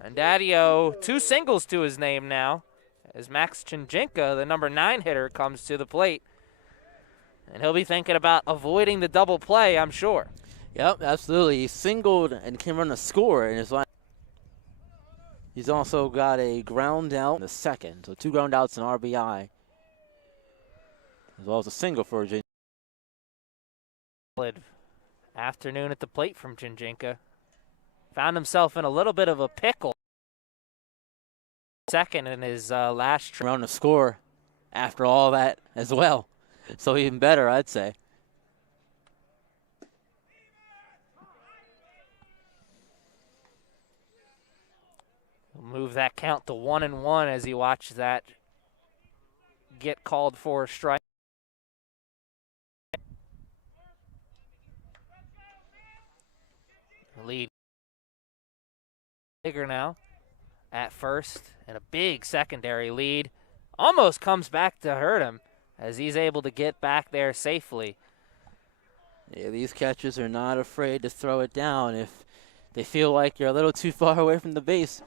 And Daddio, 2 singles to his name now, as Max Chinjinka, the number 9 hitter, comes to the plate. And he'll be thinking about avoiding the double play, I'm sure. Yep, absolutely. He singled and can run a score in his line. He's also got a ground out in the second, so 2 ground outs and RBI, as well as a single for Jin. Afternoon at the plate from Chinjinka. Found himself in a little bit of a pickle. Second in his last trip. Around a score after all that as well, so even better, I'd say. Move that count to 1-1 as he watches that get called for a strike. Lead bigger now at first, and a big secondary lead. Almost comes back to hurt him as he's able to get back there safely. Yeah, these catchers are not afraid to throw it down if they feel like you're a little too far away from the base.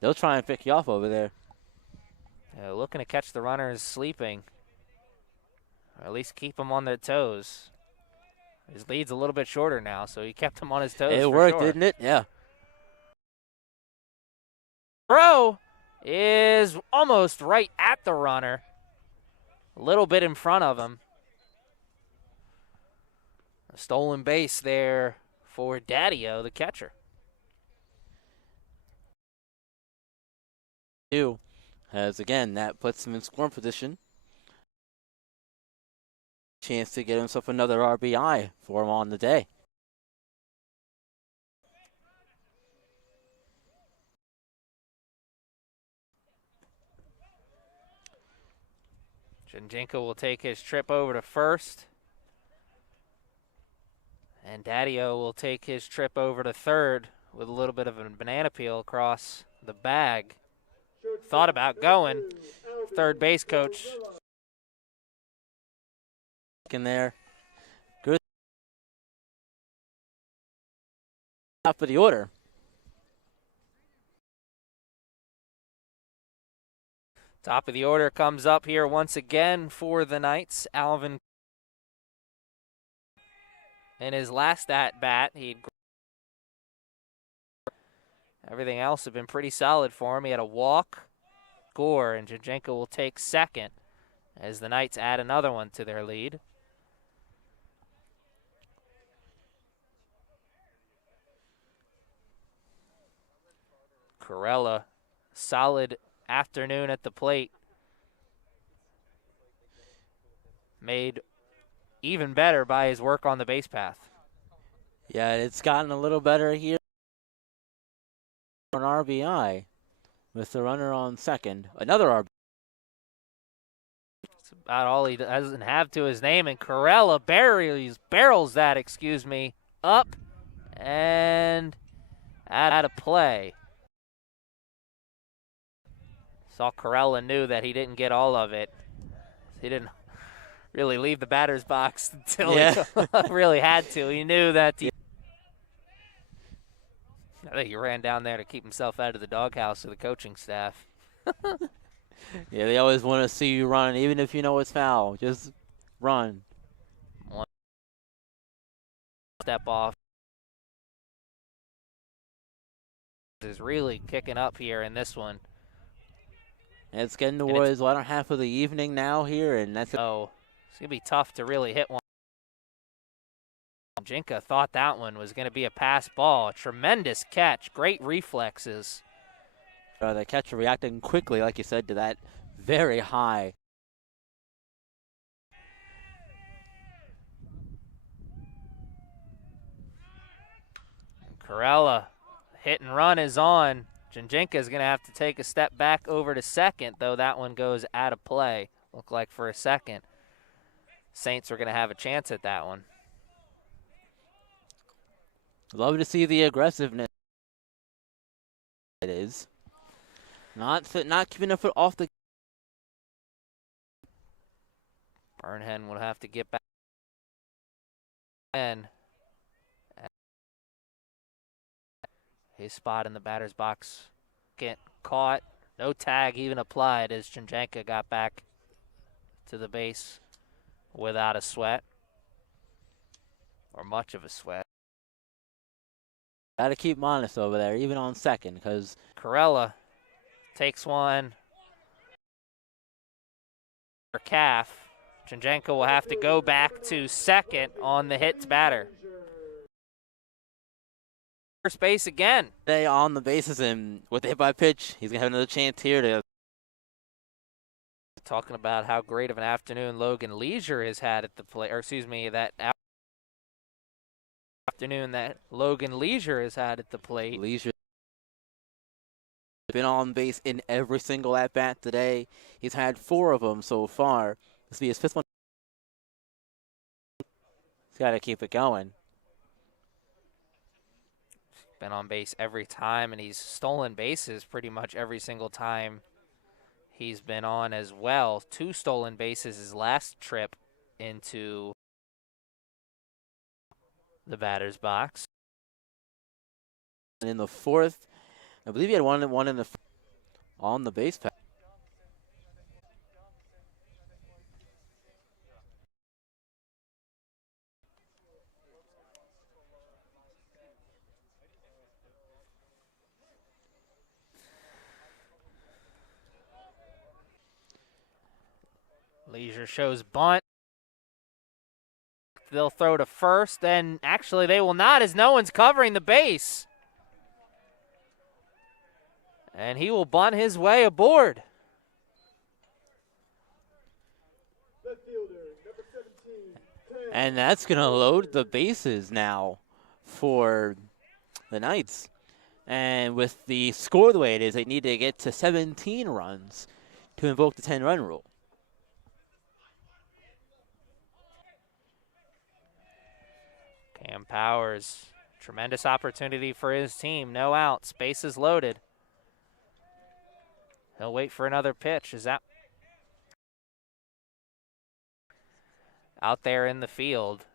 They'll try and pick you off over there. Looking to catch the runners sleeping, or at least keep them on their toes. His lead's a little bit shorter now, so he kept him on his toes. It worked, sure. didn't it? Yeah. Throw is almost right at the runner, a little bit in front of him. A stolen base there for Daddio, the catcher. As again, that puts him in scoring position. Chance to get himself another RBI for him on the day. Chinjinka will take his trip over to first. And Daddio will take his trip over to third with a little bit of a banana peel across the bag. Thought about going. Third base coach. In there. Good. Top of the order. Top of the order comes up here once again for the Knights. Alvin, in his last at-bat, everything else had been pretty solid for him. He had a walk, score, and Chinjinka will take second as the Knights add another one to their lead. Corella, solid afternoon at the plate. Made even better by his work on the base path. Yeah, it's gotten a little better here. An RBI with the runner on second. Another RBI. That's about all he doesn't have to his name, and Corella barrels that, up, and out of play. Saw Corella knew that he didn't get all of it. He didn't really leave the batter's box until he really had to. He knew that I think he ran down there to keep himself out of the doghouse of the coaching staff. Yeah, they always want to see you run, even if you know it's foul. Just run. One step off. Is really kicking up here in this one. And it's getting towards the latter half of the evening now here, and that's so it's going to be tough to really hit one. Jinka thought that one was going to be a pass ball. Tremendous catch. Great reflexes. the catcher reacting quickly, like you said, to that very high. Corella, hit and run is on. Jinka is going to have to take a step back over to second, though that one goes out of play. Looked like for a second. Saints are going to have a chance at that one. Love to see the aggressiveness. It is not keeping a foot off the. Burnhen will have to get back in. His spot in the batter's box. Get caught. No tag even applied as Chinjanka got back to the base without a sweat. Or much of a sweat. Got to keep honest over there, even on second, because Corella takes one for calf. Chinjanka will have to go back to second on the hit batter. First base again. They on the bases, and with the hit by pitch, he's going to have another chance here to. Talking about how great of an afternoon Logan Leisure has had at the plate, or excuse me, that afternoon that Logan Leisure has had at the plate. Leisure been on base in every single at bat today. He's had 4 of them so far. This will be his 5th one. He's got to keep it going. Been on base every time, and he's stolen bases pretty much every single time he's been on as well. 2 stolen bases his last trip into the batter's box. And in the 4th, I believe he had one in the on the base path. Leisure shows bunt. They'll throw to first, and actually they will not, as no one's covering the base. And he will bunt his way aboard. And that's going to load the bases now for the Knights. And with the score the way it is, they need to get to 17 runs to invoke the 10-run rule. Cam Powers, tremendous opportunity for his team. No outs, bases loaded. He'll wait for another pitch. Is that out there in the field?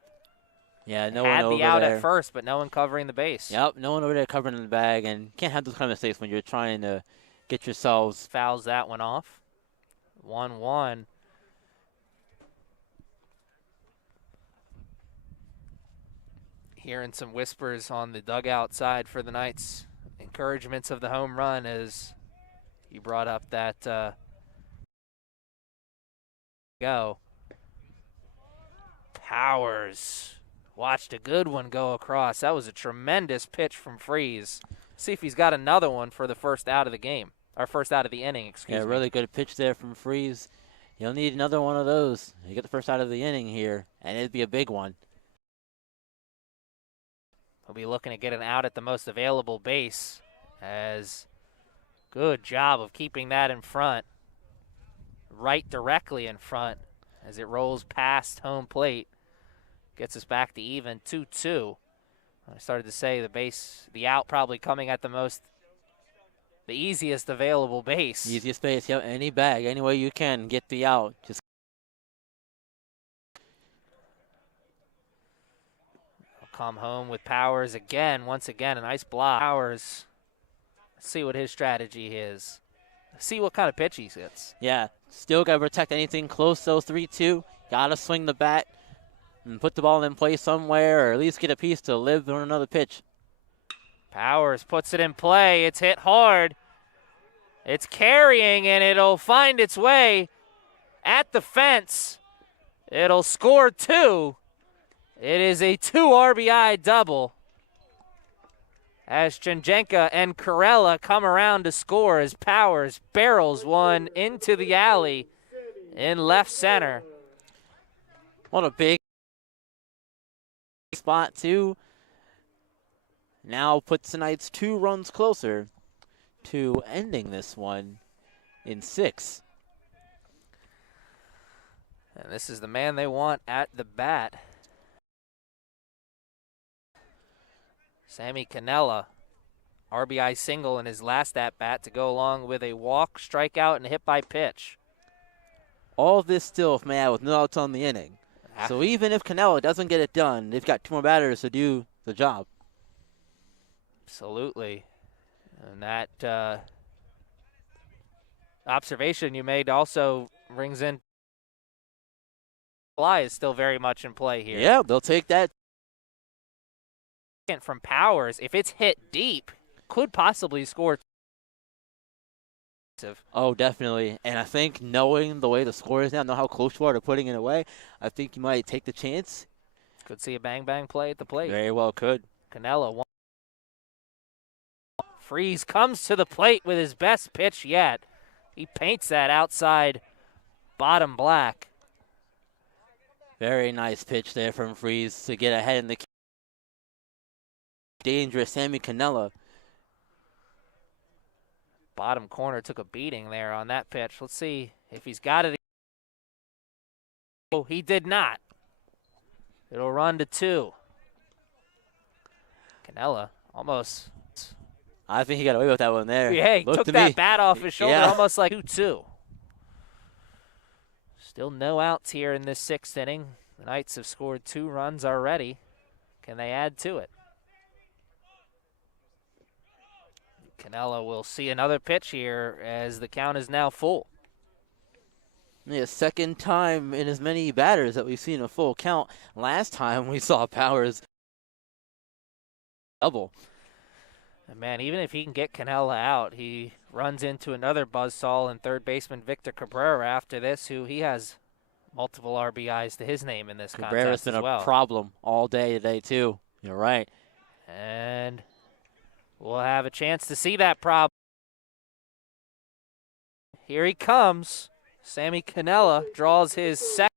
Yeah, no one over had the out there. at first, but no one covering the base. Yep, no one over there covering the bag, and can't have those kind of mistakes when you're trying to get yourselves. Fouls that one off. 1-1. Hearing some whispers on the dugout side for the Knights. Encouragements of the home run as you brought up that go. Powers watched a good one go across. That was a tremendous pitch from Freeze. See if he's got another one for the first out of the game, or first out of the inning, excuse me. Yeah, really good pitch there from Freeze. You'll need another one of those. You get the first out of the inning here, and it'd be a big one. He'll be looking to get an out at the most available base, as good job of keeping that in front, right directly in front as it rolls past home plate. Gets us back to even 2-2. I started to say the out probably coming at the easiest available base. Easiest base, yep. Any bag, any way you can get the out. Just come home with Powers again. Once again, a nice block. Powers, let's see what his strategy is. See what kind of pitch he hits. yeah, still got to protect anything close to 3-2. Got to swing the bat and put the ball in play somewhere, or at least get a piece to live on another pitch. Powers puts it in play. It's hit hard. It's carrying, and it'll find its way at the fence. It'll score 2. It is a 2 RBI double as Janjenka and Karela come around to score as Powers barrels one into the alley in left center. What a big spot, too. Now puts the Knights 2 runs closer to ending this one in 6. And this is the man they want at the bat. Sammy Cannella, RBI single in his last at-bat to go along with a walk, strikeout, and hit by pitch. All this still, if may add, with no outs on the inning. So even if Cannella doesn't get it done, they've got 2 more batters to do the job. Absolutely. And that observation you made also rings in. Fly is still very much in play here. Yeah, they'll take that. From Powers, if it's hit deep, could possibly score. Oh, definitely. And I think knowing the way the score is now, know how close you are to putting it away, I think you might take the chance. Could see a bang-bang play at the plate. Very well could. Cannella. Freeze comes to the plate with his best pitch yet. He paints that outside bottom black. Very nice pitch there from Freeze to get ahead in the dangerous Sammy Cannella. Bottom corner took a beating there on that pitch. Let's see if he's got it. Oh, he did not. It'll run to 2. Cannella almost. I think he got away with that one there. Yeah, he took that bat off his shoulder, Yeah. almost like 2-2. Still no outs here in this 6th inning. The Knights have scored 2 runs already. Can they add to it? Cannella will see another pitch here as the count is now full. Yeah, second time in as many batters that we've seen a full count. Last time we saw Powers double. And man, even if he can get Cannella out, he runs into another buzzsaw and third baseman Victor Cabrera after this, who he has multiple RBIs to his name in this Cabrera's contest been as well. a problem all day today, too. You're right. And we'll have a chance to see that problem. Here he comes. Sammy Cannella draws his second.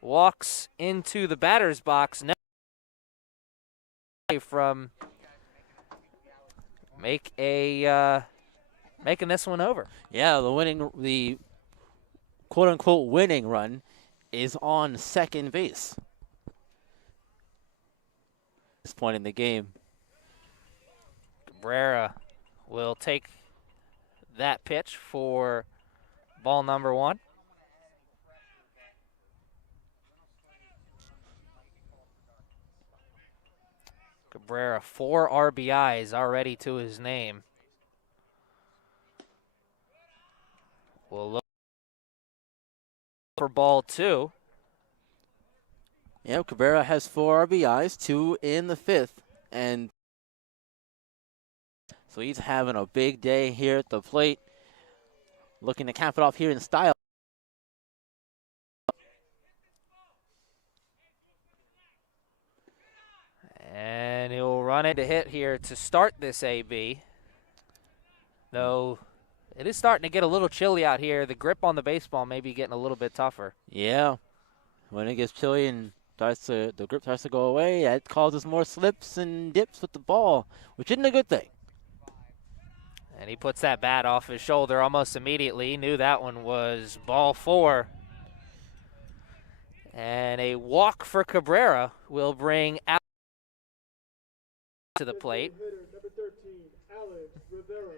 Walks into the batter's box now from making this one over. Yeah, the quote-unquote winning run is on second base. This point in the game. Cabrera will take that pitch for ball number 1. Cabrera, 4 RBIs already to his name. We'll look for ball 2. Yeah, Cabrera has 4 RBIs, 2 in the 5th, and so he's having a big day here at the plate. Looking to cap it off here in style. And he'll run it to hit here to start this AB. Though it is starting to get a little chilly out here. The grip on the baseball may be getting a little bit tougher. Yeah, when it gets chilly and the grip starts to go away, that causes more slips and dips with the ball, which isn't a good thing. And he puts that bat off his shoulder almost immediately. He knew that one was ball 4. And a walk for Cabrera will bring out to the plate. Hitter, number 13, Alex Rivera.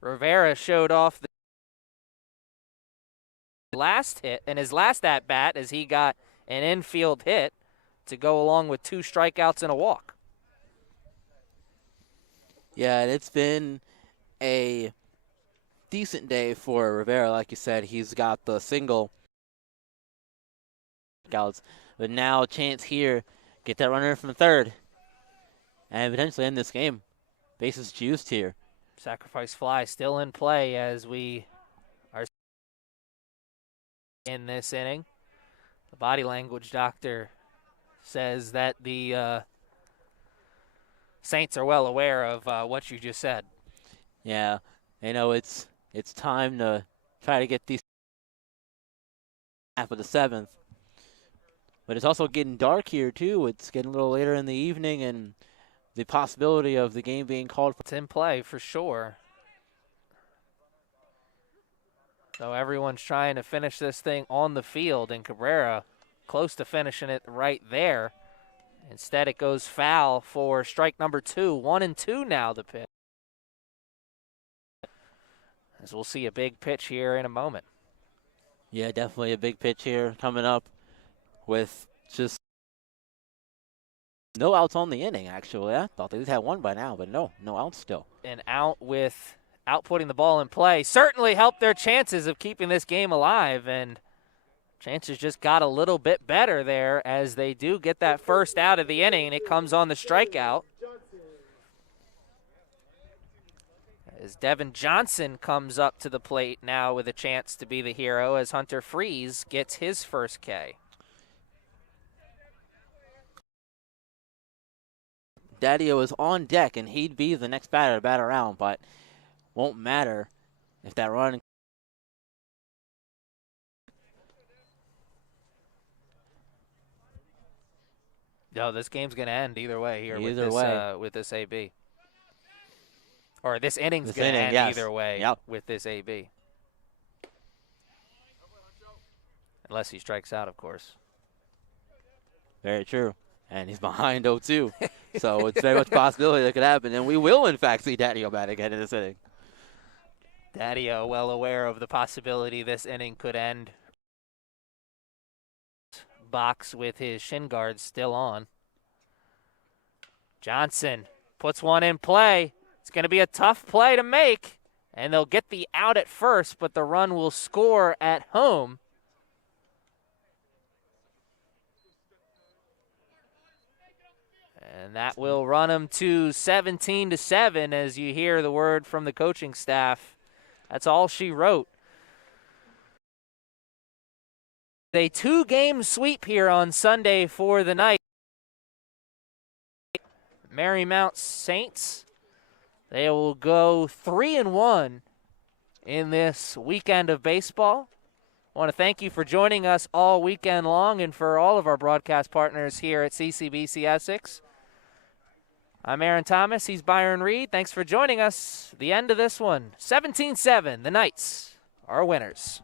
Rivera showed off the last hit and his last at bat as he got an infield hit to go along with 2 strikeouts and a walk. Yeah, and it's been a decent day for Rivera. Like you said, he's got the single outs, but now a chance here, get that runner from third, and potentially end this game. Bases juiced here. Sacrifice fly still in play as we are in this inning. The body language doctor says that the Saints are well aware of what you just said. Yeah, I know it's time to try to get these half of the 7th. But it's also getting dark here, too. It's getting a little later in the evening, and the possibility of the game being called. It's in play for sure. So everyone's trying to finish this thing on the field, and Cabrera close to finishing it right there. Instead, it goes foul for strike number 2. 1-2 now the pitch. As we'll see a big pitch here in a moment. Yeah, definitely a big pitch here coming up with just no outs on the inning, actually. I thought they'd have one by now, but no outs still. And out putting the ball in play certainly helped their chances of keeping this game alive, and chances just got a little bit better there as they do get that first out of the inning, and it comes on the strikeout. As Devin Johnson comes up to the plate now with a chance to be the hero as Hunter Freeze gets his first K. Daddio is on deck, and he'd be the next batter to bat around, but won't matter if that run. No, this game's going to end either way here with this AB. Or this inning's going to end either way with this AB. Unless he strikes out, of course. Very true. And he's behind 0-2. So it's very much a possibility that could happen. And we will, in fact, see Daddio bat again in this inning. Daddio well aware of the possibility this inning could end. Box with his shin guards still on. Johnson puts one in play. It's going to be a tough play to make, and they'll get the out at first, but the run will score at home. And that will run them to 17-7 as you hear the word from the coaching staff. That's all she wrote. A 2-game sweep here on Sunday for the night. Marymount Saints, they will go 3-1 in this weekend of baseball. I want to thank you for joining us all weekend long and for all of our broadcast partners here at CCBC Essex. I'm Aaron Thomas. He's Byron Reed. Thanks for joining us. The end of this one, 17-7. The Knights are winners.